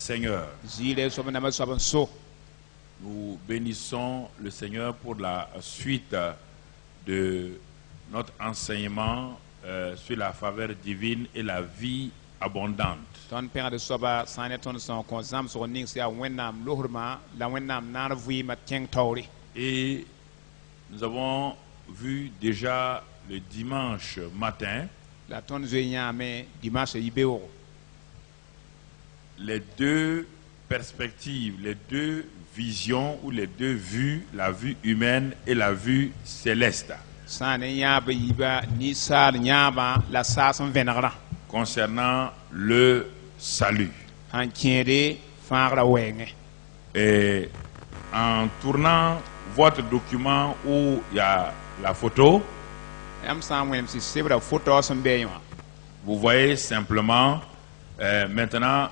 Seigneur. Nous bénissons le Seigneur pour la suite de notre enseignement sur la faveur divine et la vie abondante. Et nous avons vu déjà le dimanche matin les deux perspectives, les deux visions ou les deux vues, la vue humaine et la vue céleste, concernant le salut. Et en tournant votre document où il y a la photo, vous voyez simplement, maintenant,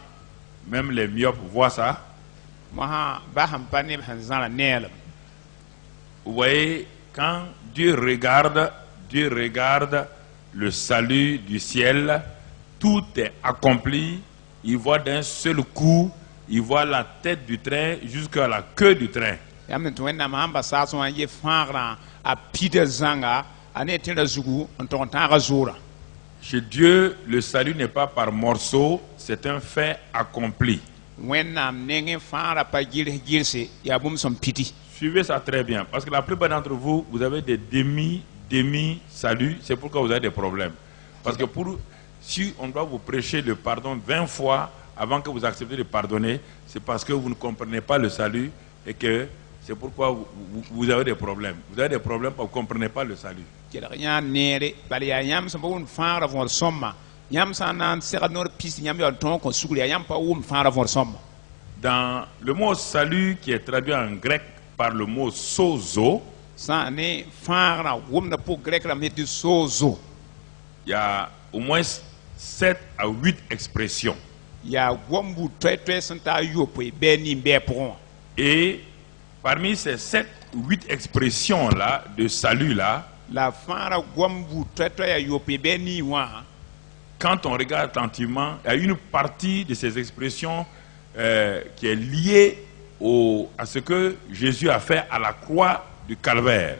même les myopes voient ça. Vous voyez, quand Dieu regarde le salut du ciel, tout est accompli. Il voit d'un seul coup, il voit la tête du train jusqu'à la queue du train. Chez Dieu, le salut n'est pas par morceaux, c'est un fait accompli. Suivez ça très bien, parce que la plupart d'entre vous, vous avez des demi-saluts, c'est pourquoi vous avez des problèmes. Parce que si on doit vous prêcher le pardon 20 fois avant que vous acceptiez de pardonner, c'est parce que vous ne comprenez pas le salut et que c'est pourquoi vous avez des problèmes. Vous avez des problèmes parce que vous ne comprenez pas le salut. Dans le mot salut qui est traduit en grec par le mot sozo, il y a au moins 7 à 8 expressions. Et parmi ces 7 ou 8 expressions-là, de salut-là, quand on regarde attentivement, il y a une partie de ces expressions qui est liée à ce que Jésus a fait à la croix du Calvaire.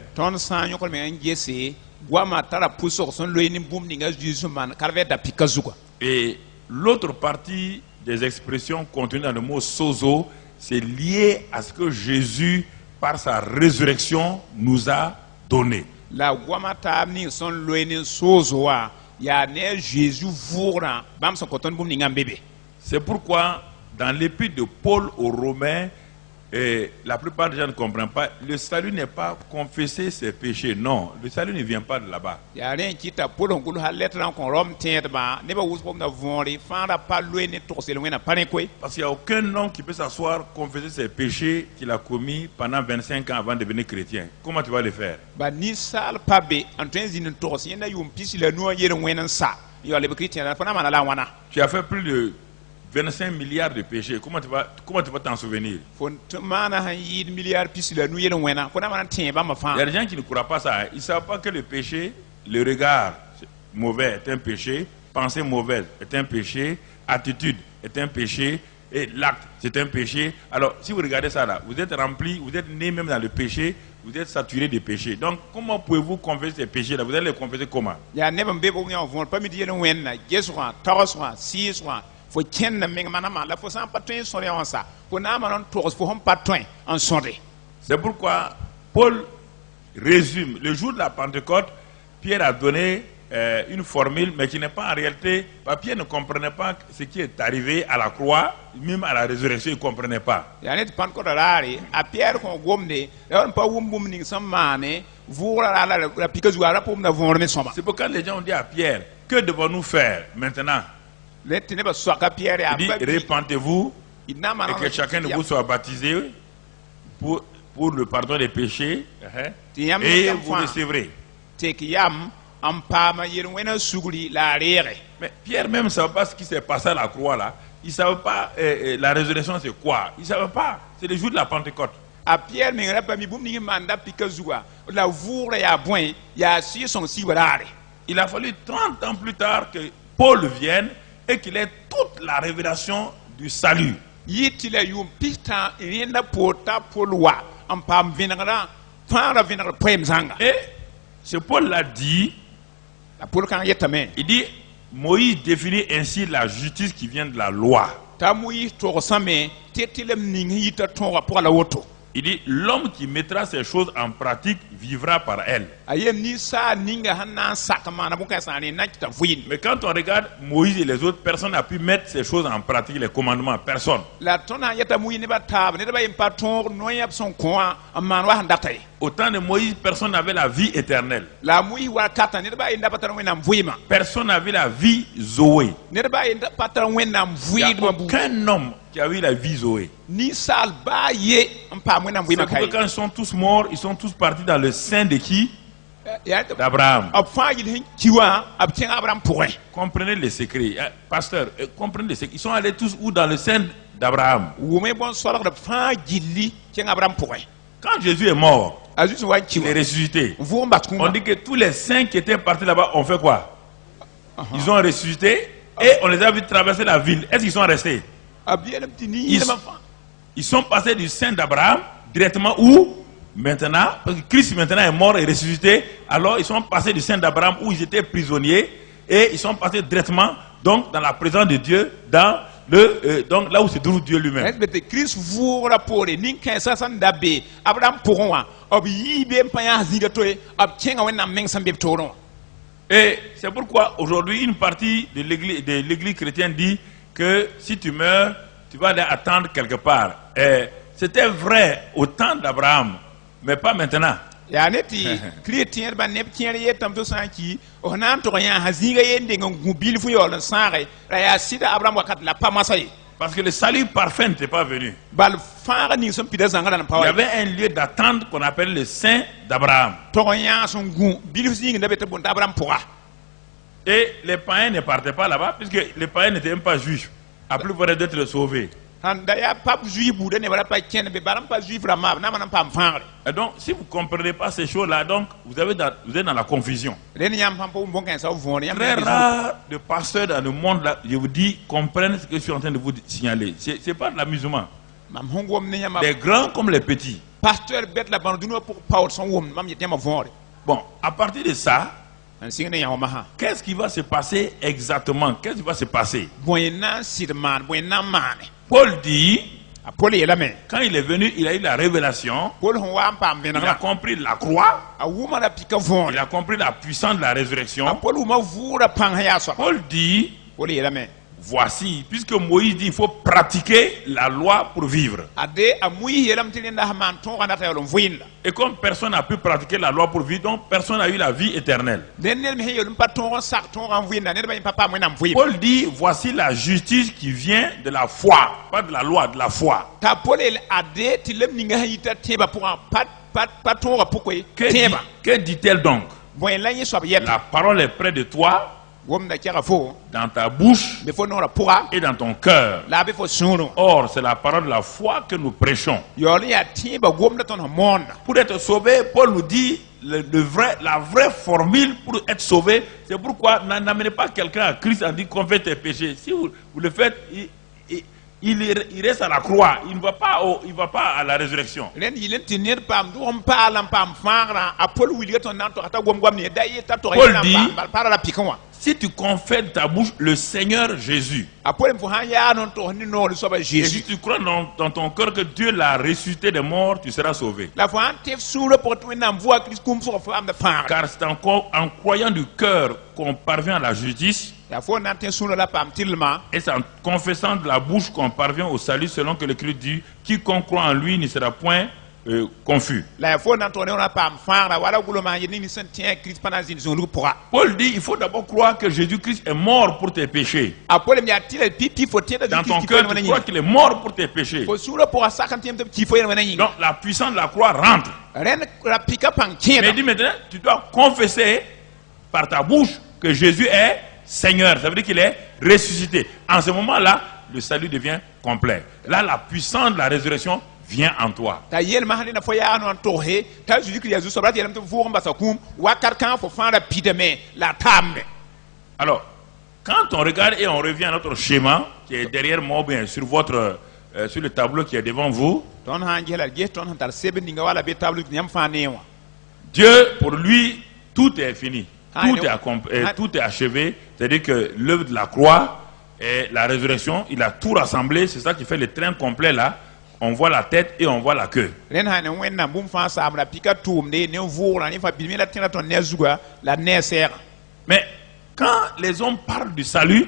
Et l'autre partie des expressions contenues dans le mot sozo, c'est lié à ce que Jésus, par sa résurrection, nous a donné. C'est pourquoi, dans l'épître de Paul aux Romains, la plupart des gens ne comprennent pas, le salut n'est pas confesser ses péchés. Non, le salut ne vient pas de là-bas. Parce qu'il n'y a aucun homme qui peut s'asseoir, confesser ses péchés qu'il a commis pendant 25 ans avant de devenir chrétien. Comment tu vas le faire? Tu as fait plus de 25 milliards de péchés. Comment tu vas t'en souvenir? Il y a des gens qui ne croient pas ça. Ils ne savent pas que le péché, le regard mauvais est un péché, pensée mauvaise est un péché, attitude est un péché, et l'acte c'est un péché. Alors, si vous regardez ça là, vous êtes rempli, vous êtes né même dans le péché, vous êtes saturé de péché. Donc, comment pouvez-vous confesser ces péchés là? Vous allez les confesser comment? C'est pourquoi Paul résume. Le jour de la Pentecôte, Pierre a donné une formule, mais qui n'est pas en réalité. Pierre ne comprenait pas ce qui est arrivé à la croix, même à la résurrection, il ne comprenait pas. C'est pourquoi les gens ont dit à Pierre, que devons-nous faire maintenant? Il dit, répentez-vous et que chacun de vous soit baptisé pour le pardon des péchés et vous recevrez. Mais Pierre même ne savait pas ce qui s'est passé à la croix là. Il ne savait pas la résurrection c'est quoi. Il ne savait pas. C'est le jour de la Pentecôte. Il a fallu 30 ans plus tard que Paul vienne et qu'il ait toute la révélation du salut. yitila yum pista rienda pota polwa ampam vinagara fara vinagara poem zanga. Et ce Paul l'a dit, La pol kan yetame. il dit, Moïse définit ainsi la justice qui vient de la loi. Ta muyi to same tetilem ning yita to pour la woto. Il dit, l'homme qui mettra ces choses en pratique vivra par elles. Ayem ni sa ninga hanan sakama na buka sani na kita fuyin. Mais quand on regarde Moïse et les autres, personne n'a pu mettre ces choses en pratique, les commandements, personne. La tona yeta muyi ne ba tab ne ba yim paton no yap son koa amman wa handakay. Au temps de Moïse, personne n'avait la vie éternelle. La muyi wa kata ne ba inda patan wenam vuyima. Personne n'avait la vie Zoé. Ne ba inda patan wenam Il n'y a vuyid aucun homme qui a eu la vie Zoé. ni sal ba ye ampam wenam C'est vuyima pourquoi kay. quand ils sont tous morts, ils sont tous partis dans le sein de qui? D'Abraham. Comprenez les secrets. Pasteur, comprenez les secrets. Ils sont allés tous où? Dans le sein d'Abraham. Quand Jésus est mort, il est ressuscité. On dit que tous les saints qui étaient partis là-bas ont fait quoi? Ils ont ressuscité et on les a vus traverser la ville. Est-ce qu'ils sont restés? Ils sont passés du sein d'Abraham directement où? Maintenant, parce que Christ maintenant est mort et ressuscité, alors ils sont passés du sein d'Abraham où ils étaient prisonniers et ils sont passés directement donc dans la présence de Dieu, dans le donc là où se trouve Dieu lui-même. Et c'est pourquoi aujourd'hui une partie de l'église chrétienne dit que si tu meurs, tu vas aller attendre quelque part. Et c'était vrai au temps d'Abraham. Mais pas maintenant. Parce que le salut parfait n'était pas venu. Il y avait un lieu d'attente qu'on appelle le sein d'Abraham. Et les païens ne partaient pas là-bas, puisque les païens n'étaient même pas juifs. À plus forte d'être sauvés. Et donc, si vous ne comprenez pas ces choses-là, donc vous êtes dans la confusion. Très rare de pasteurs dans le monde, là, je vous dis, comprennent ce que je suis en train de vous signaler. Ce n'est pas de l'amusement. Les grands comme les petits. Bon, à partir de ça, qu'est-ce qui va se passer exactement? Qu'est-ce qui va se passer? Paul dit, quand il est venu, il a eu la révélation, il a compris la croix, il a compris la puissance de la résurrection. Paul dit, voici, puisque Moïse dit il faut pratiquer la loi pour vivre. Et comme personne n'a pu pratiquer la loi pour vivre, donc personne n'a eu la vie éternelle. Paul dit voici la justice qui vient de la foi, pas de la loi, de la foi. Que dit-elle donc? La parole est près de toi, dans ta bouche et dans ton cœur. Or, c'est la parole de la foi que nous prêchons. Pour être sauvé, Paul nous dit la vraie formule pour être sauvé. C'est pourquoi n'amenez pas quelqu'un à Christ en disant confesse tes péchés. Si vous le faites, il reste à la croix. Il ne va pas à la résurrection. Paul dit, si tu confesses de ta bouche le Seigneur Jésus, et si tu crois dans ton cœur que Dieu l'a ressuscité des morts, tu seras sauvé. Car c'est en croyant du cœur qu'on parvient à la justice, et c'est en confessant de la bouche qu'on parvient au salut, selon que l'Écriture dit, quiconque croit en lui ne sera point confus. Paul dit il faut d'abord croire que Jésus-Christ est mort pour tes péchés. Dans ton cœur, tu crois qu'il est mort pour tes péchés. Donc la puissance de la croix rentre. Mais il dit maintenant, tu dois confesser par ta bouche que Jésus est Seigneur. Ça veut dire qu'il est ressuscité. En ce moment-là, le salut devient complet. Là, la puissance de la résurrection vient en toi. Alors, quand on regarde et on revient à notre schéma qui est derrière moi, bien sur votre sur le tableau qui est devant vous, ton han gela ge ton han tar sebe ninga wala be tablu nyam fa newa Dieu, pour lui, tout est fini. Ah, Tout est, tout est achevé. C'est-à-dire que l'œuvre de la croix et la résurrection, il a tout rassemblé. C'est ça qui fait le train complet là. On voit la tête et on voit la queue. ren han wenna bum fa samra pika tum de ne vura ni fa bilmi la tina ton ne zuga la ne ser Mais quand les hommes parlent du salut,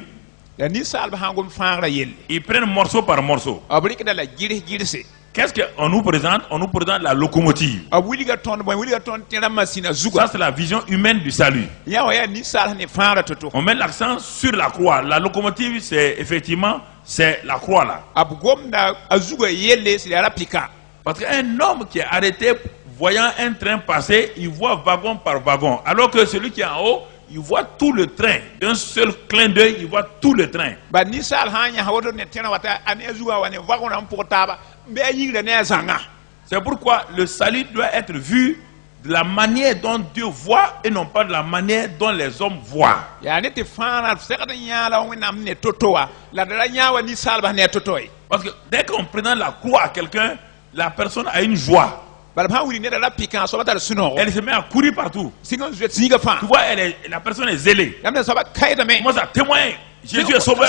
la ni salba hangum fa ra yelle ils prennent morceau par morceau. abrik da la girse Qu'est-ce qu'on nous présente? On nous présente la locomotive. abwiliga ton boy wiliga ton tira masina zuga Ça, c'est la vision humaine du salut. ya wa ya ni sal ne fa ra toto On met l'accent sur la croix. La locomotive, c'est effectivement c'est la croix là. abgom da azuga yelle c'est la pika Parce qu'un homme qui est arrêté voyant un train passer, il voit wagon par wagon. Alors que celui qui est en haut, il voit tout le train. D'un seul clin d'œil, il voit tout le train. ba ni sal hanya hawoto ne tira wata ane zuga wa ne wagon am portaba be yingre ne zanga C'est pourquoi le salut doit être vu de la manière dont Dieu voit et non pas de la manière dont les hommes voient. ya ne te fana sekata nyala wenam ne totoa la dala nyawa ni salba ne totoi Parce que dès qu'on présente la croix à quelqu'un, la personne a une joie. bala ba wuri ne da pika so bata suno Elle se met à courir partout. singon zet singa fa Tu vois, la personne est zélée. yamne so ba kayda me Elle commence à témoigner. Jésus est sauveur.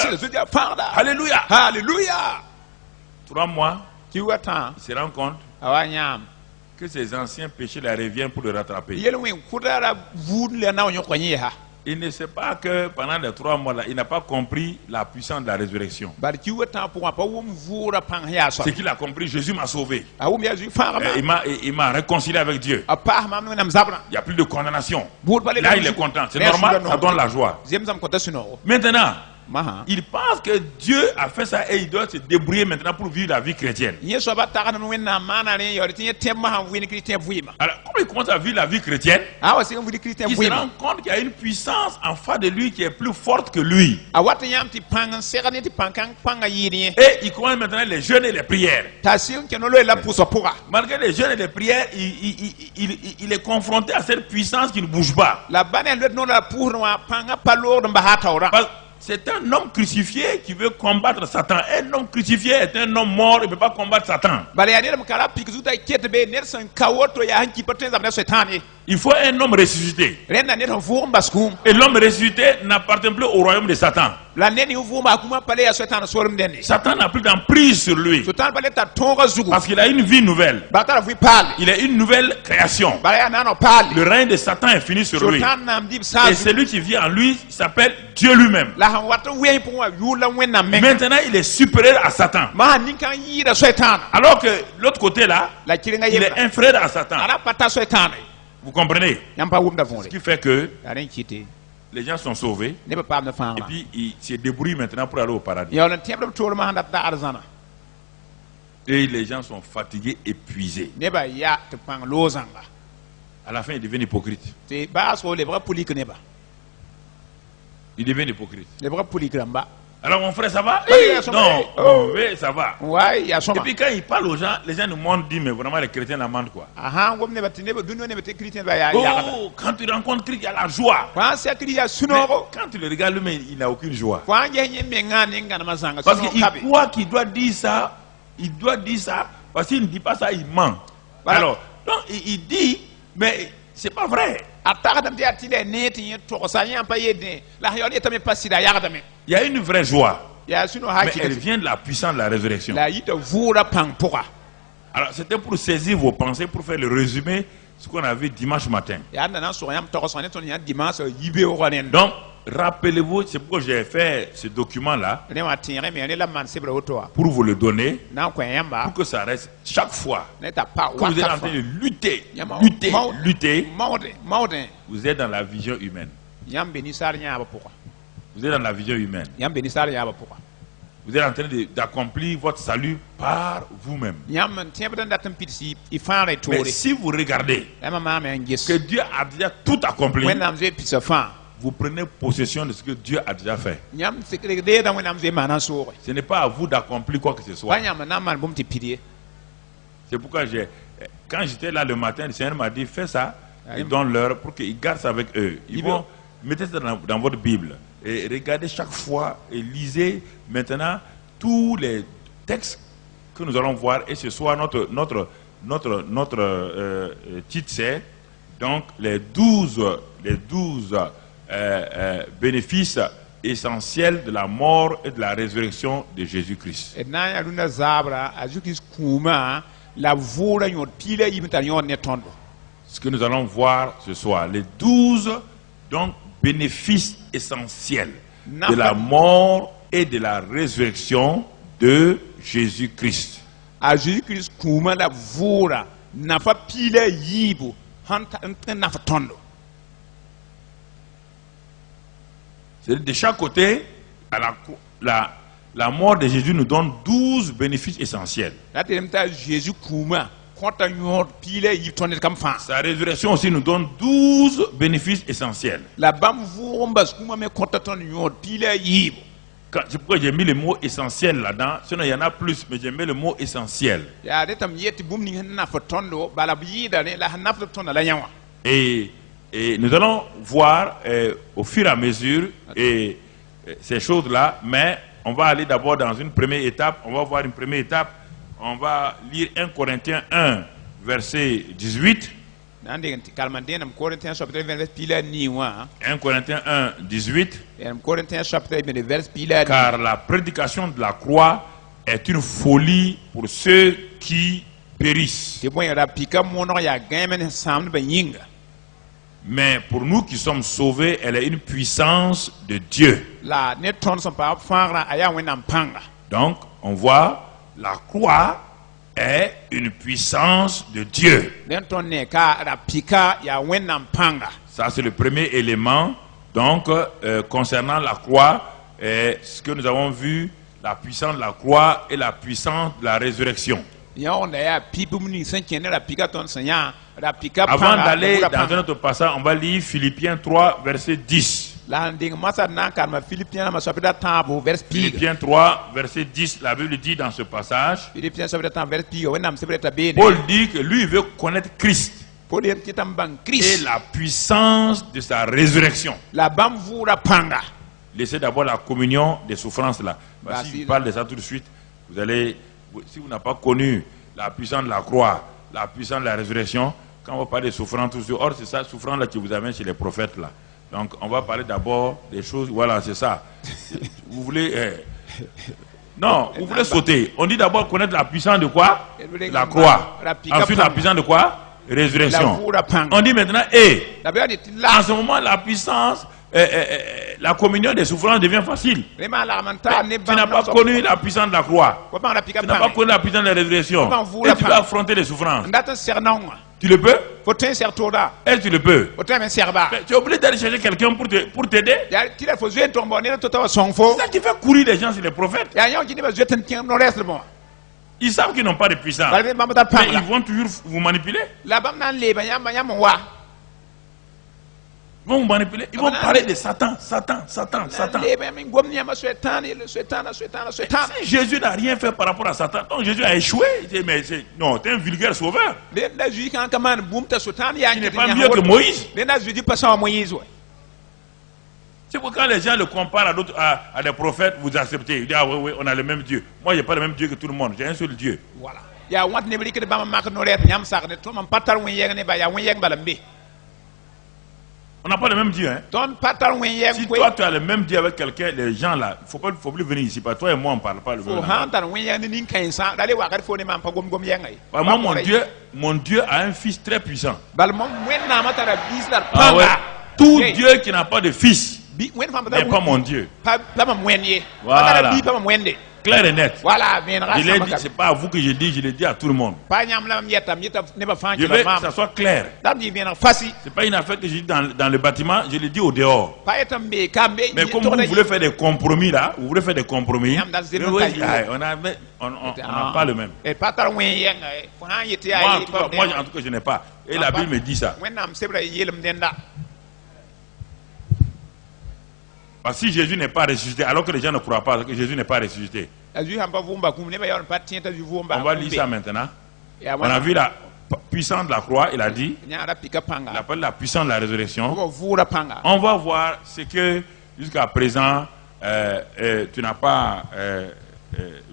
Alléluia. Alléluia 3 mois, ki wata il se rend compte awa nyam que ses anciens péchés la reviennent pour le rattraper. yelwen kudara vud le na onyo kwanyi ha Il ne sait pas que pendant les 3 mois là, il n'a pas compris la puissance de la résurrection. bar ki wata pour pa wum vura pan ya so C'est qu'il a compris, Jésus m'a sauvé. awum ya zu fa Il m'a réconcilié avec Dieu. apa ma nam zabra Il n'y a plus de condamnation. bud bale Là, il est content. C'est normal, ça donne la joie. zemzam kota suno Maintenant, maha il pense que Dieu a fait ça et il doit se débrouiller maintenant pour vivre la vie chrétienne. yeso ba ta no wenna mana ne yori tin temma han wini kristien vuima Alors, comme il commence à vivre la vie chrétienne, awa se vini kristien il se vuima rend compte qu'il y a une puissance en face de lui qui est plus forte que lui. awata yam ti pangan sekane ti pankan panga yini Et il commence maintenant les jeûnes et les prières. ta sin ke no lo la puso pura Malgré les jeûnes et les prières, il est confronté à cette puissance qui ne bouge pas. la bane le no la pour no panga palor mba hata ora C'est un homme crucifié qui veut combattre Satan. Un homme crucifié est un homme mort, il ne peut pas combattre Satan. bale ya ne kala pikzuta ketbe nersan kawoto ya hanki patenza na setani Il faut un homme ressuscité. renda ne fu mbaskum Et l'homme ressuscité n'appartient plus au royaume de Satan. la neni fu ma kuma pale ya setani solum deni Satan n'a plus d'emprise sur lui. sultan bale ta tonga zugu Parce qu'il a une vie nouvelle. batara fu pale Il est une nouvelle création. bale ya nano pale Le règne de Satan est fini sur lui. sultan nam dib Et sa celui qui vit en lui s'appelle Dieu lui-même. la han wata wi pour yula wenna men Maintenant, il est supérieur à Satan. ma ninkan yira setan Alors que l'autre côté là, la kiringa il est yira un frère à Satan. ala pata setan Vous comprenez? yampa wumda Ce fonre qui fait que aren kiti les gens sont sauvés. ne ba pam na Et fanga puis, ils se débrouillent maintenant pour aller au paradis. yo na tebdo tol ma handa da arzana Et les gens sont fatigués, épuisés. ne ba ya te pang lozanga À la fin, ils deviennent hypocrites. te ba so le bra polique ne ba Ils deviennent hypocrites. le bra polique ramba Alors, mon frère, ça va? Oui, Eh, ça non, va. non, oui, ça va. ouais ya Et soma puis, quand ils parlent aux gens nous mentent, disent, mais vraiment, les chrétiens la mentent, quoi. aha ngom ne ba tine ba dunno ne ba te chrétien ba ya ya Oh, quand tu rencontres Christ, il y a la joie. kwa se kri ya Mais sunoro quand tu le regardes, lui, il n'a aucune joie. kwa nge nye menga ne ngana mazanga Parce suno qu'il kabe croit qu'il doit dire ça. Il doit dire ça. Parce qu'il ne dit pas ça, il ment. Voilà. Alors, donc, il dit, mais c'est pas vrai. ataka dam te atile ne ti to sa yan pa yede la yo ne tame pasida ya dame Il y a une vraie joie. ya suno Mais haki elle vient de la puissance de la résurrection. la yita vura pang poka Alors, c'était pour saisir vos pensées, pour faire le résumé, ce qu'on a vu dimanche matin. ya na so yam to so ne ton ya dimanche yibe o nen Donc, rappelez-vous, c'est pourquoi j'ai fait ce document-là, ne wa tire me ne la man sebra oto pour vous le donner, na kwa yamba pour que ça reste chaque fois ne ta pa que vous êtes en wa train de lutter, Yama- lutter, Mau- lutter, maude vous êtes dans la vision humaine. yam beni sar nya ba poka Vous êtes dans la vision humaine. yam beni sar ya ba poka Vous êtes en train d'accomplir votre salut par vous-même. yam man tebda datam pitsi i fare Mais tore si vous regardez yam ma me ngis que Dieu a déjà tout accompli, when nam ze pitsa fa vous prenez possession de ce que Dieu a déjà fait. yam sekre de da when nam ze mana so Ce n'est pas à vous d'accomplir quoi que ce soit. wa yam na man bum ti pidie C'est pourquoi quand j'étais là le matin, le Seigneur m'a dit, fais ça et Amen. donne-leur pour qu'ils gardent ça avec eux. Ils Il vont veut- mettez ça dans votre Bible et regardez chaque fois et lisez maintenant tous les textes que nous allons voir, et ce soir notre titre c'est donc les 12 bénéfices essentiels de la mort et de la résurrection de Jésus-Christ. Et na ya runa zabra a Jésus kuma la vora yon pile yimta yon netondo. Ce que nous allons voir ce soir, les 12 donc bénéfices essentiels de la mort et de la résurrection de Jésus-Christ. A Jésus-Christ kuma la vora na fa pile yibu hanta na fa tondo. C'est de chaque côté, la mort de Jésus nous donne 12 bénéfices essentiels. Jésus kuma konta yon pile yib tonde kam fa. Sa résurrection aussi nous donne 12 bénéfices essentiels. La bam vumbas kuma me konta ton yon pile yib. C'est pourquoi j'ai mis le mot essentiel là-dedans. Sinon, il y en a plus, mais j'ai mis le mot essentiel. Et nous allons voir au fur et à mesure ces choses-là, mais on va aller d'abord dans une première étape. On va voir une première étape. On va lire 1 Corinthiens 1, verset 18. 1 Corinthiens 1, 18. Car Car la prédication de la croix est une folie pour ceux qui périssent. Mais pour nous qui sommes sauvés, elle est une puissance de Dieu. Donc, on voit, la croix est une puissance de Dieu. Ça, c'est le premier élément. Donc, concernant la croix, ce que nous avons vu, la puissance de la croix et la puissance de la résurrection. Avant d'aller dans un autre passage, on va lire Philippiens 3, verset 10. Philippiens 3, verset 10, la Bible dit dans ce passage, Paul dit que lui, il veut connaître Christ et la puissance de sa résurrection. Laissez d'abord la communion des souffrances là. Si je parle de ça tout de suite, vous allez, si vous n'avez pas connu la puissance de la croix, la puissance de la résurrection, quand on va parler de souffrance, tout ça, or c'est ça, souffrance là qui vous amène chez les prophètes là. Donc on va parler d'abord des choses, voilà, c'est ça. Vous voulez... non, vous voulez sauter. On dit d'abord connaître la puissance de quoi? La croix. Ensuite la puissance de quoi? Résurrection. On dit maintenant, en ce moment la puissance, la communion des souffrances devient facile. Tu n'as pas connu la puissance de la croix. Tu n'as pas connu la puissance de la résurrection. Et tu vas affronter les souffrances. Tu le peux? Est-ce que tu le peux? Tu es obligé d'aller chercher quelqu'un pour t'aider. C'est ça qui fait courir les gens sur les prophètes. Ils savent qu'ils n'ont pas de puissance. Mais ils vont toujours vous manipuler. Ils vont vous manipuler. Ils vont parler de Satan. Si Jésus n'a rien fait par rapport à Satan, donc Jésus a échoué. Mais non, tu es un vulgaire sauveur. Tu n'es pas mieux que Moïse. C'est pourquoi les gens le comparent à des prophètes, vous acceptez. Ils disent, ah oui, on a le même Dieu. Moi, je n'ai pas le même Dieu que tout le monde. J'ai un seul Dieu. Voilà. On n'a pas le même Dieu. Hein? Si toi, tu as le même Dieu avec quelqu'un, les gens là, il ne faut plus venir ici. Pas toi et moi, on ne parle pas le même. Moi, mon Dieu a un fils très puissant. Ah ouais. Tout Dieu qui n'a pas de fils n'est pas mon Dieu. Voilà. Clair et net. Je l'ai dit, ce n'est pas à vous que je dis, je l'ai dit à tout le monde. Je veux que ça soit clair. Ce n'est pas une affaire que je dis dans le bâtiment, je l'ai dit au dehors. Mais comme vous voulez faire des compromis là, vous voulez faire des compromis, on n'a pas le même. Moi, en tout cas, je n'ai pas. Et la Bible me dit ça. Parce que si Jésus n'est pas ressuscité, alors que les gens ne croient pas que Jésus n'est pas ressuscité, on va lire ça maintenant. On a vu la puissance de la croix, il a dit. Il appelle la puissance de la résurrection. On va voir ce que jusqu'à présent tu n'as pas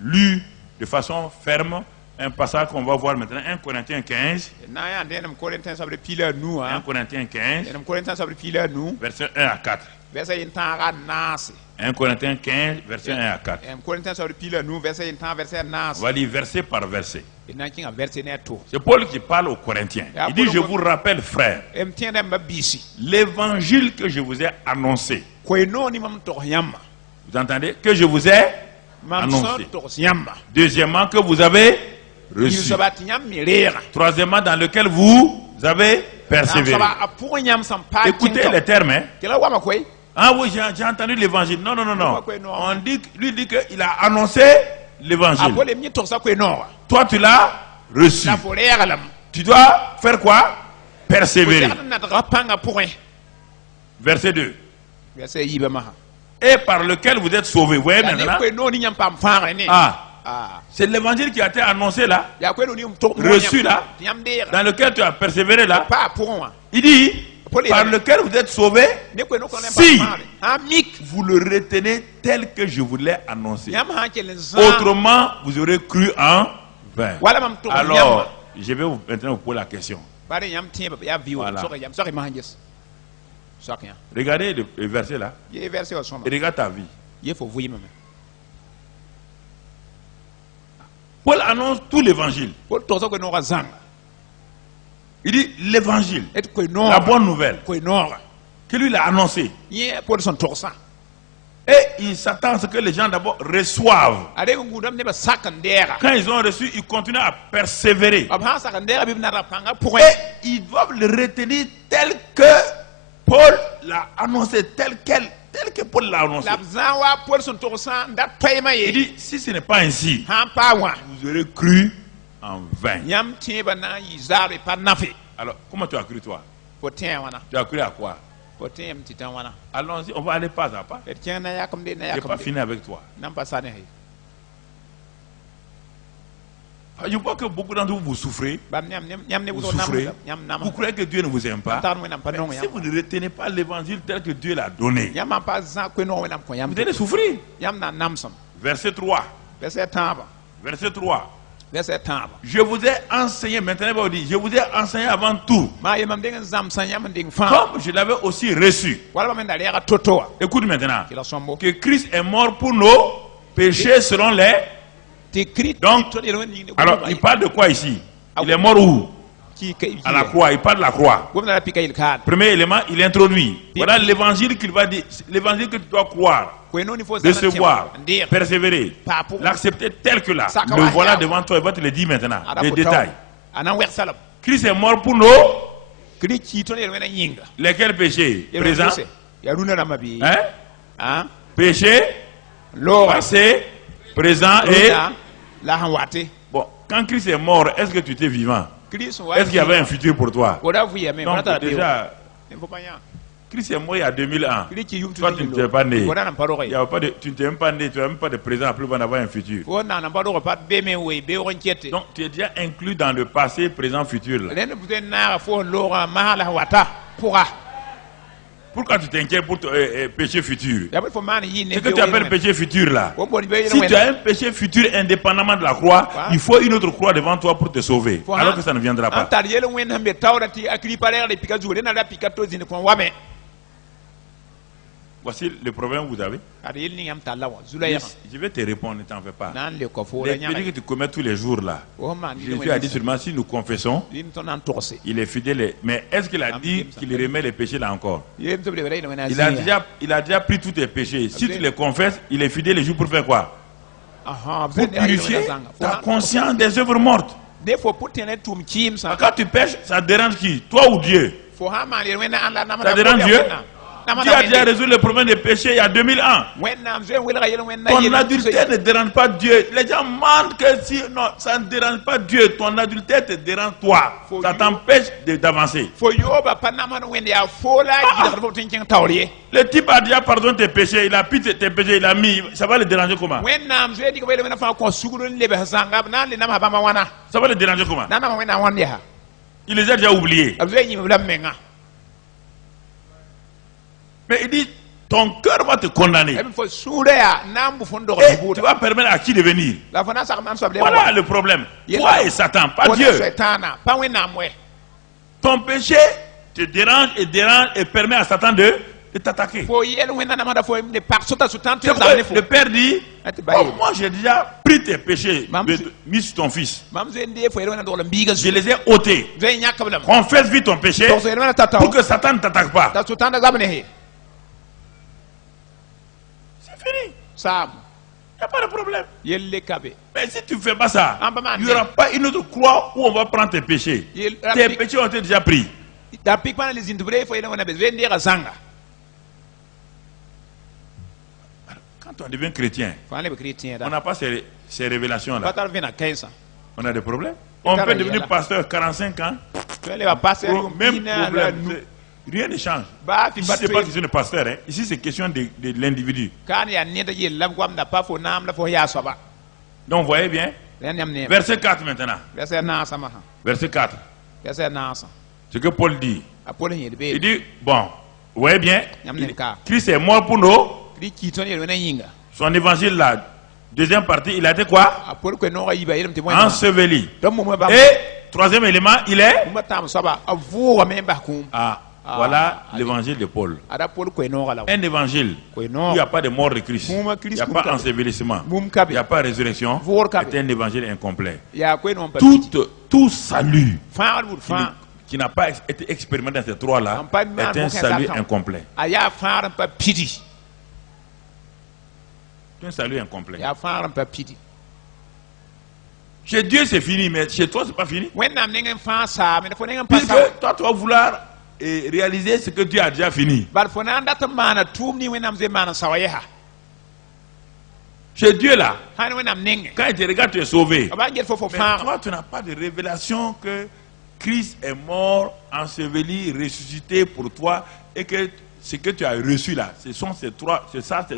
lu de façon ferme un passage qu'on va voir maintenant, 1 Corinthiens 15. na ya ndenam Corinthiens sabre pila nu 1 Corinthiens 15, ndenam Corinthiens sabre pila nu verset 1 à 4. verset intanga nasi 1 Corinthiens 15, verset 1 à 4. Corinthiens sabre pila nu verset intanga verset On nasi va lire verset par verset. ina kinga verset ne to C'est Paul qui parle aux Corinthiens. Il dit, je vous rappelle, frères, em tienda mbabisi l'évangile que je vous ai annoncé. ko no ni mam to yamma Vous entendez? Que je vous ai mam so annoncé. to yamma Deuxièmement, que vous avez reçu. yusabat yam milera Troisièmement, dans lequel vous avez persévéré. saba apu yam sam pa Écoutez les termes. Hein? kila wama koy Ah oui, j'ai entendu l'évangile. Non, non, non, non. Pourquoi non? On dit, lui dit qu'il a annoncé l'évangile. apole mi to sa ko no Toi, tu l'as reçu. la folera lam Tu dois faire quoi? Persévérer. na ta panga point Verset 2. verset yiba maha Et par lequel vous êtes sauvés. Vous voyez ya ne maintenant? ko no ni nyam pam fara ne Ah, c'est l'évangile qui a été annoncé là, ya ko no ni to reçu là, nyam dera dans lequel tu as persévéré là. pa point Il dit, par lequel vous êtes sauvés, ne ko no ko ne si pa ha mik vous le retenez tel que je vous l'ai annoncé. nyam ha kelen za Autrement, vous aurez cru en vain. wala mam to nyam Alors, je vais maintenant vous poser la question. bare nyam tiba ya viwo Voilà. so yam so ma hanjes so kan Regardez le verset là, ye verset o soma et regarde ta vie. ye fo vuyi mama Paul annonce tout l'évangile. ko to so ko no ga zanga Il dit l'évangile, et ko no la bonne nouvelle, ko no que lui l'a annoncé. ye pour son to sa Et il s'attend à ce que les gens d'abord reçoivent. ade ngudam ne ba sakandera Quand ils ont reçu, ils continuent à persévérer. ab ha sakandera bi na panga point Et ils doivent le retenir tel que Paul l'a annoncé, tel que Paul l'a annoncé. la zawa pour son to sa nda payma Il ye dit, si ce n'est pas ainsi, ha pa wa vous aurez cru en vain. nyam tiba na yizare pa nafi Alors, comment tu as cru toi? ko tiens wana Tu as cru à quoi? ko tiens titan wana Allons-y, on va aller pas à pas. et tiens na yakam de na Je n'ai pas yakam fini avec toi. nam pa sane hay Je vois que beaucoup d'entre vous, vous souffrez. bam nyam ne Vous buto nam souffrez. nyam nam Vous croyez que Dieu ne vous aime pas. tar mo nam pa non Mais yam si vous ne retenez pas l'évangile tel que Dieu l'a donné, yam pa za ko no nam ko yam vous allez souffrir. yam na nam sam Verset 3. verset tamba Verset 3. verset tamba Je vous ai enseigné, maintenant il va vous dire, je vous ai enseigné avant tout, ma yam ding zam san yam ding fa comme je l'avais aussi reçu. wala men dale ya toto Écoute maintenant, kila sombo que Christ est mort pour nos péchés selon les... te crit Donc, to le ni alors il parle de quoi ici? Il est mort où? ki kay À la croix, il parle de la croix. gomna la pika il kan Premier élément, il introduit. Voilà l'évangile qu'il va dire, l'évangile que tu dois croire, ko no ni fo recevoir, ndir persévérer, pa pour l'accepter tel que là. Ça, Le comment voilà dire? devant toi, il va te le dire maintenant, Ada les ko détails. anan wer salam Christ est mort pour nos... crit ki to le wena yinga Lesquels péchés? Présent, ya runa na mabi hein? hein Péché, lo passé, présent et... la han wate Bon, quand Christ est mort, est-ce que tu étais vivant? Christ Est-ce qu'il y avait un futur pour toi? ko da vu ya me Donc wala ta déjà, faut pas ya Christ est mort il y a 2000 ans. crit ki yum Toi, tu ne t'es pas né. ko da nan paro Il y a pas de, tu n'es même pas né, tu n'as même pas de présent, plus on avoir un futur. ko na nan paro pat be me we be on kiete Donc tu es déjà inclus dans le passé, présent, futur. Là. len bu den na fo lo ma la wata pourra Pourquoi tu t'inquiètes pour ton péché futur? ya fo man yi ne Ce que tu appelles péché futur là. ko bon be Si tu as un péché futur indépendamment de la croix, Ouais. il faut une autre croix devant toi pour te sauver. Faut Alors un- que ça ne viendra pas. antar yele wen hambe tawrati akri pare le pika jure na la pika to zine ko wame Voici le problème que vous avez. ada yel ni am talawa zulaya Je vais te répondre, ne t'en fais pas. nan le ko fo Les la péchés que nyama tu commets tous les jours là. o man Jésus a dit seulement si nous confessons, din to nan torse il est fidèle. Mais est-ce qu'il a dit qu'il remet les péchés là encore? yem to be re no na Il a déjà pris tous tes péchés. Si tu les confesses, il est fidèle et joue pour faire quoi? aha Pour purifier ta conscience des œuvres mortes. des fois pour tenir tout kim ça Quand tu pèches, ça dérange qui? Toi ou Dieu? faut ha man le wen an la na Ça dérange Dieu? Dieu a déjà résolu le problème des péchés il y a 2000 ans. wen nam je wel ga yel wen na Ton adultère ne dérange pas Dieu. Les gens mentent que si... Non, ça ne dérange pas Dieu. Ton adultère te dérange toi. Ça t'empêche d'avancer. fo yoba panama wen ya fo la gi da tin kin tawriye Le type a déjà pardonné tes péchés. Il a pris tes péchés, il a mis. Ça va le déranger comment? wen nam je di ko wel wen fa ko sugurun lebe sanga nan le nam ha ba ma wana Ça va le déranger comment? nan ma wen na wan ya Il les a déjà oubliés. abze yi mi blam menga Mais il dit, ton cœur va te condamner. Even fo sure ya nam bu fon do Et ko tu vas permettre à qui de venir? la fona sak man so ble Voilà le problème. Toi et Satan, pas Dieu. Pas we nam we. Ton péché te dérange et permet à Satan de t'attaquer. Fo yel we na mada fo de par sota so tant C'est pourquoi le père dit, oh, moi j'ai déjà pris tes péchés, mis sur ton fils. Mam ze ndie fo yel na do la mbiga Je les ai ôtés. ze nyaka blam. Confesse vite ton péché To so yel na tata pour que Satan ne t'attaque pas. ta so tant da gamne he. C'est fini. Sam Il n'y a pas de problème. yel le kabe. Mais si tu ne fais pas ça, Ah, bah, il n'y aura pas une autre croix où on va prendre tes péchés. Tes péchés ont été déjà pris. Da pik pana les indoubre fo yel na be ze ndie ga sanga. Quand on devient chrétien, Fa le chrétien on da. n'a pas ces révélations-là. Patar vena 15 ans. On a des problèmes. On peut devenir pasteur 45 ans. To le va passer Même problème. Rien ne change. Ba fi Ici, ce n'est pas batwe. question de pasteur. Hein. Ici, c'est question de l'individu. Kan ya ne da yel lam gwam da pa fo nam la fo ya so ba. Donc, vous voyez bien. Len yam ne. Verset 4 maintenant. Verset na sama ha. Verset 4. Verset na sa. Ce que Paul dit. Apole yel be. Il dit, bon, vous voyez bien. Yam ne ka. Christ est mort pour nous. Di ki ton yel na yinga. Son évangile, là, deuxième partie, il a été quoi? Apole ko no ga yiba yel mte mo. Enseveli. Dom mo ba. Et, troisième élément, il est. Mo tam so ba. Avu wa me ba kum. Voilà l'évangile de Paul. Ada Paul ko no ga la. Un évangile. Il n'y a pas de mort de Christ. Il n'y a pas ensevelissement. Il n'y a pas résurrection. C'est un évangile incomplet. Tout salut qui n'a pas été expérimenté dans ces trois-là est un salut incomplet. Aya far pa pidi. C'est un salut incomplet. Ya far pa pidi. Chez Dieu c'est fini, mais chez toi c'est pas fini. When nam ngen fa sa, me fo ngen pa Puisque sa. toi tu vas vouloir réaliser ce que Dieu a déjà fini. Bal fo nan dat mana tum ni when nam ze mana sa wa ha. Chez Dieu là, Han when nam ngen. quand il te regarde, tu es sauvé. Ba ngel fo Mais far. toi, tu n'as pas de révélation que Christ est mort, enseveli, ressuscité pour toi et que ce que tu as reçu là, ces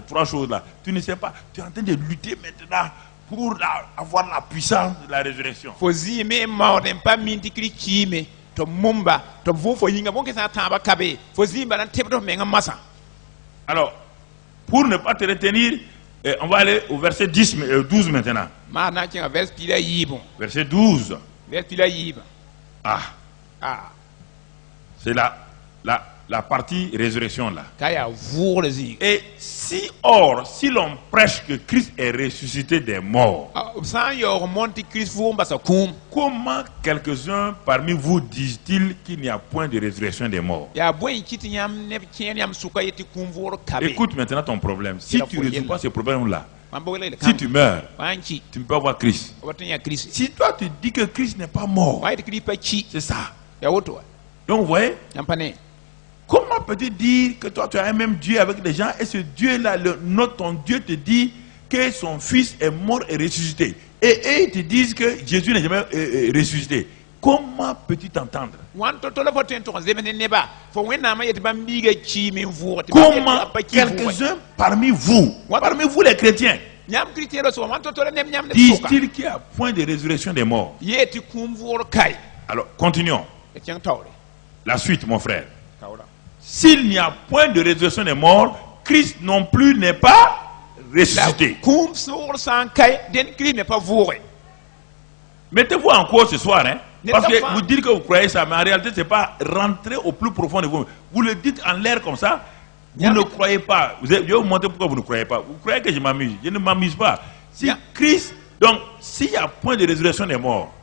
trois choses-là. Tu ne sais pas. Tu es en train de lutter maintenant pour avoir la puissance de la résurrection. Fo zi me ma dem pa minti kriki me to mumba to vo fo yinga bon ke sa tamba kabe. Fo zi ba nan tebdo me ngam masa. Alors, pour ne pas te retenir, on va aller au verset 12 maintenant. Ma na ki vers pila yibon. Verset 12. Vers pila yiba. C'est la partie résurrection là. Kaya vour le zi. Et si l'on prêche que Christ est ressuscité des morts, Sans yo monti Christ vour ba sa kum. comment quelques-uns parmi vous disent-ils qu'il n'y a point de résurrection des morts? Ya boy kiti yam ne kien yam suka yeti kum vour kabe. Écoute maintenant ton problème. Si tu ne résous pas ce problème-là, Si si tu meurs, tu tu ne peux pas voir Christ. Si toi tu dis que Christ n'est pas mort, c'est ça. Donc vous voyez, comment peux-tu dire que toi tu as un même Dieu avec des gens et ce Dieu-là, ton Dieu te dit que son fils est mort et ressuscité. Et eux ils te disent que Jésus n'est jamais ressuscité. Comment peux-tu t'entendre? Comment quelques-uns parmi vous les chrétiens, disent-ils qu'il n'y a point de résurrection des morts? Alors, continuons. La suite, mon frère. S'il n'y a point de résurrection des morts, Christ non plus n'est pas ressuscité. Mettez-vous en cause ce soir, hein? Parce que vous dites que vous croyez ça, mais en réalité, ce n'est pas rentrer au plus profond de vous. Vous le dites en l'air comme ça, vous ne croyez pas. Je vais vous montrer pourquoi vous ne croyez pas. Vous croyez que je m'amuse. Je ne m'amuse pas. Si Christ, donc, s'il n'y a point de résurrection des morts,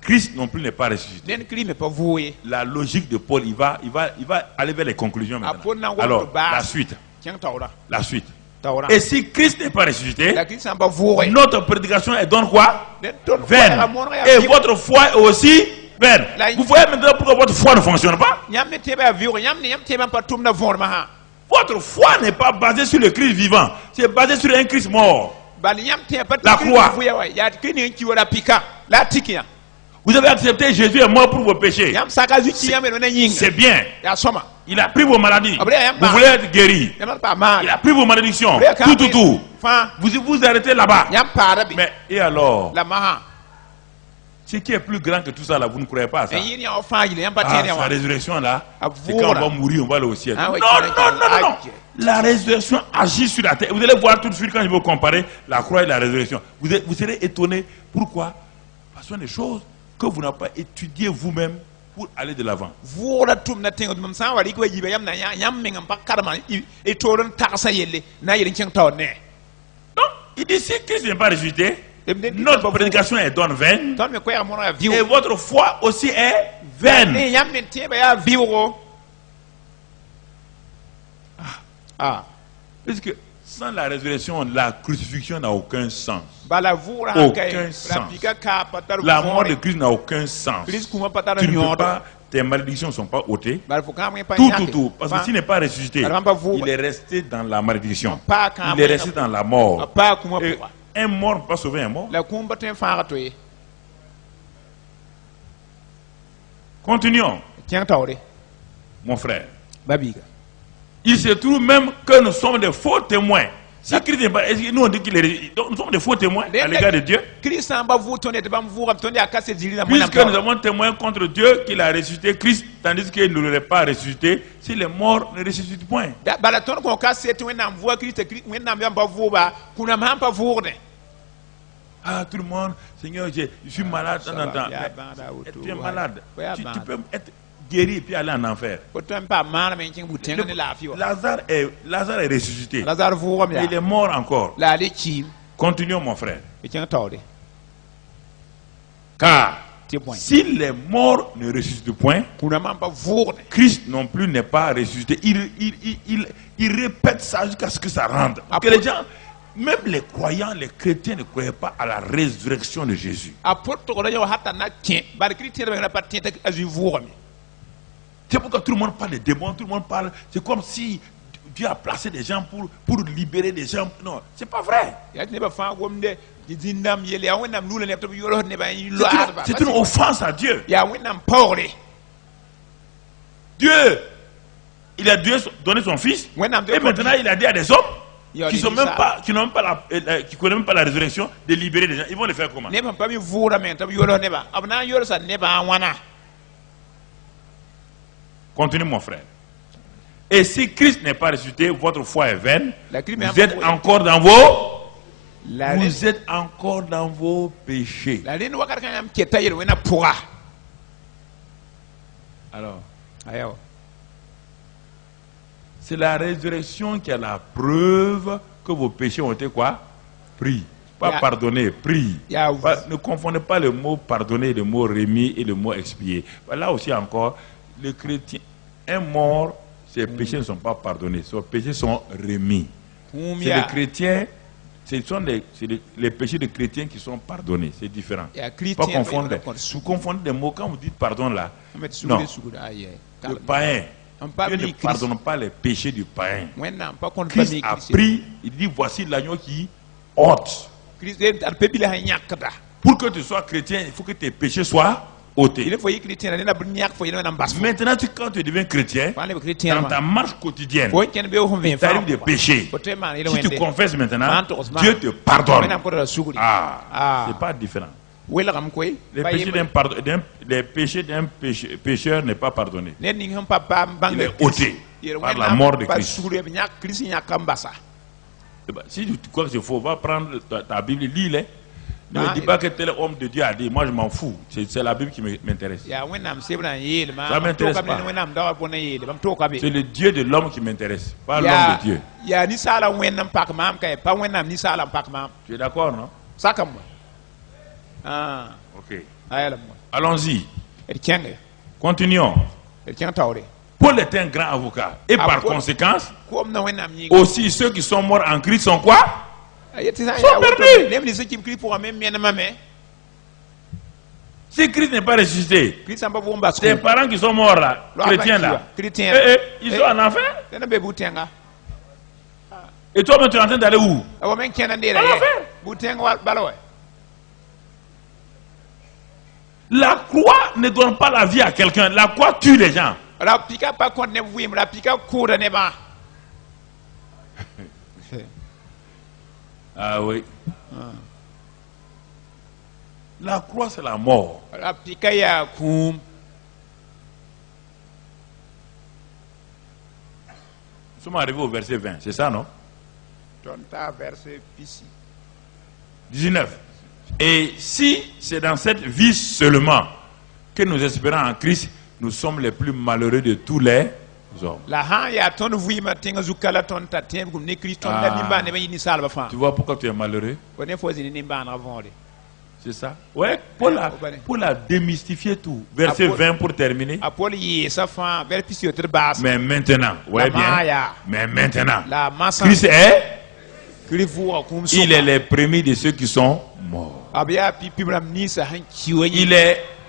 Christ non plus n'est pas ressuscité. La logique de Paul, il va aller vers les conclusions maintenant. Alors, la suite. La suite. Et si Christ n'est pas ressuscité, notre prédication est donc quoi? Vaine. Et votre foi est aussi vaine. Vous voyez maintenant pourquoi votre foi ne fonctionne pas? Votre foi n'est pas basée sur le Christ vivant. C'est basé sur un Christ mort. La croix. Vous avez accepté Jésus est mort pour vos péchés. C'est bien. Il a pris vos maladies. Vous voulez être guéri. Il a pris vos malédictions. Tout. Vous arrêtez là-bas. Mais et alors? Ce qui est plus grand que tout ça là, vous ne croyez pas à ça? en yini ya fa yile yan Ah, patene sa wa résurrection là, Ah, c'est quand on va voilà. mourir, on va aller au ciel. Ah Non, oui, non, correct. non, non, non. Ah, La résurrection agit sur la terre. Vous allez voir tout de suite quand je vais vous comparer la croix et la résurrection. Vous serez étonné. Pourquoi? Parce que ce sont des choses que vous n'avez pas étudiées vous-même pour aller de l'avant. vura tum na tengo dum sa wari ko yibe yam na yam mengam pa karma e toron taksa yelle na yelin ceng taw ne Donc, il dit si Christ n'est pas ressuscité, Notre notre prédication est donne vaine ton me ko ya mona viu et votre foi aussi est vaine. ne yam men te ba ya viu ko ah Puisque sans la résurrection, la crucifixion n'a aucun sens. bala vura Aucun kay sens. rapika ka patar La mort de Christ n'a aucun sens. Christ kuma patar Tu ne peux nyodo pas, tes malédictions ne sont pas ôtées. bal fu kam pa Tout. Parce que s'il n'est pas ressuscité, Alors, on va vous- il est resté dans la malédiction. Pas quand Il est même. resté dans la mort. pa kuma Et pa un mort ne peut pas sauver un mort. la kumba ten fa to e Continuons, ceng tawre mon frère. babiga Il se trouve même que nous sommes des faux témoins. Si Christ n'est pas, est-ce que nous on dit qu'il est, donc nous sommes des faux témoins à l'égard de Dieu. Christ en ba vu ton et bam vura ton ya kase dili na mona Puisque nous avons témoin contre Dieu qu'il a ressuscité Christ, tandis qu'il ne l'aurait pas ressuscité, si les morts ne ressuscitent point. bala ton ko kase te wenam vu Christ wenam yam ba vu ba kuna ma pa vurde Ah, tout le monde, Seigneur, je suis malade. ça Non, va, non, ya non. banda wutu, Tu es ouais. malade. Ouais, ya Tu banda. peux être guéri et puis aller en enfer. Oton pa mana men ceng buten ne la fi wa Lazare est ressuscité. lazar vura Mais il mi est mort encore. la le chi Continuons, mon frère. e ceng tawre Car ti point si les morts ne ressuscitent point, kuna ma pa vurde Christ non plus n'est pas ressuscité. Il répète ça jusqu'à ce que ça rentre. Parce que Après- les gens, même les croyants, les chrétiens ne croyaient pas à la résurrection de Jésus. apoto ko yo hatta na tien bar Christ be na pa tien tak azu vura mi C'est pourquoi tout le monde parle des démons, tout le monde parle. C'est comme si Dieu a placé des gens pour libérer des gens. Non, c'est pas vrai. ya ne ba fa gomde di dindam yele ya wenam lula ne to yoro ne ba yi lo C'est arba c'est une offense à Dieu. ya wenam pawre Dieu, il a donné son fils. wenam Et maintenant, il a dit à des hommes Il a qui dit sont même ça. pas, qui n'ont même pas qui connaissent même pas la résurrection, de libérer des gens. Ils vont le faire comment? ne ba pa mi vura men to yoro ne ba abna yoro sa ne ba wana Continue, mon frère. Et si Christ n'est pas ressuscité, votre foi est vaine. La Christ Vous n'est êtes pas- encore dans vos, la vous êtes encore dans vos péchés. la len wakar kan am ke tayir wena pura Alors, ayo c'est la résurrection qui est la preuve que vos péchés ont été quoi? Pris. Pas Ya- pardonnés, pris. Ya- Ne confondez pas le mot pardonner, le mot remis et le mot expier. Là aussi encore, le chrétien, un mort, ses péchés ne sont pas pardonnés, ses péchés sont remis. C'est les umia chrétiens, les péchés des chrétiens qui sont pardonnés, c'est différent. ya Pas Christ confondre. Vous confondez des mots quand vous dites pardon là. Non, le païen. Dieu ne pardonne pas les péchés du païen. wena pa kon Christ fami a Christ pris, il dit voici l'agneau qui ôte. Christ al pebile ha nyakata Pour que tu sois chrétien, il faut que tes péchés soient ôtés. il faut y chrétien ne na bun nyak fo yena mbas Maintenant, quand tu deviens chrétien, fa le chrétien dans ma ta marche quotidienne, fo ken be ho il t'arrive des péchés. Si tu confesses maintenant, Dieu te pardonne. wena ko da suguri Ah, c'est pas différent. wela kam koy Les péchés d'un pécheur n'est pas pardonné. ne ni ham papa Il est ôté par la mort de Christ. suguri be nyak Christ nyaka mbasa Eh ben, si tu crois que c'est faux, va prendre ta Bible, lis-les. Ne me Ah, dis pas que tel homme de Dieu a dit. Moi, je m'en fous. C'est la Bible qui m'intéresse. ya wena sebra yele ma Ça m'intéresse to kam pas. ne wena ndawa bona yele bam to kabe C'est le Dieu de l'homme qui m'intéresse, pas l'homme ya de Dieu. ya ni sala wena pak mam kay pa wena ni sala pak mam Tu es d'accord, non? sakam ah Ok. ayala mo Allons-y. et kenge Continuons. et kenge tawre Paul est un grand avocat. Et Ah, par Paul- conséquence, ko na wena mi aussi ceux qui sont morts en Christ sont quoi? ayeti sa Sont ya perdus. nem ni sekim kri pour même mena mame Si Christ n'est pas ressuscité, Christ amba bomba tes parents qui sont morts là, chrétiens là, chrétien ils sont en enfer. tena be butenga Et toi, tu es en train d'aller où? awo men kena ndera Alors, ye fait. butenga wal balowe La croix ne donne pas la vie à quelqu'un. La croix tue les gens. la pika pa kon ne vuim la pika kura ne ba Ah oui. La croix, c'est la mort. la pika ya kum. Nous sommes arrivés au verset 20, c'est ça, non? Tonta verset pisi. 19. Et si c'est dans cette vie seulement que nous espérons en Christ, nous sommes les plus malheureux de tous les hommes. La han ya ton vuima tenga zukala tonta tem gum ne Christ ton Ah. da nimba ne ba yini salba fa. Tu vois pourquoi tu es malheureux? Ko ne fozi ni nimba na vonde. C'est ça? Ouais, pour la démystifier tout. Verset Ah, pour- 20 pour terminer. Apol yi sa fa ver pisi yotre bas. Mais maintenant, ouais La bien. Maya. Mais maintenant, La massa. Christ est, Krivu kum so. il est le premier de ceux qui sont morts. Abia pipi bram ni sa han kiwe yi.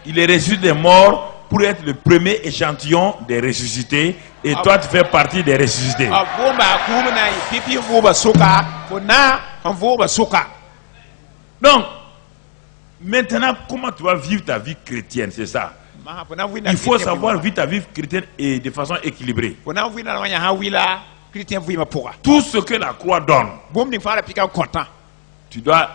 Il est ressuscité des morts pour être le premier échantillon des ressuscités. Et toi, tu fais partie des ressuscités. Abomba kum na yi pipi mbuba soka. Ko na han vuba soka. Donc, maintenant, comment tu vas vivre ta vie chrétienne, c'est ça? Ma po na vuina. Il faut savoir vivre ta vie chrétienne et de façon équilibrée. Po na vuina wanya ha wila Christian vuima poka. Tout ce que la croix donne, Bom ni fara pika content. tu dois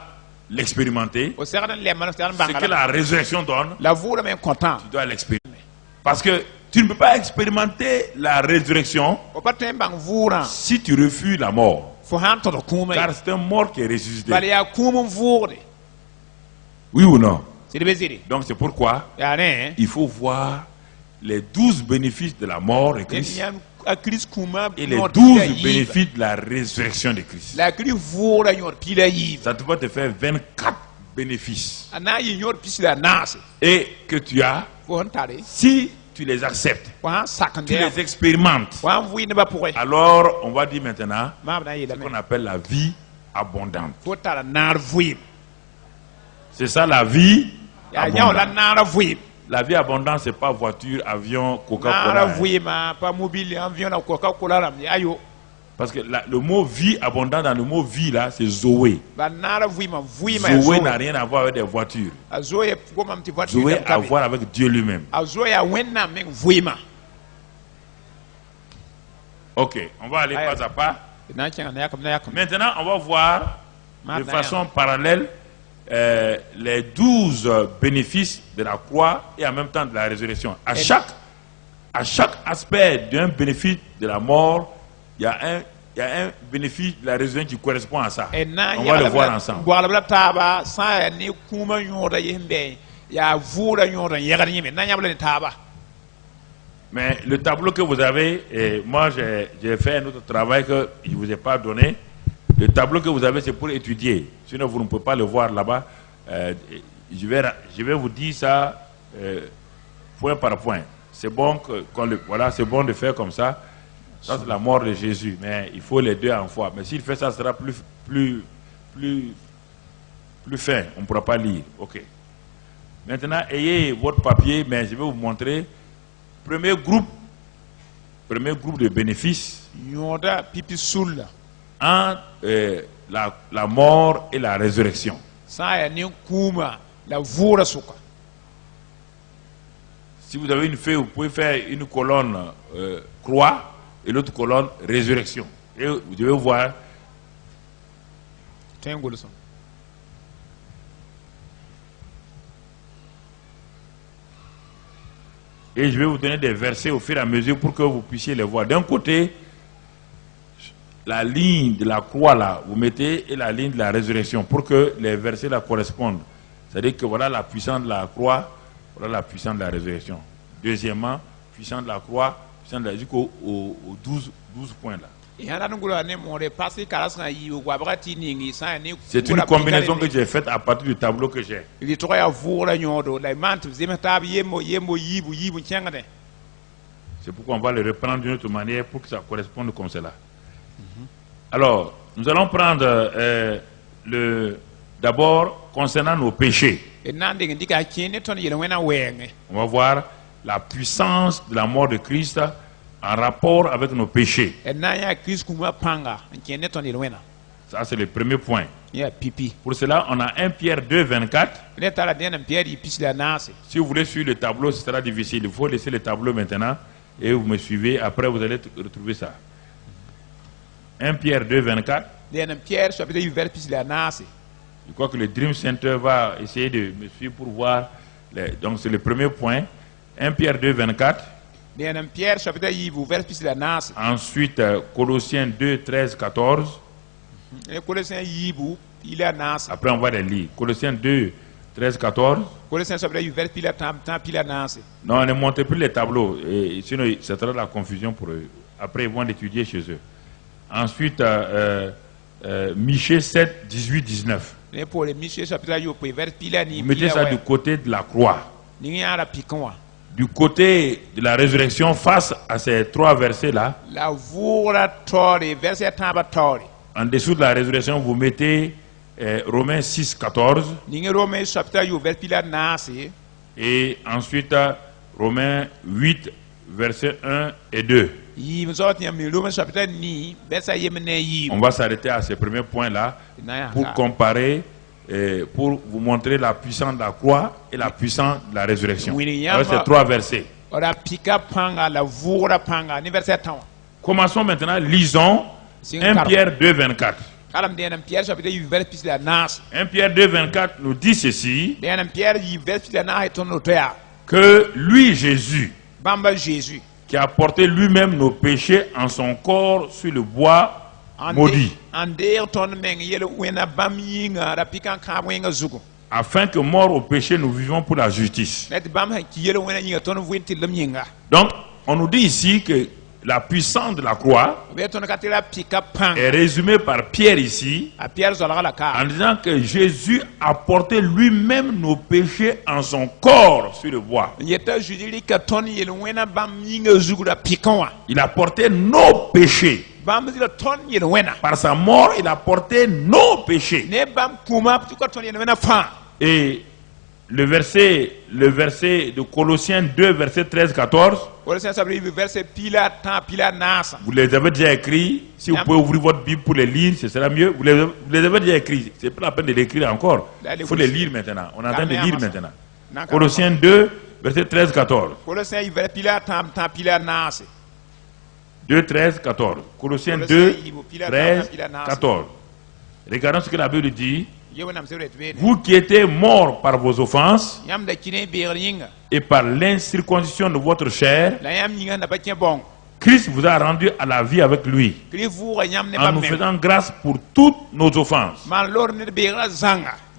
l'expérimenter. O serdan le man serdan Ce que bangala. la résurrection donne, La vura men content. tu dois l'expérimenter. Parce que tu ne peux pas expérimenter la résurrection O patem bang vura. si tu refuses la mort. Fo han to kuma. Car c'est un mort qui est ressuscité. Bali ya kum vurde. Oui ou non? C'est de beziri. Donc c'est pourquoi Ya ne. il faut voir les 12 bénéfices de la mort de Den Christ yan a Christ kuma. et les nyor 12 pila yi. bénéfices de la résurrection de Christ. La Christ vura nyor pila yi. Ça te va te faire 24 bénéfices. Ana yi nyor pisi la nase. Et que tu as, Fo han tare. si tu les acceptes, Fo han tu sakande. les expérimentes, Fo han vuina ba pourre. alors on va dire maintenant Ma na yi la ce me. qu'on appelle la vie abondante. Fo tara nar vuim. C'est ça la vie Ya nyaw la abondante. nara vuim. La vie abondante, c'est pas voiture, avion, Nara Coca-Cola. hein. vuima pa mobile avion na Coca-Cola ram ayo. Parce que le mot vie abondante, dans le mot vie là, c'est Zoé. Ba nara vuima vuima ya Zoé zo. n'a rien à voir avec des voitures. A zo ya goma mti voiture. Zoé a à voir avec Dieu lui-même. A zo ya wenna men vuima. Ok, on va aller Aïe. pas à pas. Na kyanga na yakam na yakam. Maintenant, on va voir de Maintenant, façon parallèle les 12 bénéfices de la croix et en même temps de la résurrection. À chaque aspect d'un bénéfice de la mort, il y a un bénéfice de la résurrection qui correspond à ça. On va le voir ensemble. Boala bla taba sa ya ni kuma nyora yembe ya vura nyora yagar yembe na nyabla ni taba. Mais le tableau que vous avez, et moi j'ai fait un autre travail que je ne vous ai pas donné. Le tableau que vous avez, c'est pour étudier. Sinon, vous ne pouvez pas le voir là-bas. Je vais vous dire ça point par point. C'est bon, voilà, c'est bon de faire comme ça. Ça, c'est la mort de Jésus. Mais il faut les deux en fois. Mais s'il fait ça, ce sera plus fin. On ne pourra pas lire. OK. Maintenant, ayez votre papier, mais je vais vous montrer. Premier groupe de bénéfices Nyoda pipi sulla. entre la mort et la résurrection. Sa ya ni kuma la vura suka. Si vous avez une feuille, vous pouvez faire une colonne croix et l'autre colonne résurrection. Et vous devez voir. Tengul son. Et je vais vous donner des versets au fur et à mesure pour que vous puissiez les voir. D'un côté, la ligne de la croix là, vous mettez et la ligne de la résurrection pour que les versets là correspondent. C'est-à-dire que voilà la puissance de la croix, voilà la puissance de la résurrection. Deuxièmement, puissance de la croix, puissance de la jusqu'aux 12 points là. C'est une combinaison que j'ai faite à partir du tableau que j'ai. C'est pourquoi on va le reprendre d'une autre manière pour que ça corresponde comme cela. Alors, nous allons prendre d'abord concernant nos péchés. On va voir la puissance de la mort de Christ en rapport avec nos péchés. Ça, c'est le premier point. Pour cela, on a 1 Pierre 2, 24. Si vous voulez suivre le tableau, ce sera difficile. Il faut laisser le tableau maintenant et vous me suivez. Après, vous allez retrouver ça. 1 Pierre 2, 24. Je crois que le Dream Center va essayer de me suivre pour voir. Donc c'est le premier point. 1 Pierre 2, 24. Ensuite, Colossiens 2, 13, 14. Après, on va les lire. Colossiens 2, 13, 14. Non, ne montez plus les tableaux. Sinon, ça sera la confusion pour eux. Après, ils vont l'étudier chez eux. Ensuite, Michée 7, 18, 19. Vous mettez ça du côté de la croix. Du côté de la résurrection, face à ces 3 versets-là. En dessous de la résurrection, vous mettez Romains 6, 14. Et ensuite, Romains 8, versets 1 et 2. On va s'arrêter à ces premiers points-là pour comparer, pour vous montrer la puissance de la croix et la puissance de la résurrection. Avec ces 3 versets. Commençons maintenant, lisons 1 Pierre 2, 24. 1 Pierre 2, 24 nous dit ceci, que lui, Jésus, qui a porté lui-même nos péchés en son corps sur le bois maudit, afin que mort au péché, nous vivons pour la justice. Donc, on nous dit ici que la puissance de la croix est résumée par Pierre ici, en disant que Jésus a porté lui-même nos péchés en son corps sur le bois. Il a porté nos péchés. Par sa mort, il a porté nos péchés. Et le verset de Colossiens 2, verset 13-14, vous les avez déjà écrits. Si vous pouvez ouvrir votre Bible pour les lire, ce sera mieux. Vous les avez déjà écrits. Ce n'est pas la peine de l'écrire encore. Il faut les lire maintenant. On est en train de lire maintenant. Colossiens 2, verset 13-14. 2, 13, 14. Colossiens 2, 13, 14. Regardons ce que la Bible dit. Vous qui étiez morts par vos offenses et par l'incirconcision de votre chair, Christ vous a rendu à la vie avec lui, en nous faisant grâce pour toutes nos offenses.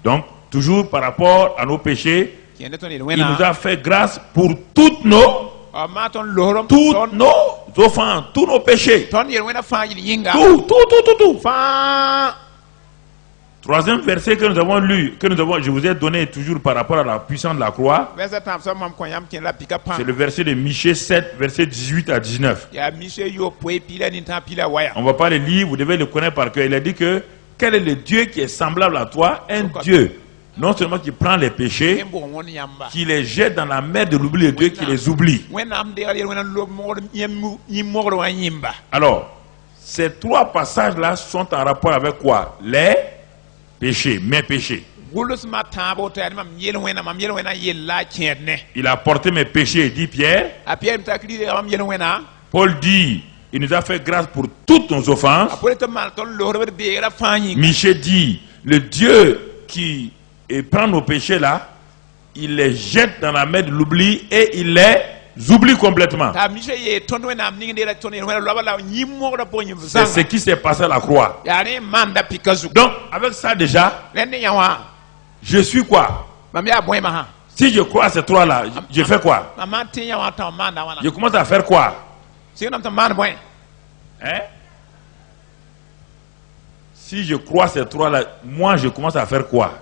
Donc, toujours par rapport à nos péchés, il nous a fait grâce pour toutes nos offenses, tous nos péchés. Tout. Troisième verset que nous avons lu, je vous ai donné toujours par rapport à la puissance de la croix, c'est le verset de Michée 7, verset 18 à 19. On ne va pas le lire, vous devez le connaître par cœur. Il a dit que quel est le Dieu qui est semblable à toi? Un Dieu, non seulement qui prend les péchés, qui les jette dans la mer de l'oubli de Dieu, qui les oublie. Alors, ces 3 passages-là sont en rapport avec quoi? Les péchés, mes péchés. Il a porté mes péchés, dit Pierre. Paul dit, il nous a fait grâce pour toutes nos offenses. Michée dit, le Dieu qui prend nos péchés là, il les jette dans la mer de l'oubli et il les oublie complètement. C'est ce qui s'est passé à la croix. Donc, avec ça déjà, je suis quoi? Si je crois à ces 3 là, je fais quoi? Je commence à faire quoi? Hein? Si je crois à ces 3 là, moi je commence à faire quoi?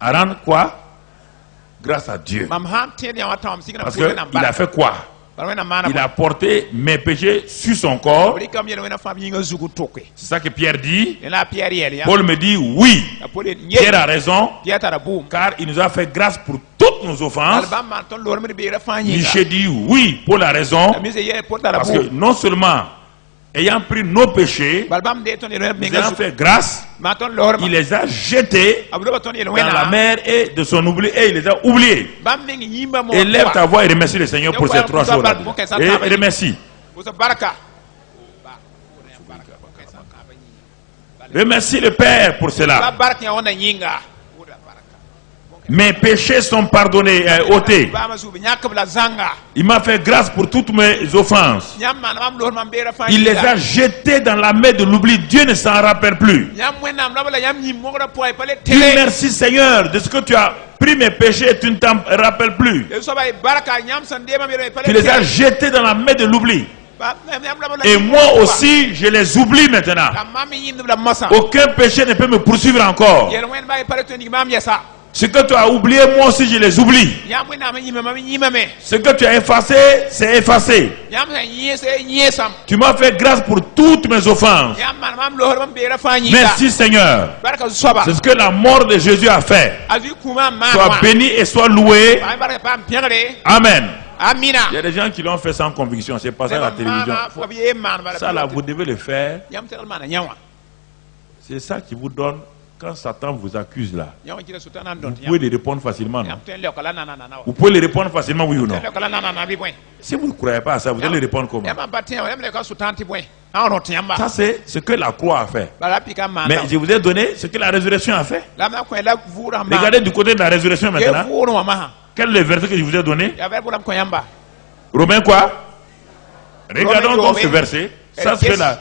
À rendre quoi? Grâce à Dieu. Parce qu'il a fait quoi? Il a porté mes péchés sur son corps. C'est ça que Pierre dit. Paul me dit oui. Pierre a raison. Car il nous a fait grâce pour toutes nos offenses. Michée dit oui. Paul a raison. Parce que non seulement ayant pris nos péchés, il a fait grâce, il les a jetés dans la mer et de son oubli et il les a oubliés. Et lève ta voix et remercie le Seigneur pour ces 3 choses-là. Et remercie. Remercie le Père pour cela. Mes péchés sont pardonnés, ôtés. Il m'a fait grâce pour toutes mes offenses. Il les a jetés dans la mer de l'oubli. Dieu ne s'en rappelle plus. Dis merci Seigneur de ce que tu as pris mes péchés et tu ne t'en rappelles plus. Tu les as jetés dans la mer de l'oubli. Et moi aussi, je les oublie maintenant. Aucun péché ne peut me poursuivre encore. Ce que tu as oublié, moi aussi je les oublie. Ce que tu as effacé, c'est effacé. Tu m'as fait grâce pour toutes mes offenses. Merci Seigneur. C'est ce que la mort de Jésus a fait. Sois béni et sois loué. Amen. Il y a des gens qui l'ont fait sans conviction. C'est pas ça la télévision. Ça là, vous devez le faire. C'est ça qui vous donne. Quand Satan vous accuse là, vous pouvez lui répondre facilement, non? Vous pouvez lui répondre facilement, oui ou non? Si vous ne croyez pas à ça, vous allez répondre comment? Ça c'est ce que la croix a fait. Mais je vous ai donné ce que la résurrection a fait. Regardez du côté de la résurrection maintenant. Quel est le verset que je vous ai donné? Romains quoi? Regardons donc ce verset. Ça c'est là.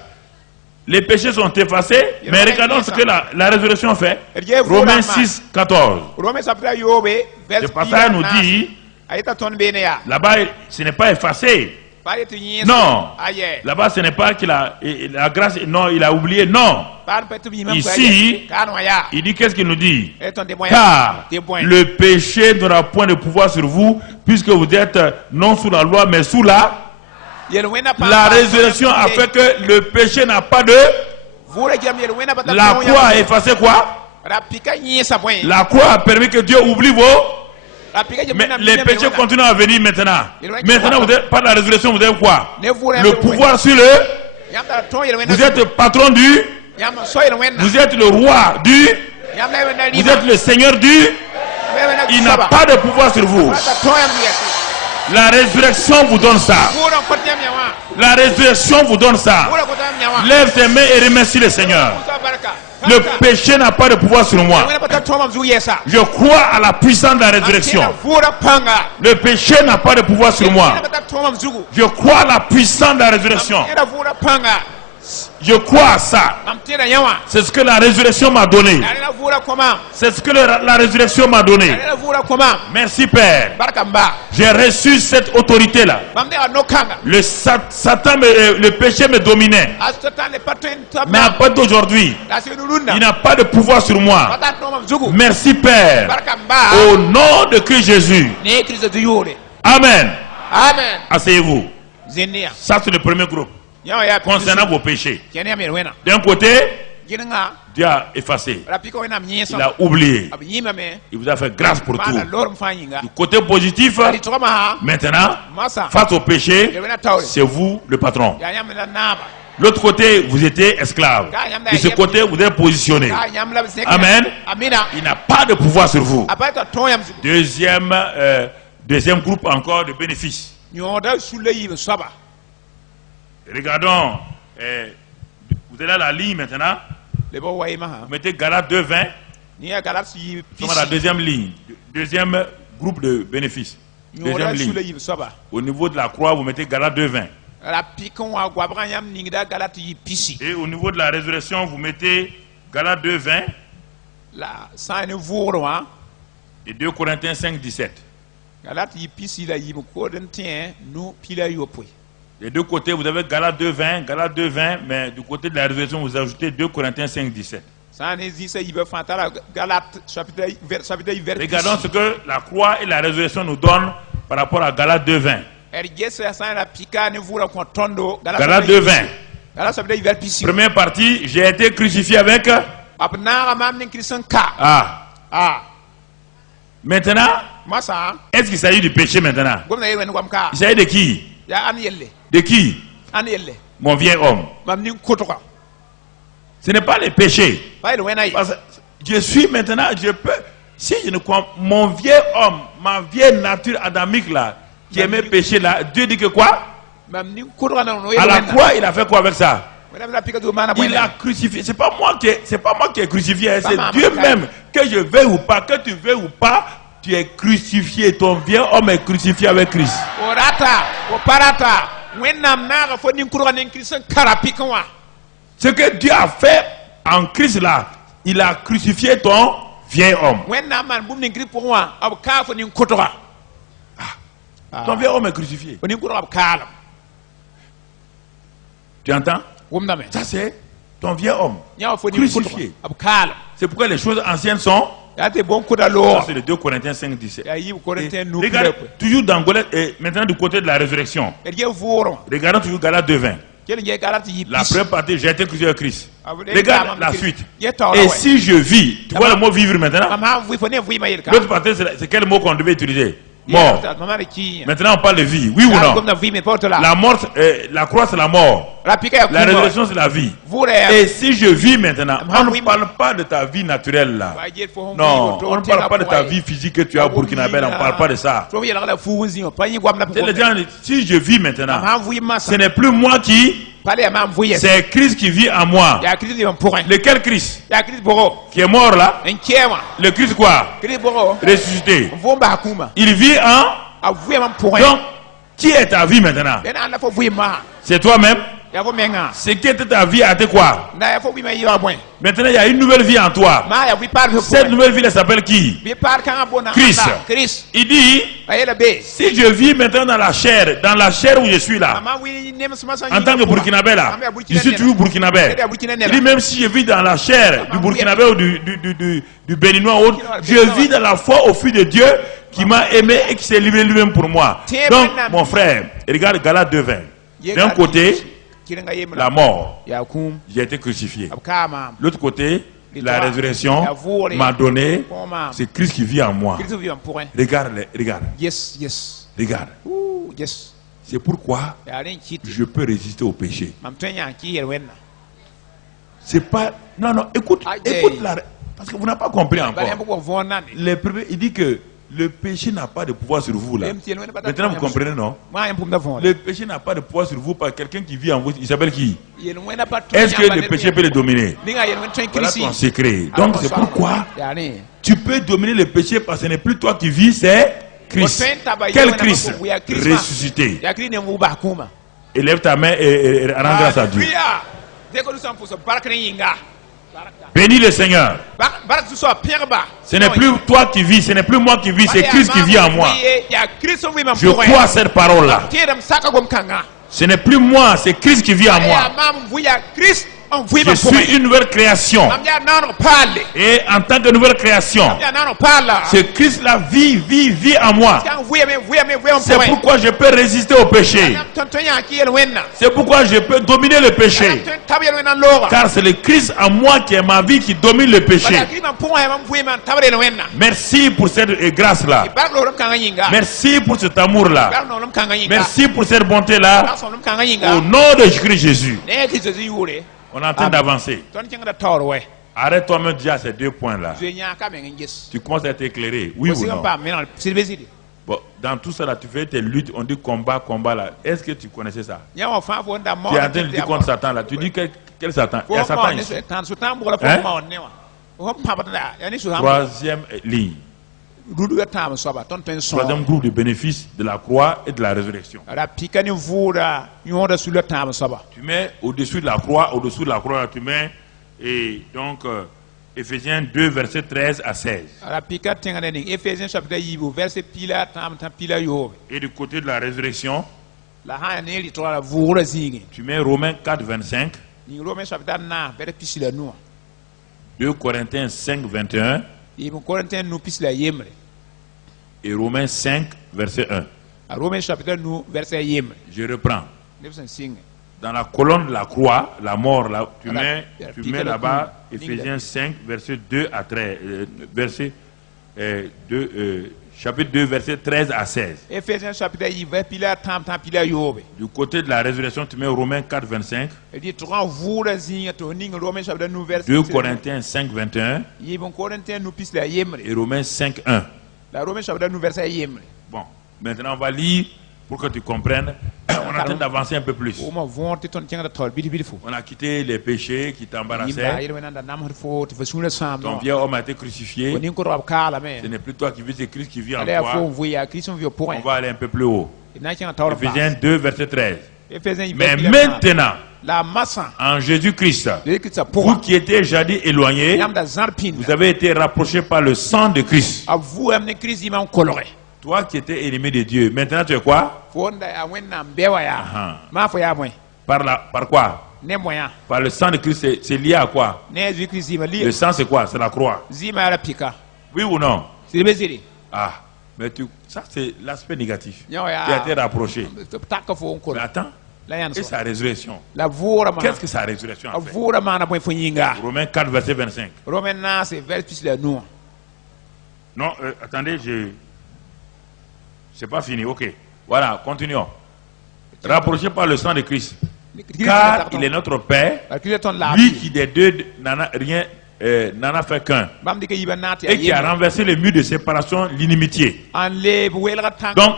Les péchés sont effacés, mais regardons ce que la résurrection fait. Romains 6, 14. Ce passage nous dit, là-bas, ce n'est pas effacé. Non. Là-bas, ce n'est pas qu'il a la grâce, non, il a oublié, non. Ici, il dit, qu'est-ce qu'il nous dit? Car le péché n'aura point de pouvoir sur vous, puisque vous êtes non sous la loi, mais sous la résurrection a fait que le péché n'a pas de... La croix a effacé quoi? La croix a permis que Dieu oublie vos... Mais les péchés continuent à venir maintenant. Maintenant, vous êtes, par la résurrection, vous avez quoi? Le pouvoir sur le... Vous êtes patron du... Vous êtes le roi du... Vous êtes le seigneur du... Il n'a pas de pouvoir sur vous. La résurrection vous donne ça. La résurrection vous donne ça. Lève tes mains et remercie le Seigneur. Le péché n'a pas de pouvoir sur moi. Je crois à la puissance de la résurrection. Le péché n'a pas de pouvoir sur moi. Je crois à la puissance de la résurrection. Je crois à ça. C'est ce que la résurrection m'a donné. C'est ce que la résurrection m'a donné. Merci Père. J'ai reçu cette autorité-là. Le Satan, le péché me dominait. Mais à partir d'aujourd'hui, il n'a pas de pouvoir sur moi. Merci Père. Au nom de Christ Jésus. Amen. Asseyez-vous. Ça c'est le premier groupe. Concernant vos péchés. D'un côté, Dieu a effacé. Il a oublié. Il vous a fait grâce pour tout. Du côté positif, maintenant, face au péché, c'est vous le patron. L'autre côté, vous étiez esclave. De ce côté, vous êtes positionné. Amen. Il n'a pas de pouvoir sur vous. Deuxième groupe encore de bénéfices. Regardons, vous êtes à la ligne maintenant. Vous mettez Galates 2:20. Nous sommes à la deuxième ligne. Deuxième groupe de bénéfices. Deuxième ligne. Au niveau de la croix, vous mettez Galates 2:20. Et au niveau de la résurrection, vous mettez Galates 2:20. Et 2 Corinthiens 5:17. Les deux côtés, vous avez Galates 2:20, mais du côté de la résurrection, vous ajoutez 2 Corinthiens 5:17. Regardons ce que la croix et la résurrection nous donnent par rapport à Galates 2:20. Galates 2:20. Première partie, j'ai été crucifié avec... Maintenant, est-ce qu'il s'agit du péché maintenant? Il s'agit de qui? De qui? Mon vieil homme. Ce n'est pas le péché. Parce que je suis maintenant, je peux, si je ne crois, mon vieil homme, ma vieille nature adamique là, qui aimait pécher là, Dieu dit que quoi? À la croix, il a fait quoi avec ça? Il a crucifié. C'est pas moi qui ai crucifié, hein, c'est Maman, Dieu maman. même. Que je veuille ou pas, que tu veuilles ou pas, tu es crucifié. Ton vieux homme est crucifié avec Christ. Ce que Dieu a fait en Christ là, il a crucifié ton vieil homme. Ton vieil homme est crucifié. Tu entends? Ça c'est ton vieil homme crucifié. C'est pourquoi les choses anciennes sont. Ça c'est le 2 Corinthiens 5, 17. Et regarde, toujours dans Galates, maintenant du côté de la résurrection. Regardons toujours Galates 2, 20. La première partie, j'ai été crucifié avec Christ. Regarde la suite. Et si je vis, tu vois le mot vivre maintenant? L'autre partie, c'est quel mot qu'on devait utiliser? Mort. Maintenant, on parle de vie. Oui ou non? La mort, la croix, c'est la mort. La résurrection, c'est la vie. Et si je vis maintenant, on ne parle pas de ta vie naturelle là. Non, on ne parle pas de ta vie physique que tu as au Burkinabé, on ne parle pas de ça. Les gens, si je vis maintenant, ce n'est plus moi qui, c'est Christ qui vit en moi. Lequel Christ? Qui est mort là? Le Christ quoi? Ressuscité. Il vit en. Donc, qui est ta vie maintenant? C'est toi-même. Ce qui était ta vie a été quoi? Maintenant, il y a une nouvelle vie en toi. Cette nouvelle vie, elle s'appelle qui? Christ. Il dit, si je vis maintenant dans la chair où je suis là, en tant que Burkinabé là, je suis toujours Burkinabé. Il dit, même si je vis dans la chair du Burkinabé ou du Béninois ou autre, je vis dans la foi au Fils de Dieu qui m'a aimé et qui s'est livré lui-même pour moi. Donc, mon frère, regarde Galates 2:20. D'un côté, la mort, j'ai été crucifié. L'autre côté, la résurrection m'a donné, c'est Christ qui vit en moi. Regarde. Regarde. C'est pourquoi je peux résister au péché. C'est pas. Non, écoute là. Parce que vous n'avez pas compris encore. Il dit que le péché n'a pas de pouvoir sur vous là. Maintenant vous comprenez, non? Le péché n'a pas de pouvoir sur vous par quelqu'un qui vit en vous. Il s'appelle qui? Est-ce que le péché peut le dominer? Voilà ton secret. Donc c'est pourquoi tu peux dominer le péché parce que ce n'est plus toi qui vis, c'est Christ. Quel Christ? Ressuscité. Élève ta main et rends grâce à Dieu. Bénis le Seigneur. Ce n'est plus toi qui vis, ce n'est plus moi qui vis, c'est Christ qui vit en moi. Je crois à cette parole-là. Ce n'est plus moi, c'est Christ qui vit en moi. Je suis une nouvelle création. Et en tant que nouvelle création, ce Christ-là vit en moi. C'est pourquoi je peux résister au péché. C'est pourquoi je peux dominer le péché. Car c'est le Christ en moi qui est ma vie qui domine le péché. Merci pour cette grâce-là. Merci pour cet amour-là. Merci pour cette bonté-là. Au nom de Jésus. On est en train d'avancer. Arrête toi-même déjà ces 2 points-là. Tu commences à être éclairé, oui ou non? Bon, dans tout ça là, tu fais tes luttes, on dit combat là. Est-ce que tu connaissais ça? Tu es en train de dire contre Satan là. Tu dis quel Satan? Il y a Satan ici. Troisième ligne. Troisième groupe de bénéfices de la croix et de la résurrection. Tu mets au-dessus de la croix, tu mets, et donc, Éphésiens 2, verset 13 à 16. Et du côté de la résurrection, tu mets Romains 4, 25. 2 Corinthiens 5, 21. Et Romains 5, verset 1. Je reprends. Dans la colonne de la croix, la mort, là, tu mets là-bas Éphésiens 5, verset 2 à 13. Chapitre 2, verset 13 à 16. Du côté de la résurrection, tu mets Romains 4, 25. 2 Corinthiens 5, 21. Et Romains 5, 1. Bon, maintenant on va lire pour que tu comprennes, on est en train d'avancer un peu plus. Oma vonte ton tjänga tal bit fu. On a quitté les péchés qui Yimba t'embarrassaient. yele wena nam har fo te fasuna sam Ton no. vieil homme a été crucifié. Woni ko rob kala me. Ce n'est plus toi qui vis, c'est Christ qui vit en Ale fo toi. vu ya Christ vio point. On va aller un peu plus haut. Na tjänga tal ba. Ephésiens 2, verset 13. Ephésiens Mais maintenant, la massa en Jésus-Christ, de Christ vous pour qui étiez jadis éloignés, yam da zarpin. vous avez été rapprochés par le sang de Christ. A vous amne Christ imam coloré. Toi qui étais ennemi de Dieu, maintenant tu es quoi? Fonda a wena mbewa ya. Ma fo ya point. Par quoi? Ne moyen. Par le sang de Christ, c'est lié à quoi? Ne Jésus Christ ima li. Le sang c'est quoi? C'est la croix. Zima la pika. Oui ou non? C'est beziri. Ah, mais ça c'est l'aspect négatif. Nyo Tu as été ya. rapproché. Taka fo on Mais attends, La yan et so. sa résurrection? La voura ma. Qu'est-ce que sa résurrection a A fait? voura ma na point fo yinga. Romains 4, verset 25. Romain na c'est vers plus la nous. Non, attendez, c'est pas fini, ok. Voilà, continuons. Rapproché par le sang de Christ. Car il est notre Père, lui qui des deux n'en a fait qu'un. Et qui a renversé le mur de séparation, l'inimitié. Donc,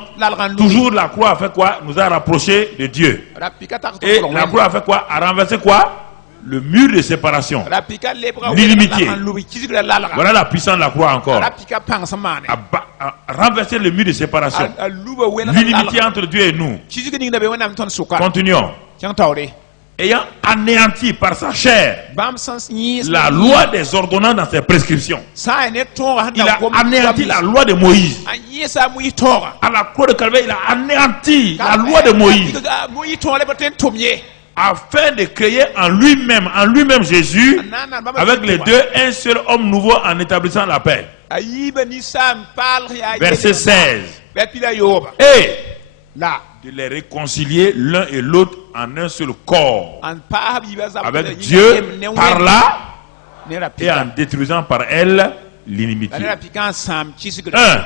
toujours la croix a fait quoi? Nous a rapprochés de Dieu. Et la croix a fait quoi? A renversé quoi? Le mur de séparation. L'inimitié. Voilà la puissance de la croix encore. A renversé le mur de séparation. L'inimitié entre Dieu et nous. Continuons. Ayant anéanti par sa chair la loi des ordonnances dans ses prescriptions. Il a anéanti la loi de Moïse. À la croix de Calvaire, il a anéanti la loi de Moïse. Afin de créer en lui-même Jésus, avec les deux, un seul homme nouveau en établissant la paix. Verset 16. Et de les réconcilier l'un et l'autre en un seul corps avec Dieu par là et en détruisant par elle l'inimitié. 1.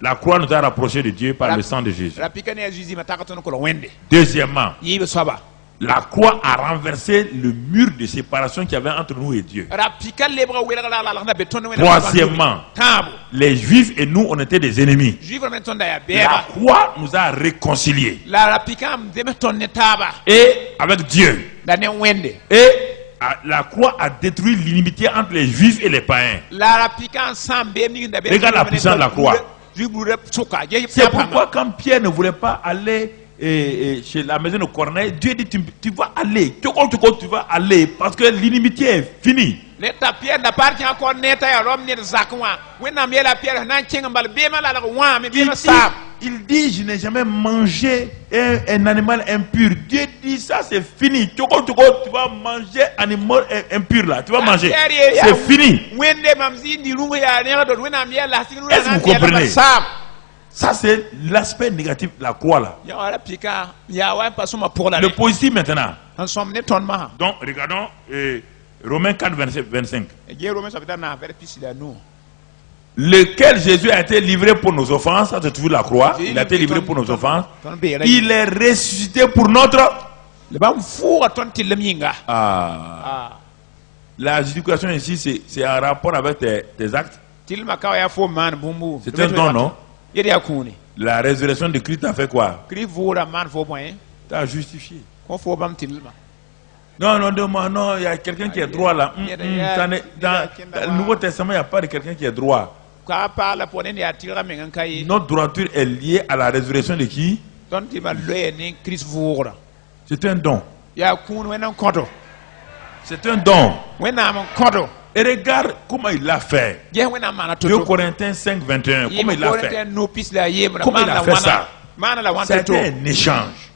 La croix nous a rapprochés de Dieu par le sang de Jésus. Deuxièmement, la croix a renversé le mur de séparation qu'il y avait entre nous et Dieu. Troisièmement, les Juifs et nous, on était des ennemis. La croix nous a réconciliés. Et avec Dieu. Et la croix a détruit l'inimitié entre les Juifs et les païens. Regarde la puissance de la croix. C'est pourquoi quand Pierre ne voulait pas aller chez la maison de Corneille, Dieu dit tu vas aller, tu vas aller parce que l'inimitié est finie. Il dit je n'ai jamais mangé un animal impur. Dieu dit ça c'est fini. Tu vas manger un animal impur là. Tu vas manger. C'est fini. Est-ce que vous comprenez? Ça c'est l'aspect négatif de la croix là. Le positif maintenant. Donc regardons Romains 4, verset 25. Lequel Jésus a été livré pour nos offenses. Ça c'est toujours la croix. Il a été livré pour nos offenses. Il est ressuscité pour notre... La justification ici c'est en rapport avec tes actes. C'est un don, non? La résurrection de Christ a fait quoi? T'as justifié. Non, il y a quelqu'un qui est droit là. Dans le Nouveau Testament, il n'y a pas de quelqu'un qui est droit. Notre droiture est liée à la résurrection de qui? C'est un don. C'est un don. Et regarde comment il l'a fait. 2 Corinthiens 5, 21. Comment il l'a fait? Comment il a fait ça? C'était un échange.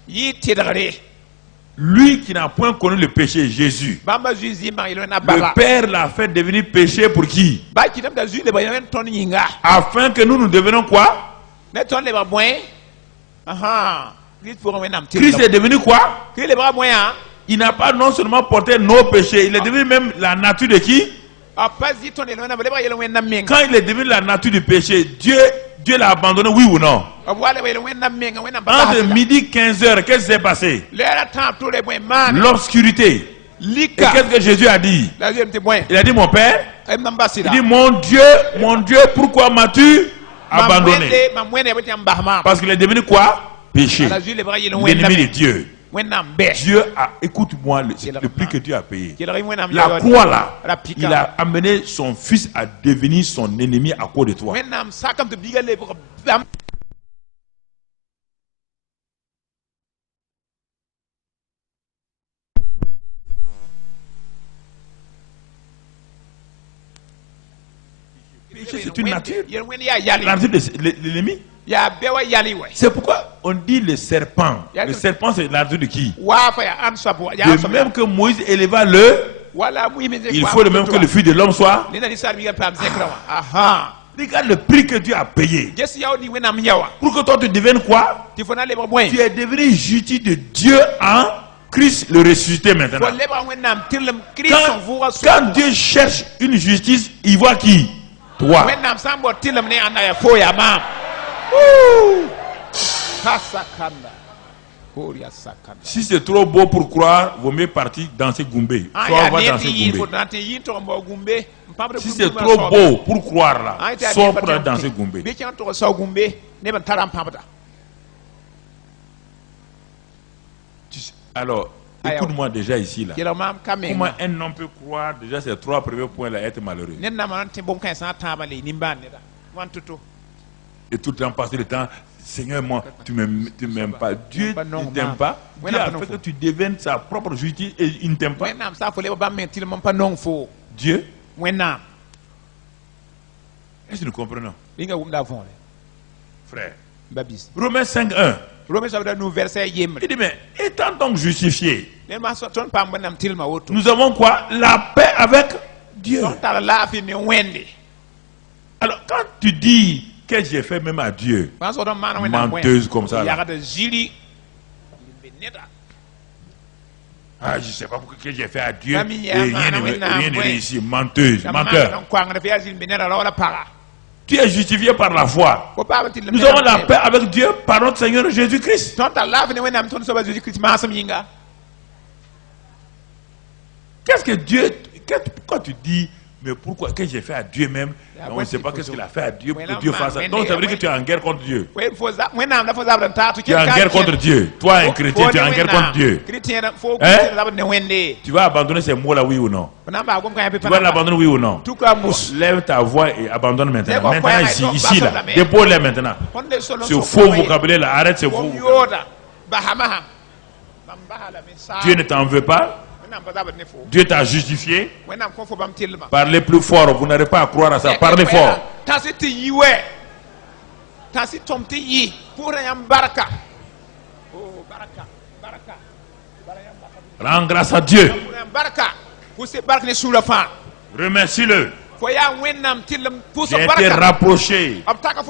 Lui qui n'a point connu le péché, Jésus. Le Père l'a fait devenir péché pour qui? Afin que nous devenions quoi? Christ est devenu quoi? Il n'a pas non seulement porté nos péchés, il est devenu même la nature de qui? Quand il est devenu la nature du péché, Dieu l'a abandonné, oui ou non? Entre midi et 15h, qu'est-ce qui s'est passé? L'obscurité. Et qu'est-ce que Jésus a dit? Il a dit mon Père. Il dit mon Dieu, pourquoi m'as-tu abandonné. Parce qu'il est devenu quoi? Péché. L'ennemi de Dieu. Dieu a, écoute-moi, le prix que Dieu a payé. La croix là, il a amené son fils à devenir son ennemi à cause de toi. Péché, c'est une nature. La nature de l'ennemi. C'est pourquoi on dit le serpent. Le serpent, c'est la nature de qui? De même que Moïse éleva il faut le même que le fils de l'homme soit. Regarde le prix que Dieu a payé. Pour que toi tu deviennes quoi? Tu es devenu justice de Dieu en Christ le ressuscité maintenant. Quand Dieu cherche une justice, il voit qui? Toi. Si c'est trop beau pour croire, vaut mieux partir danser Goumbé. Soit on va danser Goumbé. Si c'est trop beau pour croire là, soit pour aller danser Goumbé. Alors, écoute-moi déjà ici là. Comment un homme peut croire déjà ces trois premiers points là être malheureux? Et tout le temps passer le temps, Seigneur, moi, tu m'aimes pas. Dieu ne t'aime pas. Dieu a fait que tu deviennes sa propre justice et il ne t'aime pas. Dieu. Est-ce que nous comprenons? Frère. Romains 5:1. Il dit, mais étant donc justifiés, nous avons quoi? La paix avec Dieu. Alors, quand tu dis que j'ai fait même à Dieu, menteuse comme ça, là. Ah, je ne sais pas pourquoi que j'ai fait à Dieu et rien ne réussit. Menteuse, menteur. Tu es justifié par la foi. Nous avons la paix avec Dieu par notre Seigneur Jésus-Christ. Qu'est-ce que Dieu... Pourquoi tu dis, mais pourquoi que j'ai fait à Dieu même? On ne sait pas qu'est-ce qu'il a fait à Dieu pour que Dieu fasse ça. Donc ça veut dire que tu es en guerre contre Dieu. Tu es en guerre contre Dieu. Toi, un chrétien, tu es en guerre contre Dieu. Hein? Tu vas abandonner ces mots-là, oui ou non? Tu vas l'abandonner, oui ou non? Lève ta voix et abandonne maintenant. Maintenant, ici là. Dépose-les maintenant. Ce faux vocabulaire là, arrête ce faux vocabulaire. Dieu ne t'en veut pas. Dieu t'a justifié. Parlez plus fort, vous n'arrivez pas à croire à ça. Parlez fort. Rends grâce à Dieu. Remercie-le. J'ai été rapproché.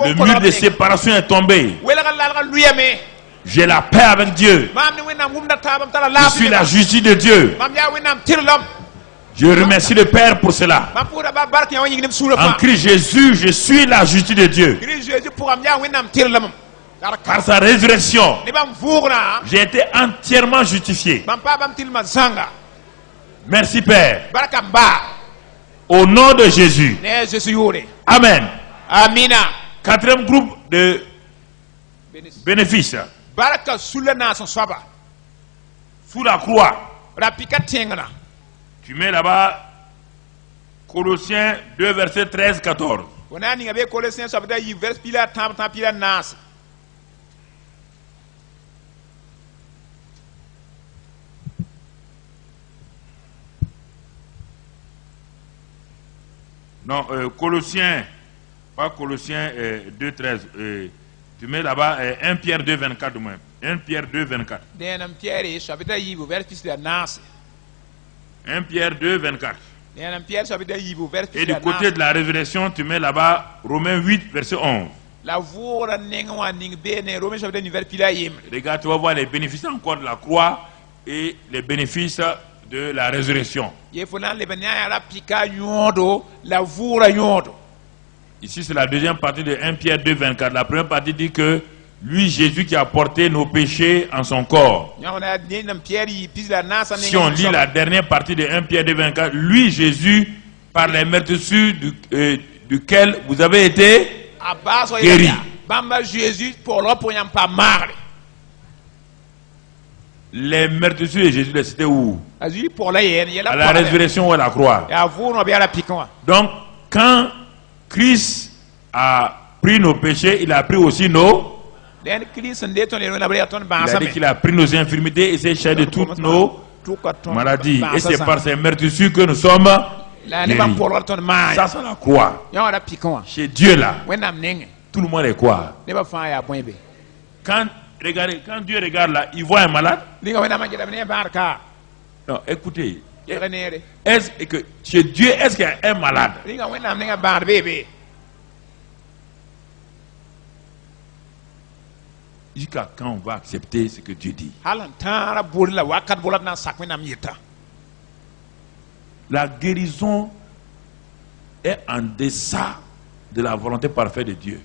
Le mur de séparation est tombé. J'ai la paix avec Dieu. Je suis la justice de Dieu. Je remercie le Père pour cela. En Christ Jésus, je suis la justice de Dieu. Par sa résurrection, j'ai été entièrement justifié. Merci Père. Au nom de Jésus. Amen. Quatrième groupe de bénéfices. Sous la croix. Tu mets là-bas Colossiens 2 verset 13-14. Non, Colossiens, pas Colossiens 2 13. Tu mets là-bas 1 Pierre 2 24 moins. 1 Pierre 2 24. 1 Pierre 2 24. Et du côté de la résurrection, tu mets là-bas Romains 8 verset 11. Regarde, tu vas voir les bénéfices encore de la croix et les bénéfices de la résurrection. Ici, c'est la deuxième partie de 1 Pierre 2 24. La première partie dit que lui, Jésus, qui a porté nos péchés en son corps. Si on lit la dernière partie de 1 Pierre 2 24, lui, Jésus, par les meurtrissures duquel vous avez été guéri. Bamba Jésus pour l'homme pour pas marre. Les meurtrissures de Jésus, c'était où? À la résurrection ou à la croix. Donc, quand Christ a pris nos péchés, il a pris aussi nos... Il a dit qu'il a pris nos infirmités et s'est chargé de toutes nos maladies. Et c'est par ces meurtrissures que nous sommes guéris. Ça, c'est la croix. Chez Dieu là, tout le monde est quoi? Quand Dieu regarde là, il voit un malade. Non, écoutez. Est-ce que chez Dieu, est-ce qu'il y a un malade? Jusqu'à quand on va accepter ce que Dieu dit? La guérison est en deçà de la volonté parfaite de Dieu.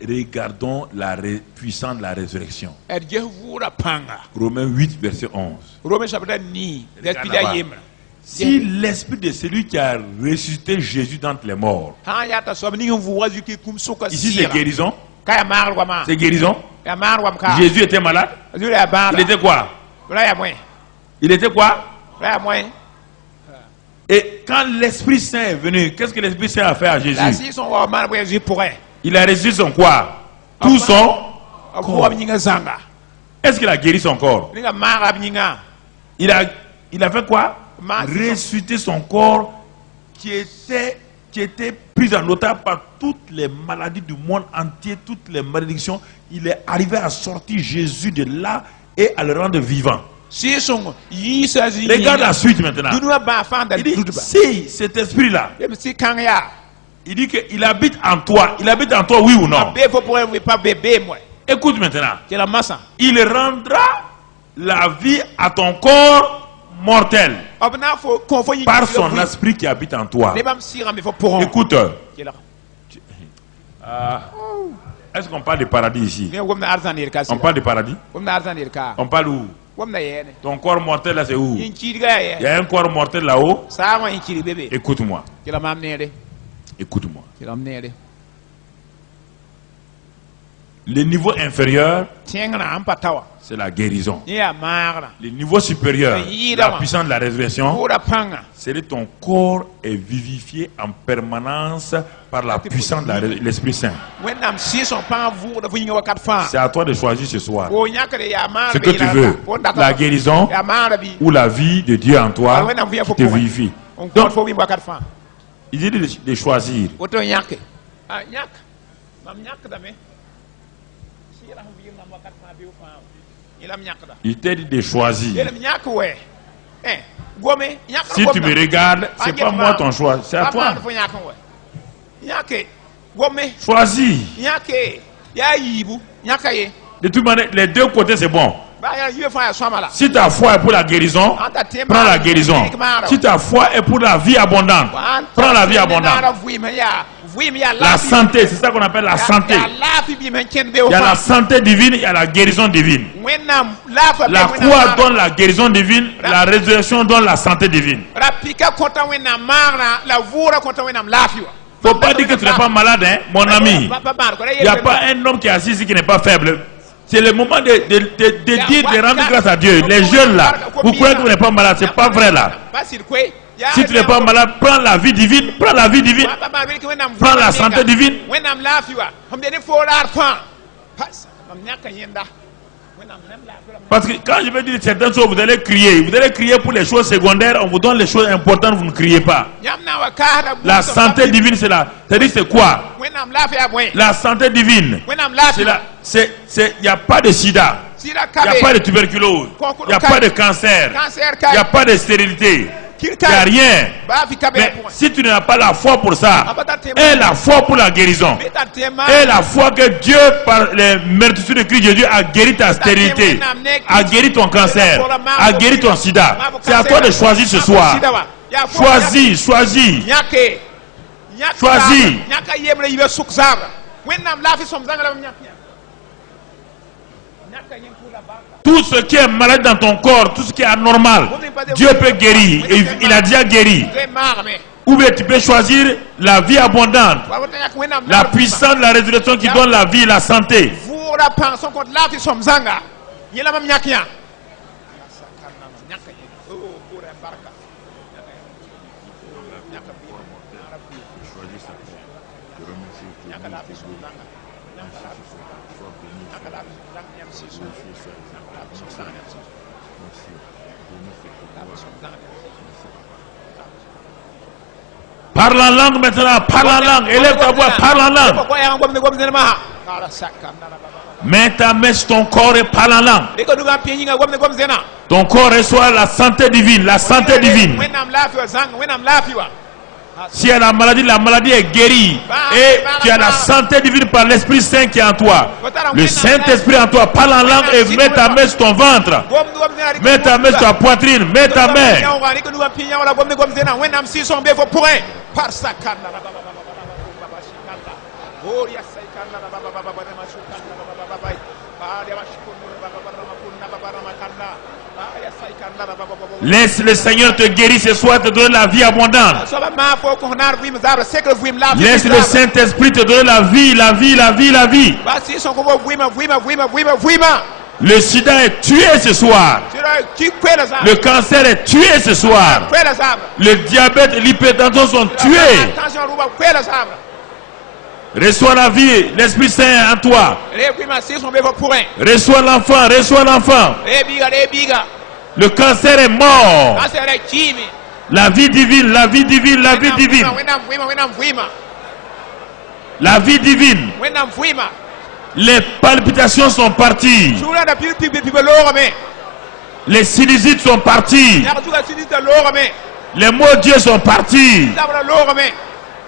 Regardons la puissance de la résurrection. Romains 8, verset 11. Si l'esprit de celui qui a ressuscité Jésus d'entre les morts, ici c'est guérison. C'est guérison. Jésus était malade. Il était quoi? Il était quoi? Et quand l'Esprit Saint est venu, qu'est-ce que l'Esprit Saint a fait à Jésus? Il a ressuscité son quoi? Tout son corps. Est-ce qu'il a guéri son corps? Il a fait quoi? Ressusciter son corps qui était pris en otage par toutes les maladies du monde entier, toutes les malédictions. Il est arrivé à sortir Jésus de là et à le rendre vivant. Regarde la suite maintenant. Il dit, si cet esprit-là, il dit qu'il habite en toi. Il habite en toi, oui ou non? Écoute maintenant. Il rendra la vie à ton corps mortel par son esprit qui habite en toi. Écoute. Est-ce qu'on parle de paradis ici? On parle de paradis? On parle où? Ton corps mortel là c'est où? Il y a un corps mortel là-haut. Écoute-moi. Écoute-moi. Le niveau inférieur, c'est la guérison. Le niveau supérieur, la puissance de la résurrection, c'est que ton corps est vivifié en permanence par la puissance de l'Esprit Saint. C'est à toi de choisir ce soir ce que tu veux, la guérison ou la vie de Dieu en toi qui te vivifie. Donc, il dit de choisir. Il t'a dit de choisir. Si tu me regardes, c'est pas moi ton choix, c'est à toi. Choisis. De toute manière, les deux côtés c'est bon. Si ta foi est pour la guérison, prends la guérison. Si ta foi est pour la vie abondante, prends la vie abondante. La santé, c'est ça qu'on appelle la santé. Il y a la santé divine, il y a la guérison divine. La croix donne la guérison divine, la résurrection donne la santé divine. Faut pas dire que tu n'es pas malade, hein, mon ami. Il n'y a pas un homme qui est assis ici qui n'est pas faible. C'est le moment de dire, de rendre grâce à Dieu. Les jeunes là, vous croyez que vous n'êtes pas malade, c'est pas vrai là. Si tu n'es pas malade, prends la vie divine, prends la vie divine, prends la santé divine. Parce que quand je vais dire certaines choses, vous allez crier pour les choses secondaires, on vous donne les choses importantes, vous ne criez pas. La santé divine, c'est quoi? La santé divine, il n'y a pas de sida, il n'y a pas de tuberculose, il n'y a pas de cancer, il n'y a pas de stérilité. Il n'y a rien. Mais si tu n'as pas la foi pour ça, et la foi pour la guérison, et la foi que Dieu, par les meurtrissures de Christ Jésus, a guéri ta stérilité, a guéri ton cancer, a guéri ton sida, c'est à toi de choisir ce soir. Choisis, choisis. Choisis. Tout ce qui est malade dans ton corps, tout ce qui est anormal, Dieu peut guérir. Et il a déjà guéri. Ou bien tu peux choisir la vie abondante, la puissance de la résurrection qui donne la vie et la santé. Parle en langue maintenant, parle en langue, élève ta voix, parle en langue. Mets ta main sur ton corps et parle en langue. Ton corps reçoit la santé divine, la santé divine. Si la maladie est guérie et tu as la santé divine par l'Esprit Saint qui est en toi. Le Saint-Esprit en toi, parle en langue et mets ta main sur ton ventre. Mets ta main sur ta poitrine, mets ta main. Laisse le Seigneur te guérir ce soir, te donner la vie abondante. Laisse le Saint-Esprit te donner la vie, la vie, la vie, la vie. Le sida est tué ce soir. Le cancer est tué ce soir. Le diabète et l'hypertension sont tués. Reçois la vie, l'Esprit Saint en toi. Reçois l'enfant, reçois l'enfant. Le cancer est mort. La vie divine, la vie divine, la vie divine. La vie divine. Les palpitations sont parties. Les sinusites sont partis. Les mots de Dieu sont partis.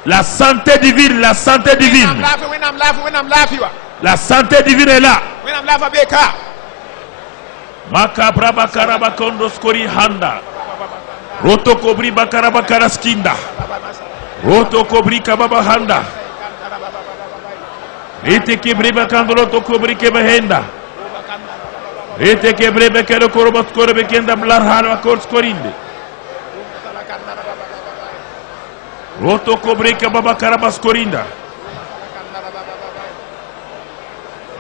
La santé divine, la santé divine. La santé divine est là. Makabra bakaraba kondoskori handa. Roto kobri bakaraba karaskinda. Roto kobri kababa handa. Ete kebri bakandolo to kobri kebehenda. Ete kebri bekero korobot korbe kenda blar halwa korskorinde. Roto kobri kababa karabaskorinda.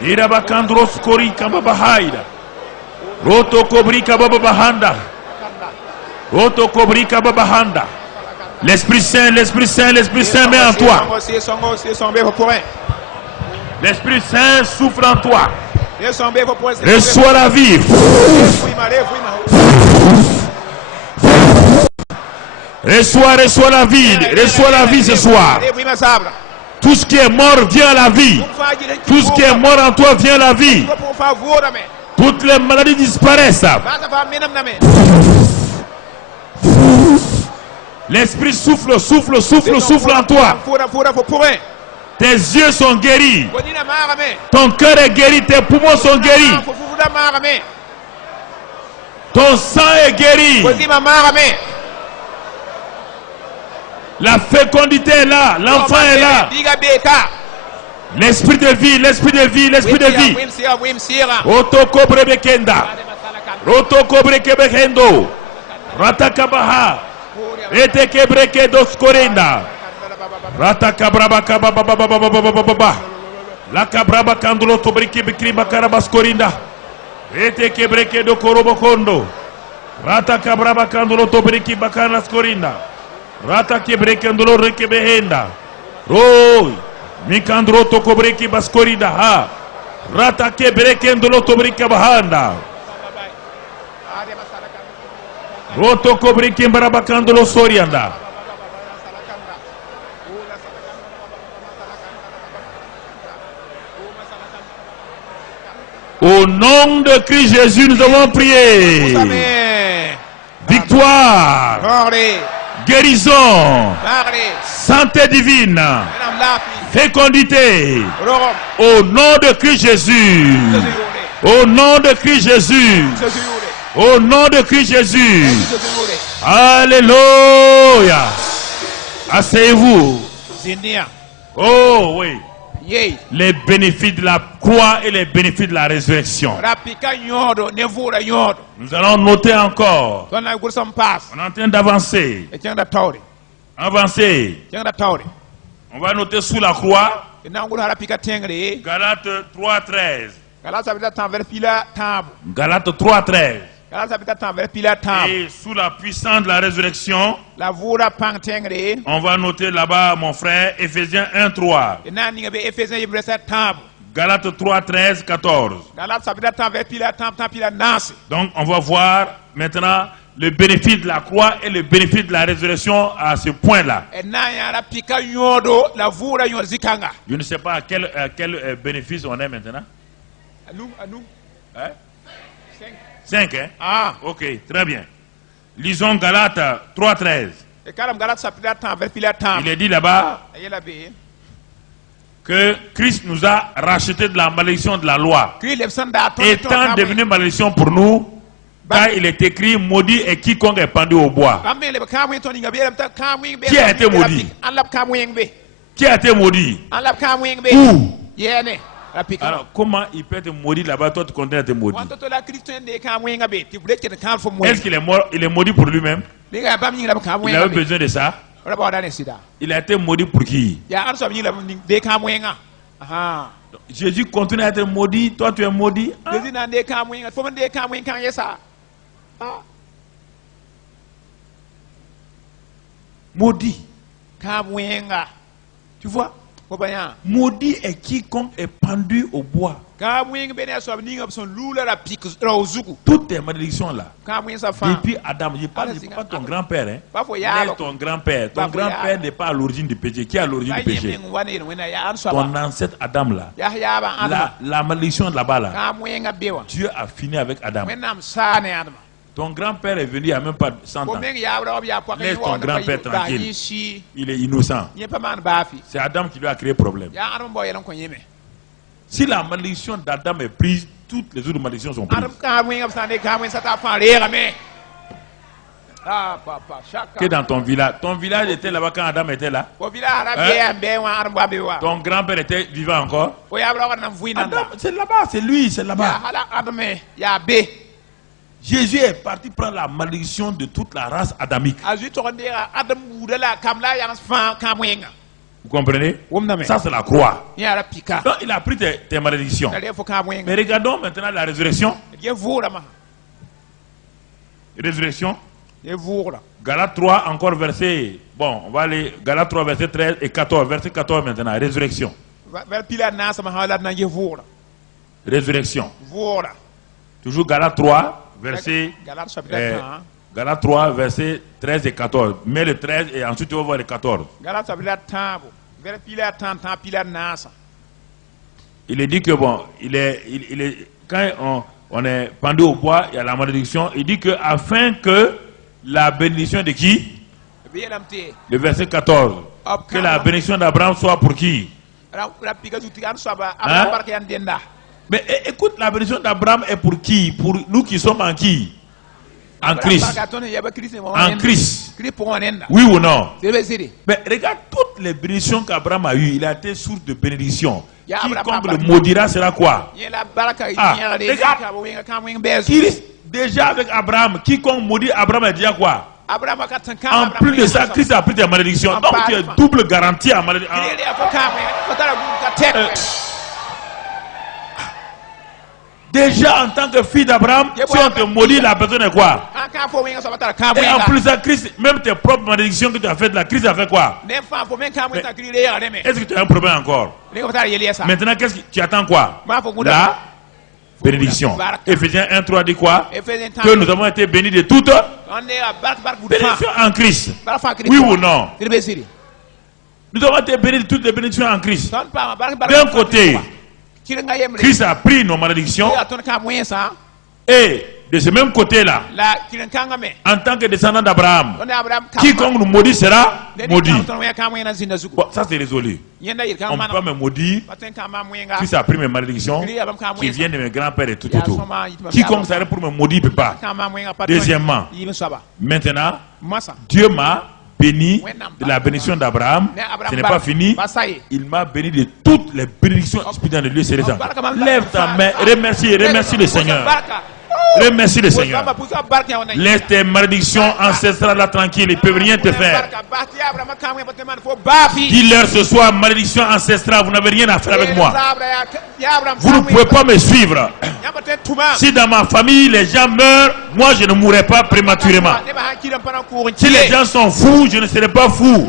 Ira bakandros kori kababa haida. Roto kobrika baba bahanda. Roto kobrika baba bahanda. L'Esprit Saint, l'Esprit Saint, l'Esprit Saint met en toi. L'Esprit Saint souffle en toi. Reçois la vie. Reçois la vie. Reçois la vie ce soir. Tout ce qui est mort vient à la vie. Tout ce qui est mort en toi vient à la vie. Toutes les maladies disparaissent. L'Esprit souffle, souffle, souffle, souffle en toi. Tes yeux sont guéris. Ton cœur est guéri, tes poumons sont guéris. Ton sang est guéri. La fécondité est là, l'enfant est là. L'esprit de vie, l'esprit de vie, l'esprit de vie. Roto kobre bekenda. Roto kobre kebehendo. Ratakabaha. Ete kebre kedos korenda. Ratakabraba kababa. La kabraba kandulo tobriki bikri bakarabas korinda. Ete kebre kedo korobo kondo. Ratakabraba kandulo tobriki bakaras korinda. Rata kebre kandulo rekebehenda. Roy. Mikandro to kobreki baskorida ha. Rata kebrekendolo to brika bahanda. Roto kobreki barabakandolo sorianda. Au nom de Christ Jésus, nous avons prié. Victoire. Guérison. Santé divine. Fécondité. Au nom de Christ Jésus. Au nom de Christ Jésus. Au nom de Christ Jésus. Alléluia. Asseyez-vous. Oh oui. Les bénéfices de la croix et les bénéfices de la résurrection. Nous allons noter encore. On est en train d'avancer. Avancez. jangda tawre On va noter sous la croix. na ngul hara pika tengre Galates 3:13. Galates chapitre 10 vers pila tambo Galates 3:13. Galates chapitre 10 vers pila tambo Et sous la puissance de la résurrection, la vura pang tengre on va noter là-bas, mon frère, Éphésiens 1:3. na ninga be Ephésiens verset tambo Galates 3:13, 14. Galates chapitre 10 vers pila tambo pila nasi Donc, on va voir maintenant le bénéfice de la croix et le bénéfice de la résurrection à ce point-là. na yara pika nyodo la vura nyodo zikanga Je ne sais pas à quel bénéfice on est maintenant. anu Hein? 5 5, hein? ah Ok, très bien. Lisons Galates 3:13. e kalam Galates chapitre 10 vers pila tambo Il est dit là-bas ayela be que Christ nous a racheté de la malédiction de la loi. kri lebsanda to Étant devenu malédiction pour nous, car il est écrit, maudit est quiconque est pendu au bois. Qui a été maudit? Qui a été maudit? Où? Alors, comment il peut être maudit là-bas, toi tu continues à être maudit? Est-ce qu'il est mort? Il est maudit pour lui-même? Il avait besoin de ça? Il a été maudit pour qui? Jésus continue à être maudit, toi tu es maudit. Maudit. Tu vois? Maudit est quiconque est pendu au bois. Toutes tes malédictions là. Depuis Adam, je parle pas ton grand-père. Hein. Laisse ton grand-père. Ton grand-père n'est pas à l'origine du péché. Qui est à l'origine du péché? Ton ancêtre Adam là. La malédiction là-bas là. Dieu a fini avec Adam. Ton grand-père est venu il n'y a même pas 100 ans. Laisse ton grand-père tranquille. Il est innocent. C'est Adam qui lui a créé problème. Si la malédiction d'Adam est prise, toutes les autres malédictions sont prises. Que dans ton village était là-bas quand Adam était là. Ton grand-père était vivant encore. Adam, c'est là-bas, c'est lui, c'est là-bas. Jésus est parti prendre la malédiction de toute la race adamique. Vous comprenez? Ça c'est la croix. Donc il a pris tes malédictions. Mais regardons maintenant la résurrection. Résurrection. Galates 3 encore verset. Bon, on va aller Galates 3 verset 13 et 14. Verset 14 maintenant. Résurrection. Résurrection. Toujours Galates 3 verset. Galates 3 verset 13 et 14. Mets le 13 et ensuite tu vas voir le 14. Il est dit que bon, quand on est pendu au bois, il y a la malédiction. Il dit que afin que la bénédiction de qui? Le verset 14. Que la bénédiction d'Abraham soit pour qui? Hein? Mais écoute, la bénédiction d'Abraham est pour qui? Pour nous qui sommes en qui? En Christ. En Christ. Oui ou non? Mais regarde toutes les bénédictions qu'Abraham a eues. Il a été source de bénédiction. Quiconque le maudira sera quoi? Regarde. Déjà avec Abraham, quiconque maudit Abraham est déjà quoi? En plus de ça, Christ a pris tes malédictions. Donc tu es double garantie en malédiction. Déjà en tant que fille d'Abraham, si on te maudit, la personne est quoi? Et en plus de Christ, même tes propres malédictions que tu as faites, la Christ a fait quoi? Est-ce que tu as un problème encore? Maintenant, qu'est-ce que tu attends quoi? La bénédiction. Éphésiens 1:3 dit quoi? Que nous avons été bénis de toutes bénédictions en Christ. Oui ou non? Nous avons été bénis de toutes les bénédictions en Christ. D'un côté, Christ a pris nos malédictions et de ce même côté-là, en tant que descendant d'Abraham, quiconque nous maudit sera maudit. Bon, ça c'est résolu. On ne peut pas me maudire. Christ a pris mes malédictions qui viennent de mes grands-pères et tout. Quiconque serait pour me maudire ne peut pas. Deuxièmement, maintenant, Dieu m'a béni de la bénédiction d'Abraham. Ce n'est pas fini. Il m'a béni de toutes les bénédictions spirituelles de Dieu céleste. Lève ta main, remercie le Seigneur. Remercie le Seigneur. Laisse tes malédictions ancestrales là tranquilles. Ils ne peuvent rien te faire. Dis-leur ce soir, malédiction ancestrale, vous n'avez rien à faire avec moi. Vous ne pouvez pas me suivre. Si dans ma famille les gens meurent, moi je ne mourrai pas prématurément. Si les gens sont fous, je ne serai pas fou.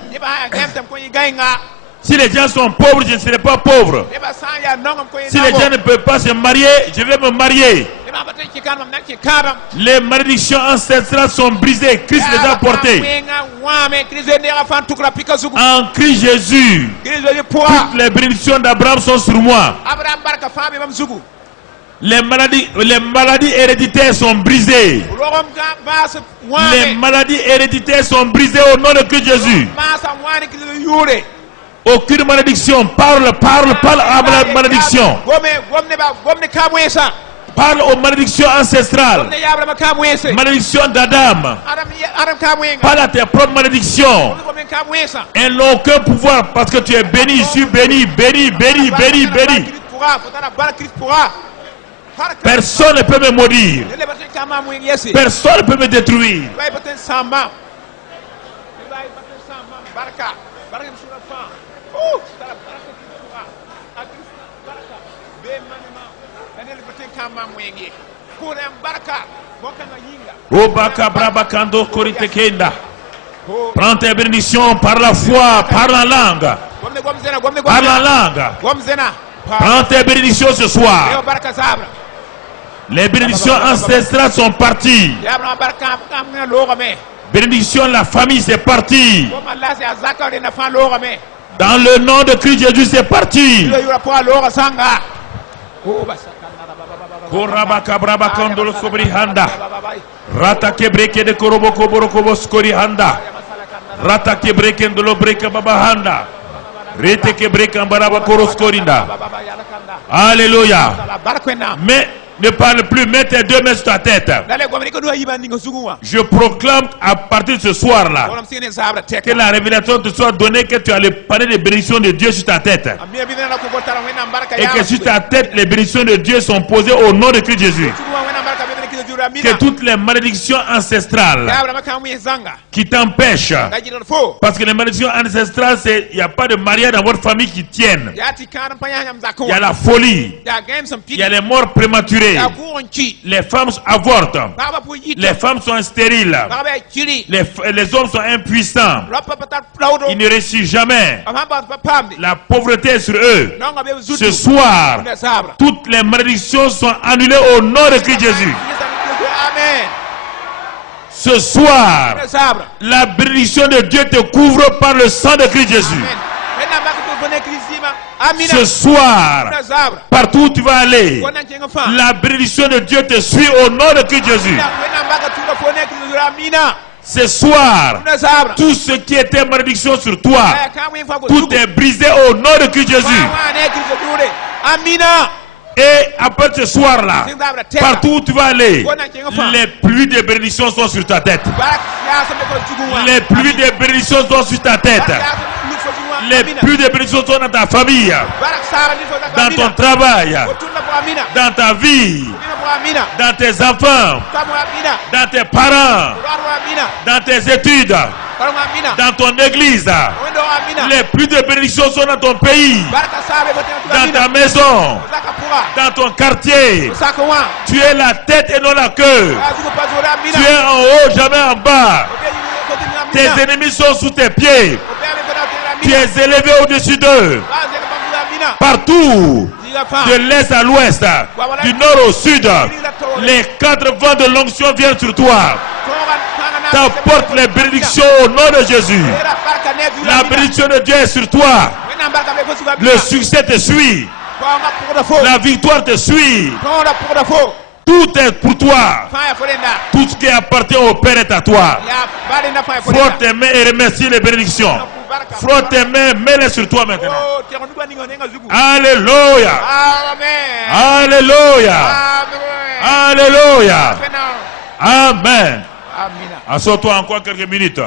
Si les gens sont pauvres, je ne serai pas pauvre. Si les gens ne peuvent pas se marier, je vais me marier. Les malédictions ancestrales sont brisées. Christ les a portées. En Christ Jésus, toutes les bénédictions d'Abraham sont sur moi. Les maladies héréditaires sont brisées. Les maladies héréditaires sont brisées au nom de Christ Jésus. Aucune malédiction. Parle à la malédiction. Parle aux malédictions ancestrales. Malédiction d'Adam. Parle à tes propres malédictions. Elles n'ont aucun pouvoir parce que tu es béni. Je suis béni, béni, béni, béni, béni. Personne ne peut me maudire. Personne ne peut me détruire. Prends tes bénédictions par la foi, par la langue. Par la langue. Prends tes bénédictions ce soir. Les bénédictions ancestrales sont parties. Bénédiction de la famille, c'est parti. Dans le nom de Christ Jésus, c'est parti. Rata kebreke de koroboko borokobo skori handa. Rata kebreke ndolo breke baba handa. Rete kebreke ambaraba koroskorinda. Alléluia. Mais ne parle plus, mets tes deux mains sur ta tête. Je proclame à partir de ce soir-là que la révélation te soit donnée, que tu as le panier de bénédictions de Dieu sur ta tête. Et que sur ta tête, les bénédictions de Dieu sont posées au nom de Christ Jésus. Que toutes les malédictions ancestrales qui t'empêchent, parce que les malédictions ancestrales, il n'y a pas de mariage dans votre famille qui tiennent. Il y a la folie, il y a les morts prématurées. Les femmes avortent. Les femmes sont stériles. Les hommes sont impuissants. Ils ne réussissent jamais. La pauvreté est sur eux. Ce soir, toutes les malédictions sont annulées au nom de Christ Jésus. Ce soir, la bénédiction de Dieu te couvre par le sang de Christ Jésus. Ce soir, partout où tu vas aller, la bénédiction de Dieu te suit au nom de Christ Jésus. Ce soir, tout ce qui était malédiction sur toi, tout est brisé au nom de Christ Jésus. Et après ce soir-là, partout où tu vas aller, les pluies de bénédiction sont sur ta tête. Les pluies de bénédiction sont sur ta tête. Les pluies de bénédiction sont dans ta famille, dans ton travail, dans ta vie, dans tes enfants, dans tes parents, dans tes études, dans ton église. Les pluies de bénédiction sont dans ton pays, dans ta maison, dans ton quartier. Tu es la tête et non la queue. Tu es en haut, jamais en bas. Tes ennemis sont sous tes pieds. Tu es élevé au-dessus d'eux. Partout, de l'est à l'ouest, du nord au sud, les quatre vents de l'onction viennent sur toi. T'apportes les bénédictions au nom de Jésus. La bénédiction de Dieu est sur toi. Le succès te suit. La victoire te suit. Tout est pour toi. Tout ce qui appartient au Père est à toi. Frotte tes mains et remercie les bénédictions. Frotte tes mains, mets-les sur toi maintenant. Alléluia. Alléluia. Alléluia. Amen. Assois-toi encore quelques minutes.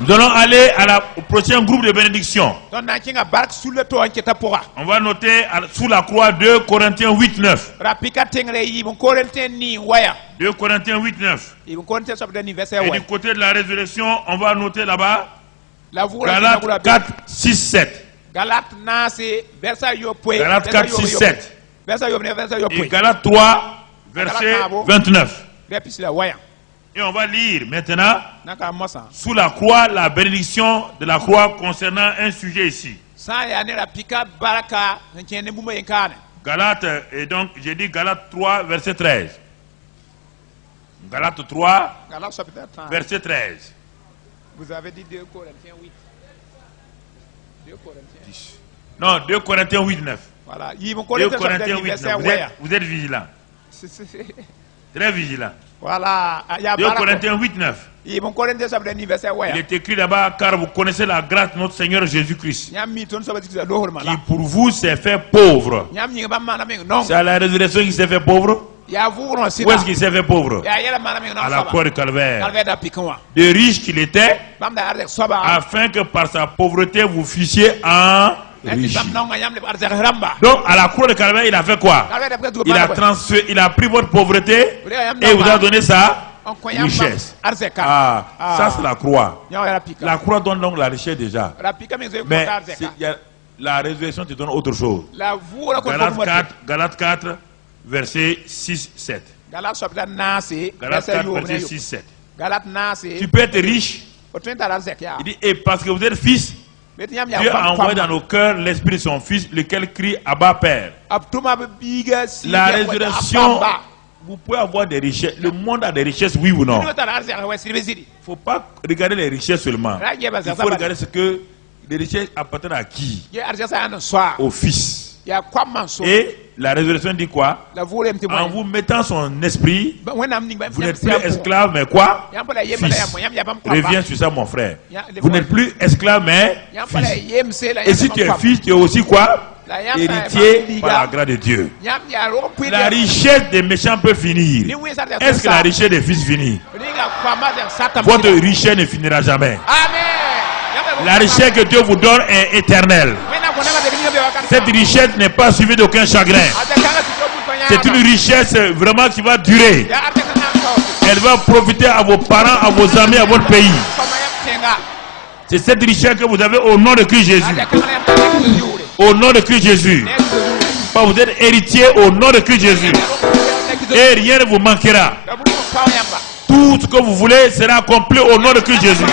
Nous allons aller au prochain groupe de bénédiction. Don na kinga bark sulle to anke ta pora. On va noter sous la croix 2 Corinthiens 8, 9. Rapika tengre yi bon Corinthiens ni waya. 2 Corinthiens 8, 9. Yi bon Corinthiens chapitre 9 verset Et 1. du côté de la résurrection, on va noter là-bas La vous Galates 4, 6, 7. Galates na c'est verset yo poe. Galates 4, 6, 7. Verset yo Et poe. Galates 3, verset 29. Repis la waya. Et on va lire maintenant Naka mosa. sous la croix la bénédiction de la croix concernant un sujet ici. Sa ya ne rapika baraka nkene bumba yenkane. Galates, et donc j'ai dit Galates 3, verset 13. Galates 3, Galates chapitre 3. verset 13. Vous avez dit 2 Corinthiens 8. 2 Corinthiens. Non, 2 Corinthiens 8, 9. Voilà. Yi bon 2 Corinthiens Corinthiens chapitre 8, 9 verset 9. waya. Vous êtes vigilants. Très vigilants. Voilà. Ya 2 Corinthiens 8, 9. Yi bon Corinthiens chapitre 9 verset Il waya. est écrit là-bas, car vous connaissez la grâce de notre Seigneur Jésus-Christ, Nyam mi ton soba dikisa do horma qui la. pour vous s'est fait pauvre. Nyam nyinga ba mana me non. C'est à la résurrection qu'il s'est fait pauvre. Ya vouron Où sida. est-ce qu'il s'est fait pauvre? Ya yela mana me non À la soba. croix du Calvaire. Calvaire da pikanwa. De riche qu'il était, Bam da arde soba. afin que par sa pauvreté vous fussiez en riche. Bam non yam le arde ramba. Donc à la croix du Calvaire, il a fait quoi? Calvaire da pikanwa. Il a transféré, il a pris votre pauvreté et vous a donné sa richesse. Ah, ça c'est la croix. La croix donne donc la richesse déjà. Mais la résurrection te donne autre chose. Galates 4, verset 6, 7. Galates chapitre 9, Galates 4, verset 6, 7. Galates 9. Tu peux être riche. Il dit, et parce que vous êtes fils, Dieu a envoyé dans nos cœurs l'esprit de son fils, lequel crie Abba Père. La résurrection, vous pouvez avoir des richesses. Le monde a des richesses, oui ou non? Il ne faut pas regarder les richesses seulement. Il faut regarder ce que les richesses appartiennent à qui? Au fils. Et la résurrection dit quoi? En vous mettant son esprit, vous n'êtes plus esclave, mais quoi? Fils. Reviens sur ça, mon frère. Vous n'êtes plus esclave, mais fils. Et si tu es fils, tu es aussi quoi? Héritier par la grâce de Dieu. La richesse des méchants peut finir. Est-ce que la richesse des fils finit? Votre richesse ne finira jamais. La richesse que Dieu vous donne est éternelle. Cette richesse n'est pas suivie d'aucun chagrin. C'est une richesse vraiment qui va durer. Elle va profiter à vos parents, à vos amis, à votre pays. C'est cette richesse que vous avez au nom de Christ Jésus. Au nom de Christ Jésus. Vous êtes héritier au nom de Christ Jésus. Et rien ne vous manquera. Tout ce que vous voulez sera accompli au nom de Christ Jésus.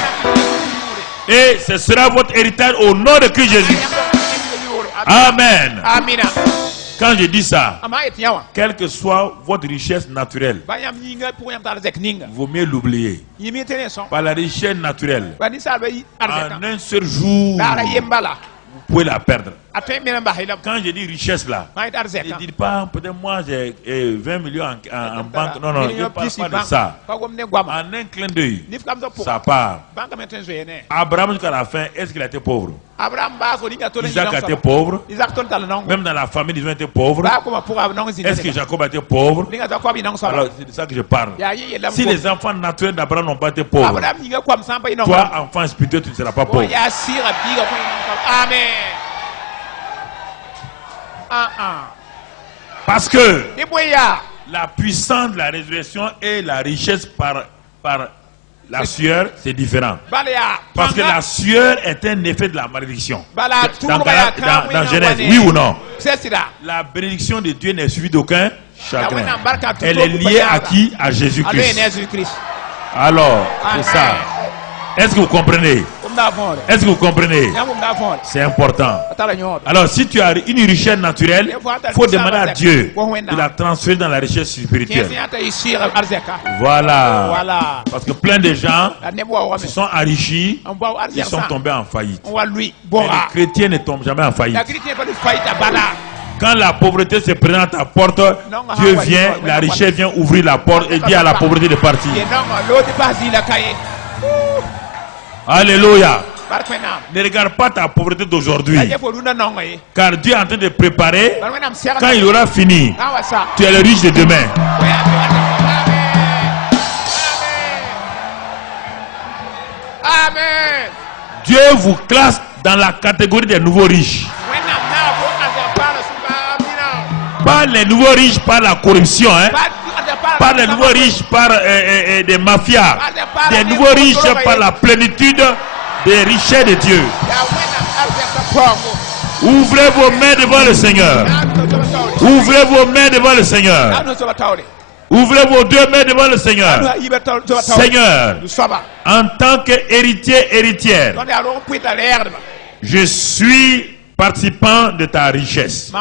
Et ce sera votre héritage au nom de Christ Jésus. Amen. Quand je dis ça, quelle que soit votre richesse naturelle, vaut mieux l'oublier. Par la richesse naturelle, en un seul jour, vous pouvez la perdre. Quand je dis richesse là, ne dites pas peut-être moi j'ai 20 millions en banque. Non, non, je ne parle pas de ça. En un clin d'œil, ça part. Abraham jusqu'à la fin, est-ce qu'il a été pauvre? Isaac a été pauvre. Même dans la famille, ils ont été pauvres. Est-ce que Jacob a été pauvre? Alors c'est de ça que je parle. Si les enfants naturels d'Abraham n'ont pas été pauvres, toi, enfant spirituel, tu ne seras pas pauvre. Amen. Parce que la puissance de la résurrection et la richesse par la sueur, c'est différent. Parce que la sueur est un effet de la malédiction. Dans Genèse, oui ou non? La bénédiction de Dieu n'est suivie d'aucun chagrin. Elle est liée à qui? À Jésus-Christ. Alors, c'est ça. Est-ce que vous comprenez? Est-ce que vous comprenez? C'est important. Alors, si tu as une richesse naturelle, il faut demander à Dieu de la transférer dans la richesse spirituelle. Voilà. Parce que plein de gens se sont enrichis, ils sont tombés en faillite. Mais les chrétiens ne tombent jamais en faillite. Quand la pauvreté se présente à ta porte, Dieu vient, la richesse vient ouvrir la porte et dit à la pauvreté de partir. Alléluia. Ne regarde pas ta pauvreté d'aujourd'hui. Car Dieu est en train de préparer. Quand il aura fini, tu es le riche de demain. Amen. Dieu vous classe dans la catégorie des nouveaux riches. Pas les nouveaux riches par la corruption, hein? Pas les nouveaux riches par des mafias. Des nouveaux riches par la plénitude des richesses de Dieu. Ouvrez vos mains devant le Seigneur. Ouvrez vos mains devant le Seigneur. Ouvrez vos deux mains devant le Seigneur. Seigneur, en tant qu'héritier, héritière, je suis participant de ta richesse.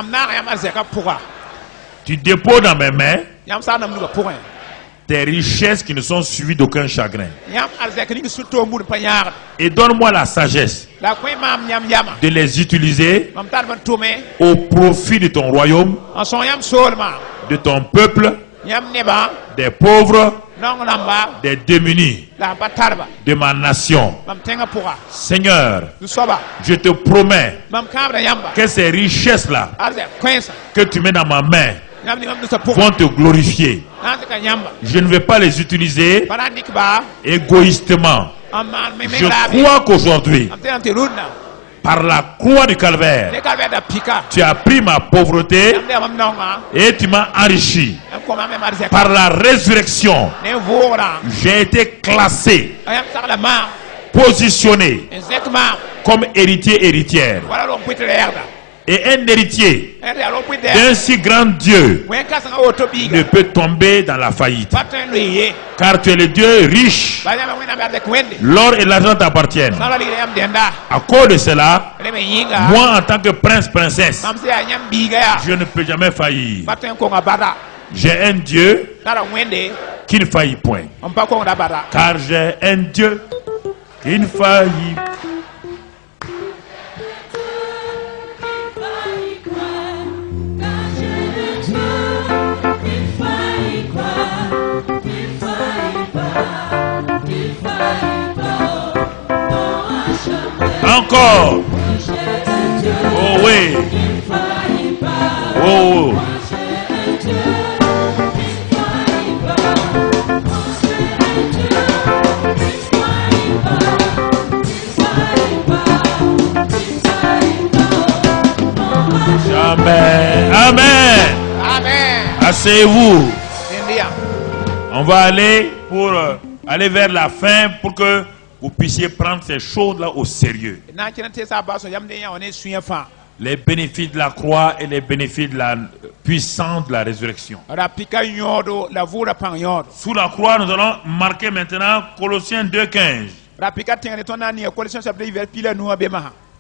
Tu déposes dans mes mains tes richesses qui ne sont suivies d'aucun chagrin. Et donne-moi la sagesse de les utiliser au profit de ton royaume, de ton peuple, des pauvres, des démunis, de ma nation. Seigneur, je te promets que ces richesses-là que tu mets dans ma main vont te glorifier. Je ne vais pas les utiliser égoïstement. Je crois qu'aujourd'hui, par la croix du calvaire, tu as pris ma pauvreté et tu m'as enrichi. Par la résurrection, j'ai été classé, positionné comme héritier, héritière. Et un héritier d'un si grand Dieu ne peut tomber dans la faillite. Car tu es le Dieu riche. L'or et l'argent t'appartiennent. À cause de cela, moi en tant que prince, princesse, je ne peux jamais faillir. J'ai un Dieu qui ne faillit point. Car j'ai un Dieu qui ne faillit point. Encore. Oh oui. Oh. Amen. Amen. Amen. Asseyez-vous. On va aller pour aller vers la fin pour que vous puissiez prendre ces choses-là au sérieux. Les bénéfices de la croix et les bénéfices de la puissance de la résurrection. Sous la croix, nous allons marquer maintenant Colossiens 2,15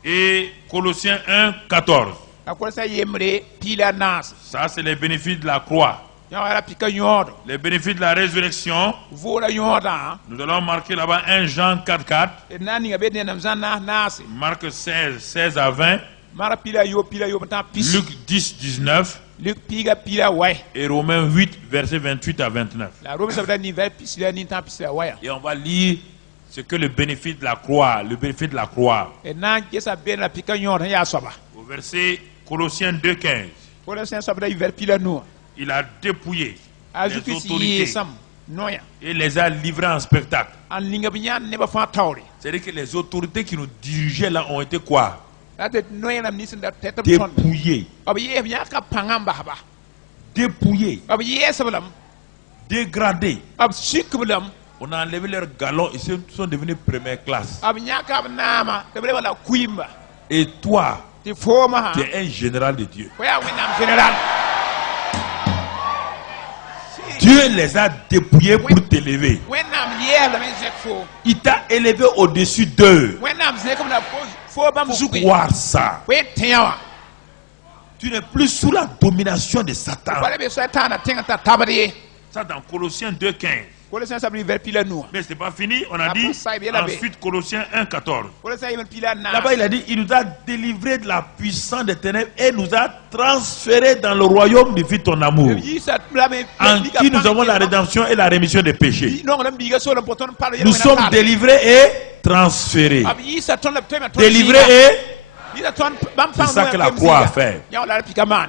et Colossiens 1,14. Ça, c'est les bénéfices de la croix. Les bénéfices de la résurrection, nous allons marquer là-bas 1 Jean 4,4, Marc 16 à 20, Luc 10, 19 et Romains 8, versets 28 à 29. Et on va lire ce que le bénéfice de la croix, le bénéfice de la croix. Au verset Colossiens 2,15. Il a dépouillé les autorités et les a livrés en spectacle. C'est-à-dire que les autorités qui nous dirigeaient là ont été quoi? Dépouillées. Dépouillées. Dégradées. On a enlevé leurs galons, ils sont devenus première classe. Et toi, tu es un général de Dieu. Dieu les a dépouillés pour t'élever. Il t'a élevé au-dessus d'eux. Faut croire ça. Tu n'es plus sous la domination de Satan. Ça dans Colossiens 2,15. Mais ce n'est pas fini, on a dit ensuite Colossiens 1,14. Là-bas il a dit, il nous a délivré de la puissance des ténèbres et nous a transférés dans le royaume du Fils de ton amour, en qui nous avons la rédemption et la rémission des péchés. Nous sommes délivrés et transférés. Délivrés et... C'est ça que la croix a fait.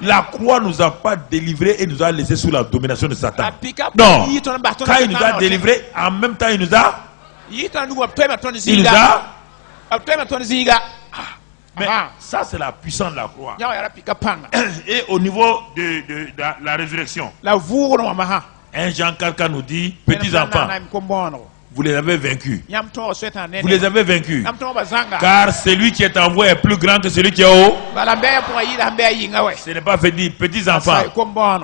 La croix nous a pas délivrés et nous a laissés sous la domination de Satan. Non. Quand il nous a délivrés, en même temps il nous a Abtema ton ziga. Mais ça, c'est la puissance de la croix. Ya yara pika panga. Et au niveau de la résurrection, La vuru no maha. 1 Jean 4 nous dit, petits enfants, vous les avez vaincus. Vous les avez vaincus. Car celui qui est en vous est plus grand que celui qui est haut. Ce n'est pas fait dire, petits enfants.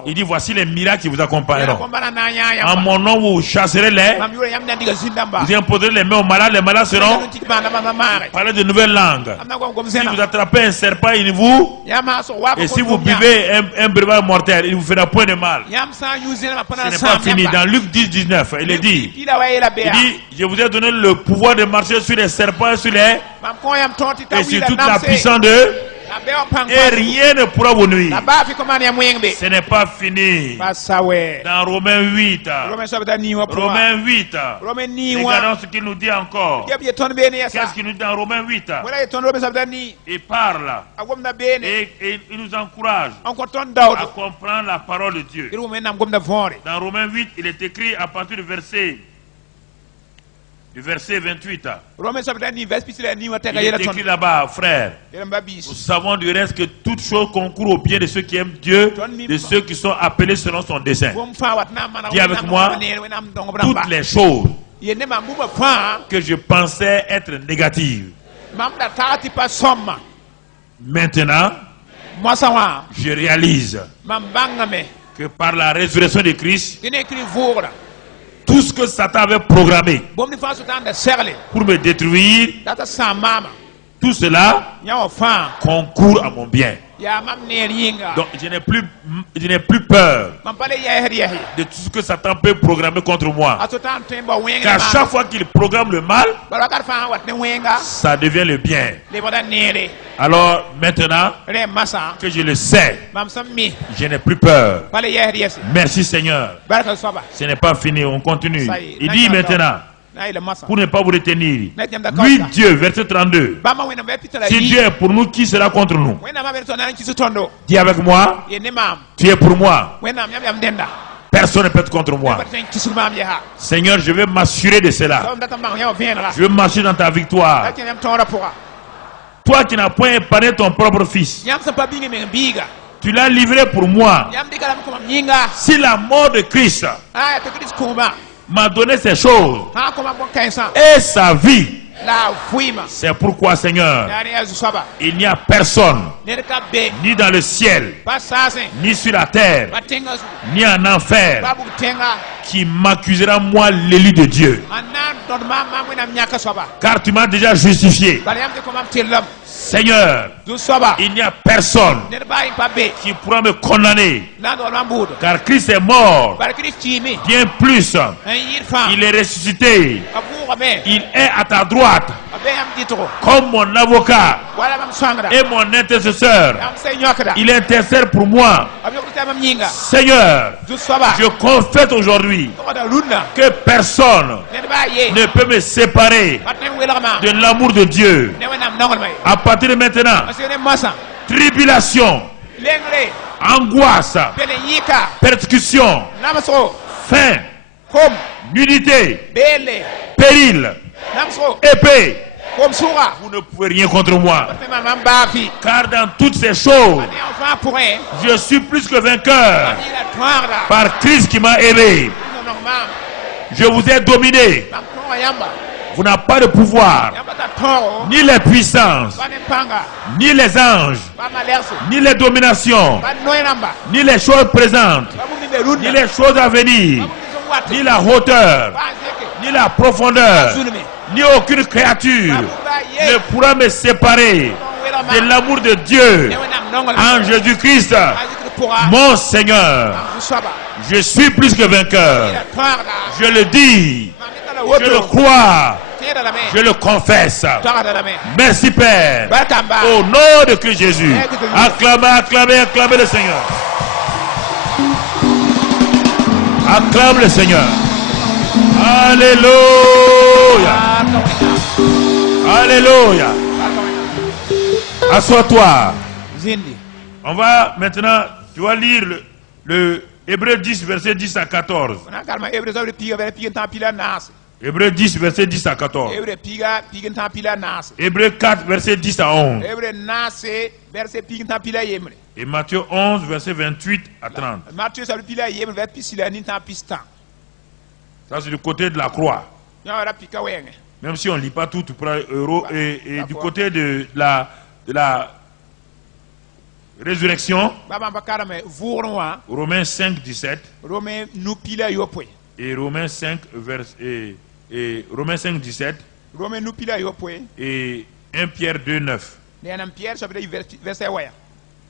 Il dit, voici les miracles qui vous accompagneront. En mon nom, vous chasserez les. Vous imposerez les mains aux malades. Les malades seront. Parlez de nouvelles langues. Si vous attrapez un serpent, il vous. Et si vous buvez un breuvage mortel, il ne vous fera point de mal. Ce n'est pas fini. Dans Luc 10, 19, il est dit. Il dit, je vous ai donné le pouvoir de marcher sur les serpents et sur les. Et sur toute la puissance de. Et rien ne pourra vous nuire. Ce n'est pas fini. Dans Romains 8. Romains 8. Regardons ce qu'il nous dit encore. Qu'est-ce qu'il nous dit dans Romains 8? Il parle. Et il nous encourage à comprendre la parole de Dieu. Dans Romains 8, il est écrit à partir du verset 28. Il est écrit là-bas, frère. Nous savons du reste que toute chose concourt au bien de ceux qui aiment Dieu, de ceux qui sont appelés selon son dessein. Dis avec moi, toutes les choses que je pensais être négatives, maintenant, je réalise que par la résurrection de Christ, tout ce que Satan avait programmé pour me détruire, tout cela concourt à mon bien. Donc je n'ai plus peur de tout ce que Satan peut programmer contre moi. Car chaque fois qu'il programme le mal, ça devient le bien. Alors maintenant que je le sais, je n'ai plus peur. Merci Seigneur. Ce n'est pas fini, on continue. Il dit maintenant, pour ne pas vous retenir, lui Dieu, verset 32, si Dieu est pour nous, qui sera contre nous? Dis avec moi, tu es pour moi, personne ne peut être contre moi. Seigneur, je vais m'assurer de cela. Je veux marcher dans ta victoire. Toi qui n'as point épargné ton propre fils, tu l'as livré pour moi. Si la mort de Christ m'a donné ces choses et sa vie, c'est pourquoi, Seigneur, il n'y a personne, ni dans le ciel, ni sur la terre, ni en enfer, qui m'accusera, moi, l'élu de Dieu. Car tu m'as déjà justifié. Seigneur, il n'y a personne qui pourra me condamner. Car Christ est mort. Bien plus, il est ressuscité. Il est à ta droite comme mon avocat et mon intercesseur. Il intercède pour moi. Seigneur, je confesse aujourd'hui que personne ne peut me séparer de l'amour de Dieu. À partir de maintenant, tribulation, angoisse, persécution, faim, nudité, péril, épée, vous ne pouvez rien contre moi. Car dans toutes ces choses, je suis plus que vainqueur par Christ qui m'a aimé. Je vous ai dominé. Vous n'avez pas de pouvoir, ni les puissances, ni les anges, ni les dominations, ni les choses présentes, ni les choses à venir, ni la hauteur, ni la profondeur, ni aucune créature ne pourra me séparer de l'amour de Dieu en Jésus-Christ, mon Seigneur. Je suis plus que vainqueur. Je le dis, je le crois, je le confesse. Merci Père. Au nom de Christ Jésus. Acclamez, acclamez, acclamez le Seigneur. Acclame le Seigneur. Alléluia. Alléluia. Assois-toi. On va maintenant, tu vas lire le Hébreu 10, verset 10 à 14. Hébreux 10, verset 10 à 14. Hébreu piga tan pila nas. Hébreux 4, verset 10 à 11. Hébreu nase verset piga tan pila yemre. Et Matthieu 11, verset 28 à 30. Matthieu sa pila yemre vers pisila ni tan pistan. Ça, c'est du côté de la croix. Nyawara pika wenge. Même si on ne lit pas tout, tu prends euro. Et du côté de la résurrection, Baba bakara me vourwa. Romains 5, 17. Romain nous pila yopwe. Et Romains 5, Romains 5, 17. Romain nous pila yopwe. Et 1 Pierre 2, 9. Léanam Pierre sa verset waya.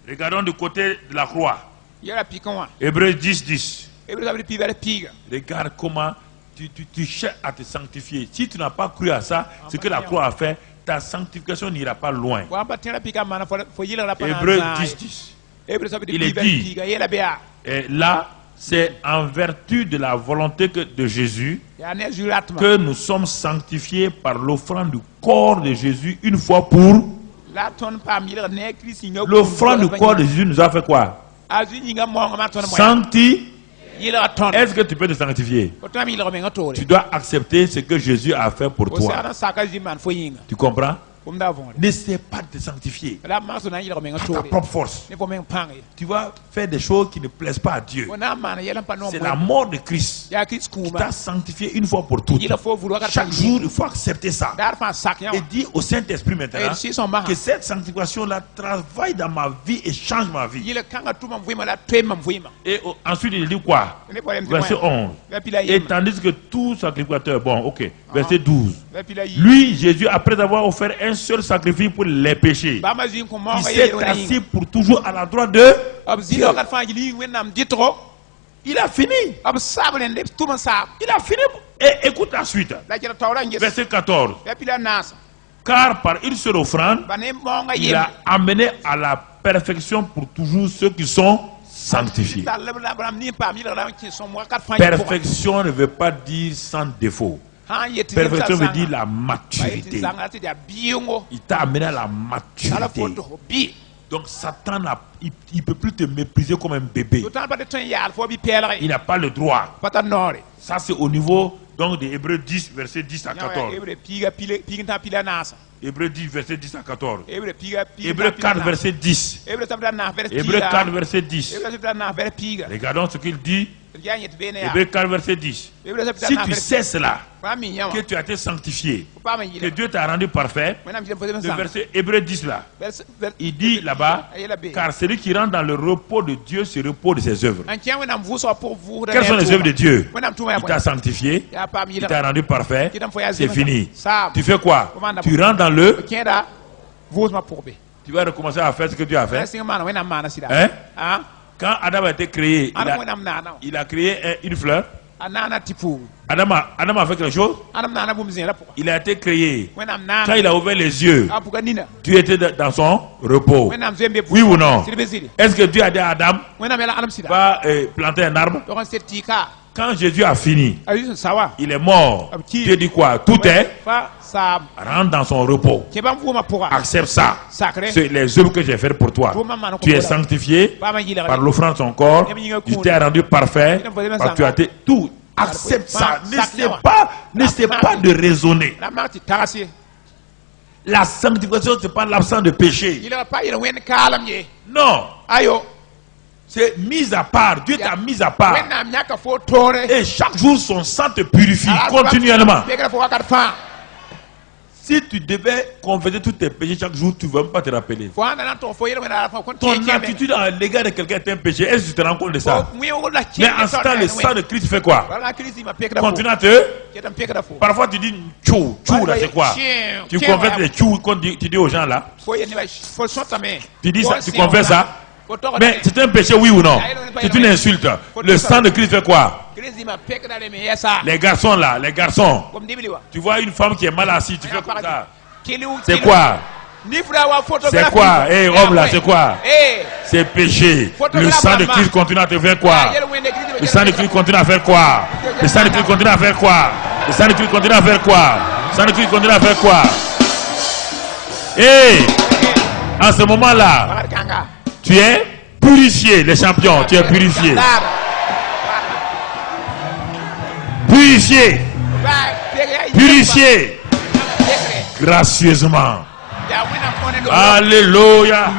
Regardons du côté de la croix. Yara pikanwa. Hébreux 10, 10. Hébreu sa pila piga. Regarde comment tu cherches à te sanctifier. Si tu n'as pas cru à ça, ce que la croix a fait, ta sanctification n'ira pas loin. Hébreux 10, 10. Il est dit, et là, c'est en vertu de la volonté de Jésus que nous sommes sanctifiés par l'offrande du corps de Jésus une fois pour... L'offrande du corps de Jésus nous a fait quoi? Sanctifié. Est-ce que tu peux te sanctifier? Tu dois accepter ce que Jésus a fait pour toi. Tu comprends? N'essaie pas de te sanctifier par ta propre force. Tu vas faire des choses qui ne plaisent pas à Dieu. C'est la mort de Christ qui t'a sanctifié une fois pour toutes. Chaque jour, il faut accepter ça. Et dire au Saint-Esprit maintenant que cette sanctification-là travaille dans ma vie et change ma vie. Et ensuite, il dit quoi? Verset 11. Et tandis que tout sacrificateur, bon, ok, verset 12. Lui, Jésus, après avoir offert un seul sacrifice pour les péchés, il s'est assis pour toujours à la droite de Dieu. Il a fini. Il a fini. Et écoute la suite. Verset 14. Car par une seule offrande, il a amené à la perfection pour toujours ceux qui sont sanctifiés. Perfection ne veut pas dire sans défaut. Perfection veut dire la maturité. Il t'a amené à la maturité. Donc Satan, il ne peut plus te mépriser comme un bébé. Il n'a pas le droit. Ça c'est au niveau donc de Hébreux 10, verset 10 à 14. Hébreux 10, verset 10 à 14. Hébreux 4, verset 10. Hébreux 4, verset 10. Regardons ce qu'il dit. Hébreux 4, verset 10. Si tu sais cela, que tu as été sanctifié, que Dieu t'a rendu parfait, le verset Hébreux 10 là, il dit là-bas, car celui qui rentre dans le repos de Dieu, c'est le repos de ses œuvres. Quelles sont les œuvres de Dieu? Il t'a sanctifié, il t'a rendu parfait, c'est fini. Tu fais quoi? Tu rentres dans le... Tu vas recommencer à faire ce que tu as fait. Hein? Quand Adam a été créé, il a créé une fleur. Adam a fait quelque chose. Il a été créé. Quand il a ouvert les yeux, Dieu était dans son repos. Oui ou non? Est-ce que Dieu a dit à Adam, va planter un arbre? Quand Jésus a fini, il est mort. Dieu dit quoi? Tout est. Rentre dans son repos. Accepte ça. C'est les œuvres que j'ai faites pour toi. Tu es sanctifié par l'offrande de son corps. Tu t'es rendu parfait. Tu as été tout. Accepte ça. N'essaie pas de raisonner. La sanctification, ce n'est pas l'absence de péché. Non. C'est mis à part. Dieu t'a mis à part. Et chaque jour, son sang te purifie continuellement. Si tu devais confesser tous tes péchés chaque jour, tu ne vas même pas te rappeler. Ton attitude à l'égard de quelqu'un est un péché. Est-ce que tu te rends compte de ça? Mais en ce temps, le sang de Christ fait quoi? Continue à te... Parfois tu dis tchou, tchou là c'est quoi? Tu confesses les tchou, tu dis aux gens là. Tu dis ça, tu confesses ça? Mais c'est un péché, oui ou non? C'est une insulte. Le sang de Christ fait quoi? Les garçons là, les garçons. Tu vois une femme qui est mal assise, tu fais comme ça. C'est quoi? C'est quoi? Eh, homme là, c'est quoi? C'est péché. Le sang de Christ continue à te faire quoi? Le sang de Christ continue à faire quoi? Le sang de Christ continue à faire quoi? Le sang de Christ continue à faire quoi? Le sang de Christ continue à faire quoi? Eh, en ce moment-là, tu es purifié, les champions, tu es purifié. Purifié. purifié gracieusement. Alléluia.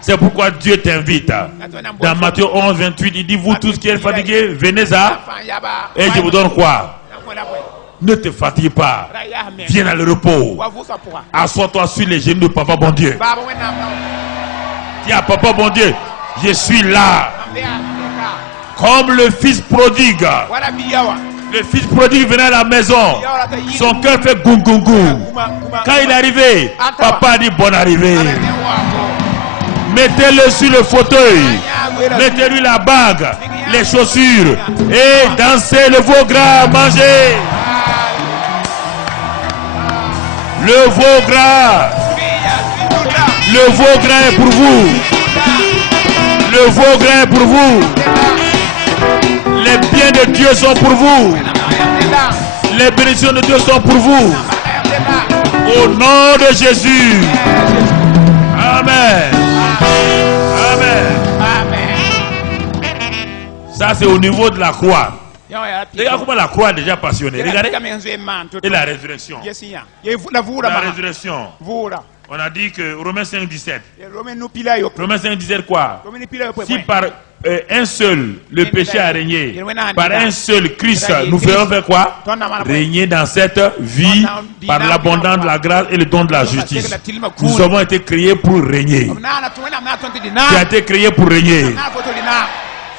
C'est pourquoi Dieu t'invite. Dans Matthieu 11, 28, il dit, vous tous qui êtes fatigués, venez à, et je vous donne quoi? Ne te fatigue pas. Viens dans le repos. Assois-toi sur les genoux de Papa bon Dieu. Dis à Papa bon Dieu, je suis là. Comme le fils prodigue. Le fils prodigue venait à la maison. Son cœur fait goum goum goum. Quand il est arrivé, papa dit bonne arrivée. Mettez-le sur le fauteuil. Mettez-lui la bague, les chaussures. Et dansez le veau gras, mangez. Le veau gras. Le veau gras est pour vous. Le veau gras est pour vous. Les biens de Dieu sont pour vous. Les bénédictions de Dieu sont pour vous. Au nom de Jésus. Amen. Amen. Ça c'est au niveau de la croix. Regarde comment la croix est déjà passionnée. Regardez. Et la résurrection. La résurrection. On a dit que Romains 5, 17. Romains 5, 17 quoi? Si par un seul le péché a régné, par un seul Christ, nous ferons faire quoi? Régner dans cette vie par l'abondance de la grâce et le don de la justice. Nous avons été créés pour régner. Tu as été créé pour régner.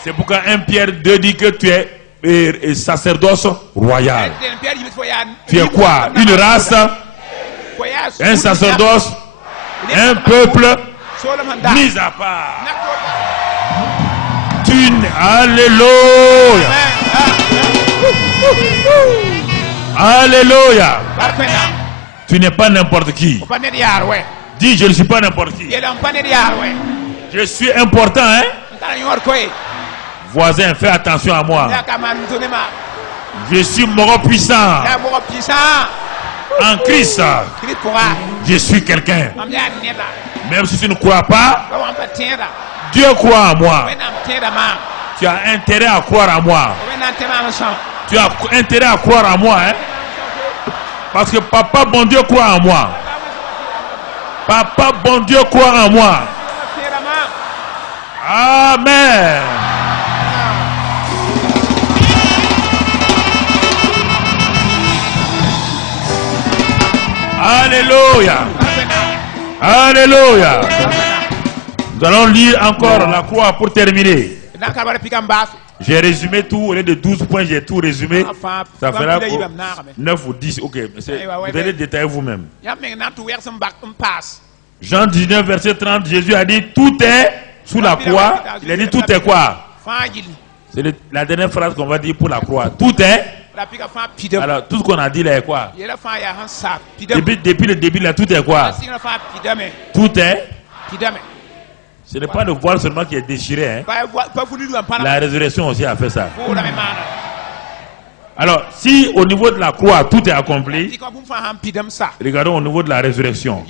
C'est pourquoi 1 Pierre 2 dit que tu es sacerdoce royal. Tu es quoi? Une race, un sacerdoce, un peuple mis à part. Alléluia. Alléluia. Tu n'es pas n'importe qui. Dis, je ne suis pas n'importe qui. Je suis important, hein? Voisin, fais attention à moi. Je suis mort puissant. En Christ, je suis quelqu'un. Même si tu ne crois pas, Dieu croit en moi. Tu as intérêt à croire en moi. Tu as intérêt à croire en moi, hein? Parce que Papa bon Dieu croit en moi. Papa bon Dieu croit en moi. Amen. Alléluia. Alléluia. Nous allons lire encore la croix pour terminer. J'ai résumé tout, au lieu de 12 points, j'ai tout résumé. Ça fera 9 ou 10. Ok, vous allez détailler vous-même. Jean 19, verset 30, Jésus a dit, tout est sous la croix. Il a dit, tout est quoi? C'est la dernière phrase qu'on va dire pour la croix. Tout est. Alors, tout ce qu'on a dit là est quoi? Depuis le début là, tout est quoi? Tout est. Ce n'est pas le voile seulement qui est déchiré. Hein? La résurrection aussi a fait ça. Alors, si au niveau de la croix, tout est accompli, regardons au niveau de la résurrection.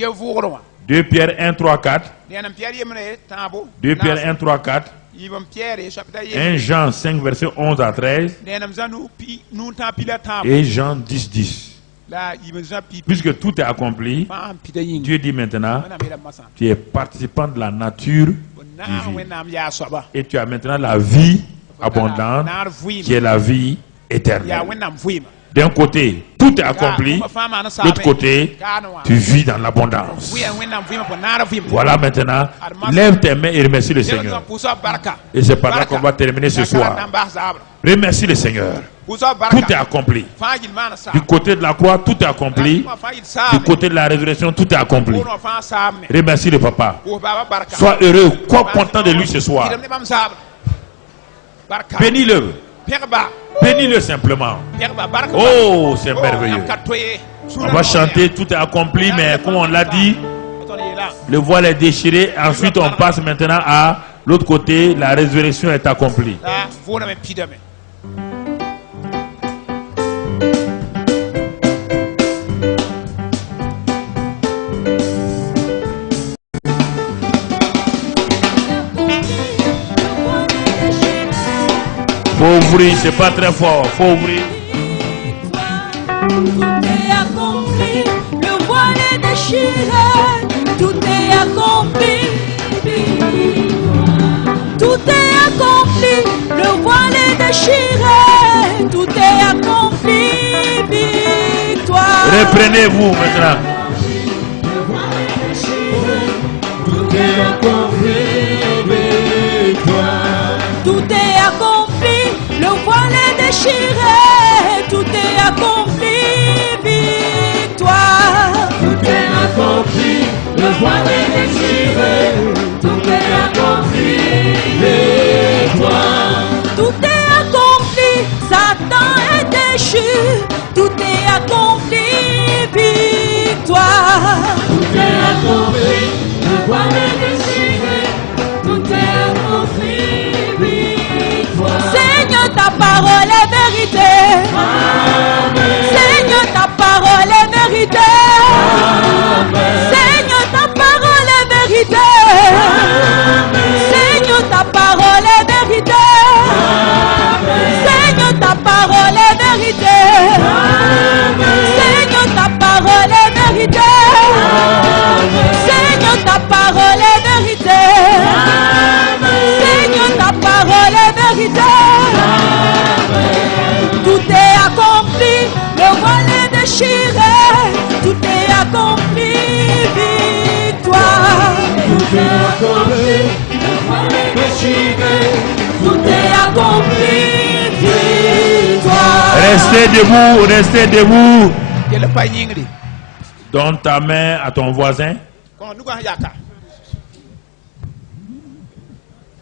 2 Pierre 1, 3, 4. 2 Pierre 1, 3, 4. 1 Jean 5, verset 11 à 13. Et Jean 10, 10. Puisque tout est accompli, Dieu dit maintenant, tu es participant de la nature divine. Et tu as maintenant la vie abondante, qui est la vie éternelle. D'un côté, tout est accompli. De l'autre côté, tu vis dans l'abondance. Voilà maintenant, lève tes mains et remercie le Seigneur. Et c'est par là qu'on va terminer ce soir. Remercie le Seigneur. Tout est accompli. Du côté de la croix, tout est accompli. Du côté de la résurrection, tout est accompli. Remercie le Papa. Sois heureux, sois content de lui ce soir. Bénis-le. Bénis-le simplement. Oh, c'est merveilleux. On va chanter, tout est accompli, mais comme on l'a dit, le voile est déchiré. Ensuite, on passe maintenant à l'autre côté, la résurrection est accomplie. Faut ouvrir, c'est pas très fort. Faut ouvrir. Tout est accompli, le voile est déchiré, tout est accompli. Tout est accompli, le voile est déchiré, tout est accompli, victoire. Reprenez-vous maintenant. Tout est accompli, victoire. Tout est accompli, le voile est déchiré, tout est accompli, victoire. Tout est accompli, le voile est déchiré, tout est accompli, victoire. Tout est accompli, Satan est déchu, tout est accompli, victoire. Tout est accompli, le voile est déchiré, tout est accompli, victoire. Seigneur, ta parole est vérité. Amen. Seigneur, ta parole est vérité. Amen. Seigneur, ta parole est vérité. Amen. Seigneur, ta parole est vérité. Amen. Seigneur, ta parole est vérité. Amen. Seigneur, ta parole est vérité. Amen. Seigneur, ta parole est vérité. Amen. Seigneur, ta parole est vérité. Amen. Tout est accompli, le voile est déchiré, tout est accompli, victoire. Tout est accompli, le voile est déchiré, tout est accompli, victoire. Restez debout, restez debout. Quel pas yingri. Donne ta main à ton voisin Quand nous avons yaka.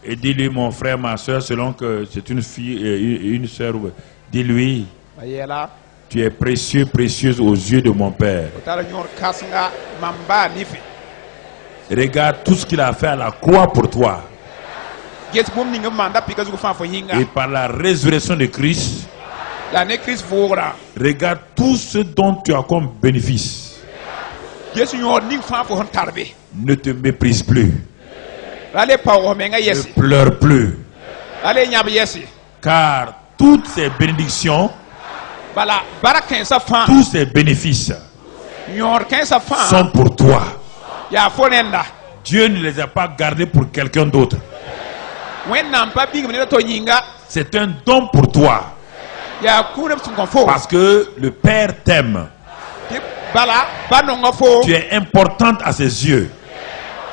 et dis-lui, mon frère, ma soeur, selon que c'est une fille et une soeur, dis-lui, Bayela. tu es précieux, précieuse aux yeux de mon Père. Otara nyor kasnga mamba nifi. Regarde tout ce qu'il a fait à la croix pour toi. Yes bom ninga manda pika zuko fa fo yinga. Et par la résurrection de Christ, La ne Christ vogra. regarde tout ce dont tu as comme bénéfice. Yes nyor ning fa fo hon tarbe. Ne te méprise plus. Rale pa o menga Ne yes. pleure plus. Rale nyab yes. Car toutes ces bénédictions, Bala baraken sa fa. tous ces bénéfices Nyor ken sa fa. sont pour toi. Ya fonenda. Dieu ne les a pas gardés pour quelqu'un d'autre. Wen nam pa bing ne to yinga. C'est un don pour toi. Ya kuna sun kon fo. Parce que le Père t'aime. Bala banonga fo. Tu es importante à ses yeux.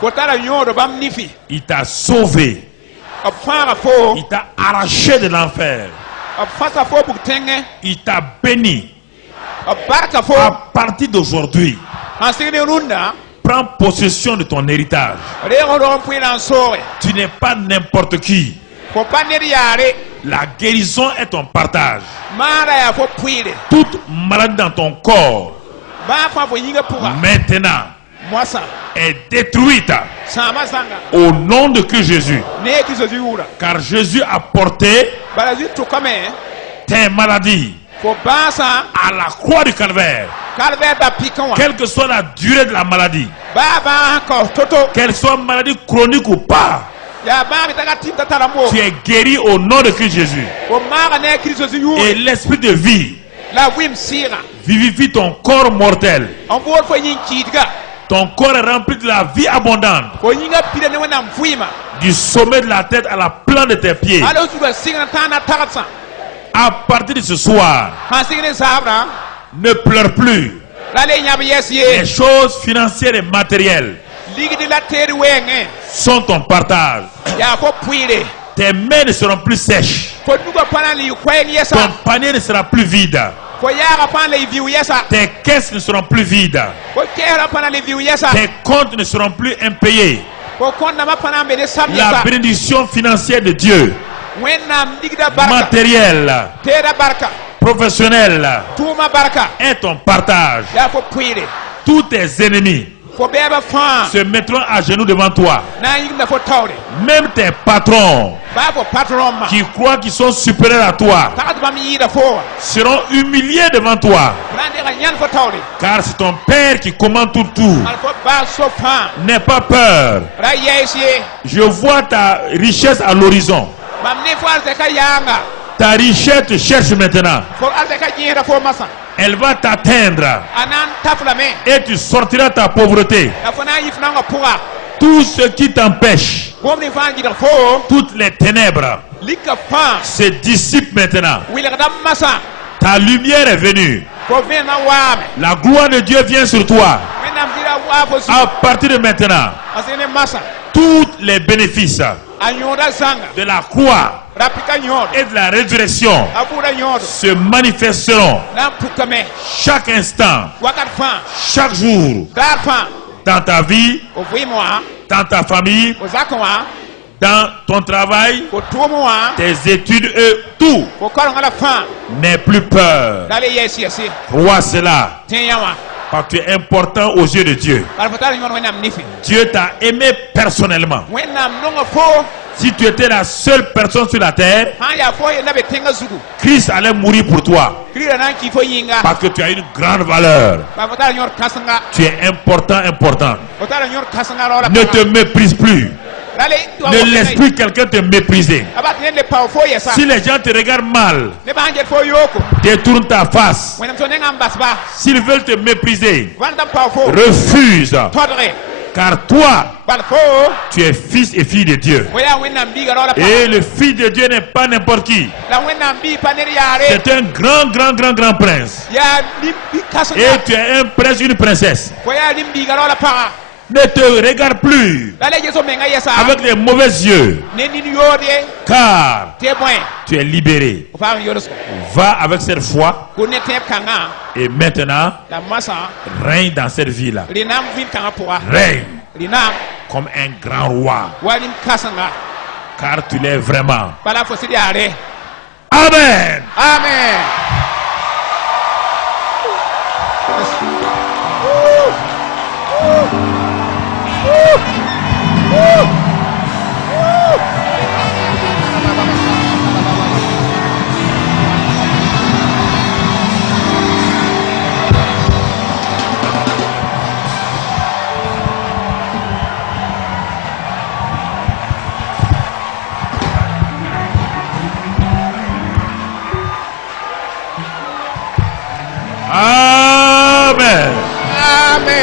Kotara nyor bam nifi. Il t'a sauvé. Afara fo. Il t'a arraché de l'enfer. Afasa fo buk tenge. Il t'a béni. Barka fo. À partir d'aujourd'hui, Ansine runda. prends possession de ton héritage. Rego ron puina sore. Tu n'es pas n'importe qui. Fo paneri yare. La guérison est ton partage. Mara ya fo puire. Toute maladie dans ton corps, Ba fa fo yinga puga. maintenant, Mwasa. est détruite Sama sanga. au nom de Christ Jésus. Ne kiso ziura. Car Jésus a porté Bala zi to kame. tes maladies Fo basa. à la croix du calvaire. Kalve ba pikanwa. Quelle que soit la durée de la maladie, Ba ko toto. qu'elle soit maladie chronique ou pas, Ya ba mitaka tinta tarambo. tu es guéri au nom de Christ Jésus. Fo mara ne kiso ziura. Et l'esprit de vie La wim sira. vivifie ton corps mortel. On board fo yin chidga. Ton corps est rempli de la vie abondante, Fo yinga pide ne wana mfuima. du sommet de la tête à la plante de tes pieds. Alo suba singa tana tagatsa. À partir de ce soir, Hansine sabra. ne pleure plus. Rale nyab yes Les ye. choses financières et matérielles Ligi de la terre wenge. sont ton partage. Ya fo puire. Tes mains ne seront plus sèches. Fo nuga pana li kweng yesa. Ton panier ne sera plus vide. Fo yara pana li viu yesa. Tes caisses ne seront plus vides. Fo kera pana li viu yesa. Tes comptes ne seront plus impayés. Fo konda ma pana mbele sam La yesa. bénédiction financière de Dieu, Wennam digda barka. matérielle, Tera barka. professionnelle, Tuma barka. est ton partage. Ya fo puire. Tous tes ennemis Fo beba fa. se mettront à genoux devant toi. Na yinga fo tawre. Même tes patrons Ba fo patron ma. qui croient qu'ils sont supérieurs à toi Tagat ba mi yida fo. seront humiliés devant toi. Rande ga nyan fo tawre. Car c'est ton Père qui commande tout. Al fo ba so fa. N'aie pas peur. Ra yes ye. Je vois ta richesse à l'horizon. Mam ne fo al te ka yanga. Ta richesse te cherche maintenant. fo arzika yẽsda fo masã Elle va t'atteindre a na n taflame et tu sortiras ta pauvreté. la fo na n yɩf nangã pʋga Tout ce qui t'empêche, gomd n fãa n gɩdg fo toutes les ténèbres lika fãa se dissipent maintenant. wilgda masã Ta lumière est venue. fo vẽnã waame La gloire de Dieu vient sur toi. wẽnnaam zɩra waa fo À partir de maintenant, a sẽn ne masã tous les bénéfices a yõoda zãnga de la croix rapika yõodo et de la résurrection a vʋʋda yõodo se manifesteront na n pukame chaque instant, wakat fãa chaque jour, daar fãa dans ta vie, fo vɩɩm wã dans ta famille, fo zak wã dans ton travail, fo tʋʋm wã tes études et tout. fo karengã la fãa N'aie plus peur. la le yɛɛs yɛse Crois cela, tẽ yã wã parce que tu es important aux yeux de Dieu. bala fo tar yõod wẽnnaam nifẽ Dieu t'a aimé personnellement. wẽnnaam nonga fo Si tu étais la seule personne sur la terre, sã n yaa fo yella be tẽngã zugu Christ allait mourir pour toi. kirira na n kɩ fo yĩnga Parce que tu as une grande valeur. bala fo tar yõod kãsenga Tu es important, important. fo tar yõod kãsenga raoora Ne te méprise plus. la le Ne laisse plus quelqu'un te mépriser. a bat ned le pao fo yɛsa Si les gens te regardent mal, ne ba n get fo yooko détourne ta face. wẽnnaam tɩ nengã n bas ba S'ils veulent te mépriser, vãnd n pao fo refuse. tõdge Car toi, bal fo tu es fils et fille de Dieu. fo yaa wẽnnaam biiga raoora Et le fils de Dieu n'est pas n'importe qui. la wẽnnaam bii pa ned yaare C'est un grand, grand, grand, grand prince. yaa nim-bi kãsenga Et tu es un prince, une princesse. fo yaa nim-biiga raoora paga Ne te regarde plus la le ges fo menga yɛsa avec les mauvais yeux. ne nin yood ye Car tɩ bõe tu es libéré. fo paam yolsgo Va avec cette foi kʋ ne tẽeb kãngã et maintenant la masã règne dans cette vie-là. rɩnaam vɩn kãngã pʋga Règne rɩnaam comme un grand roi. wa rim kãsenga Car tu l'es vraiment. bala fo sɩd yaare Amen. amen Woo!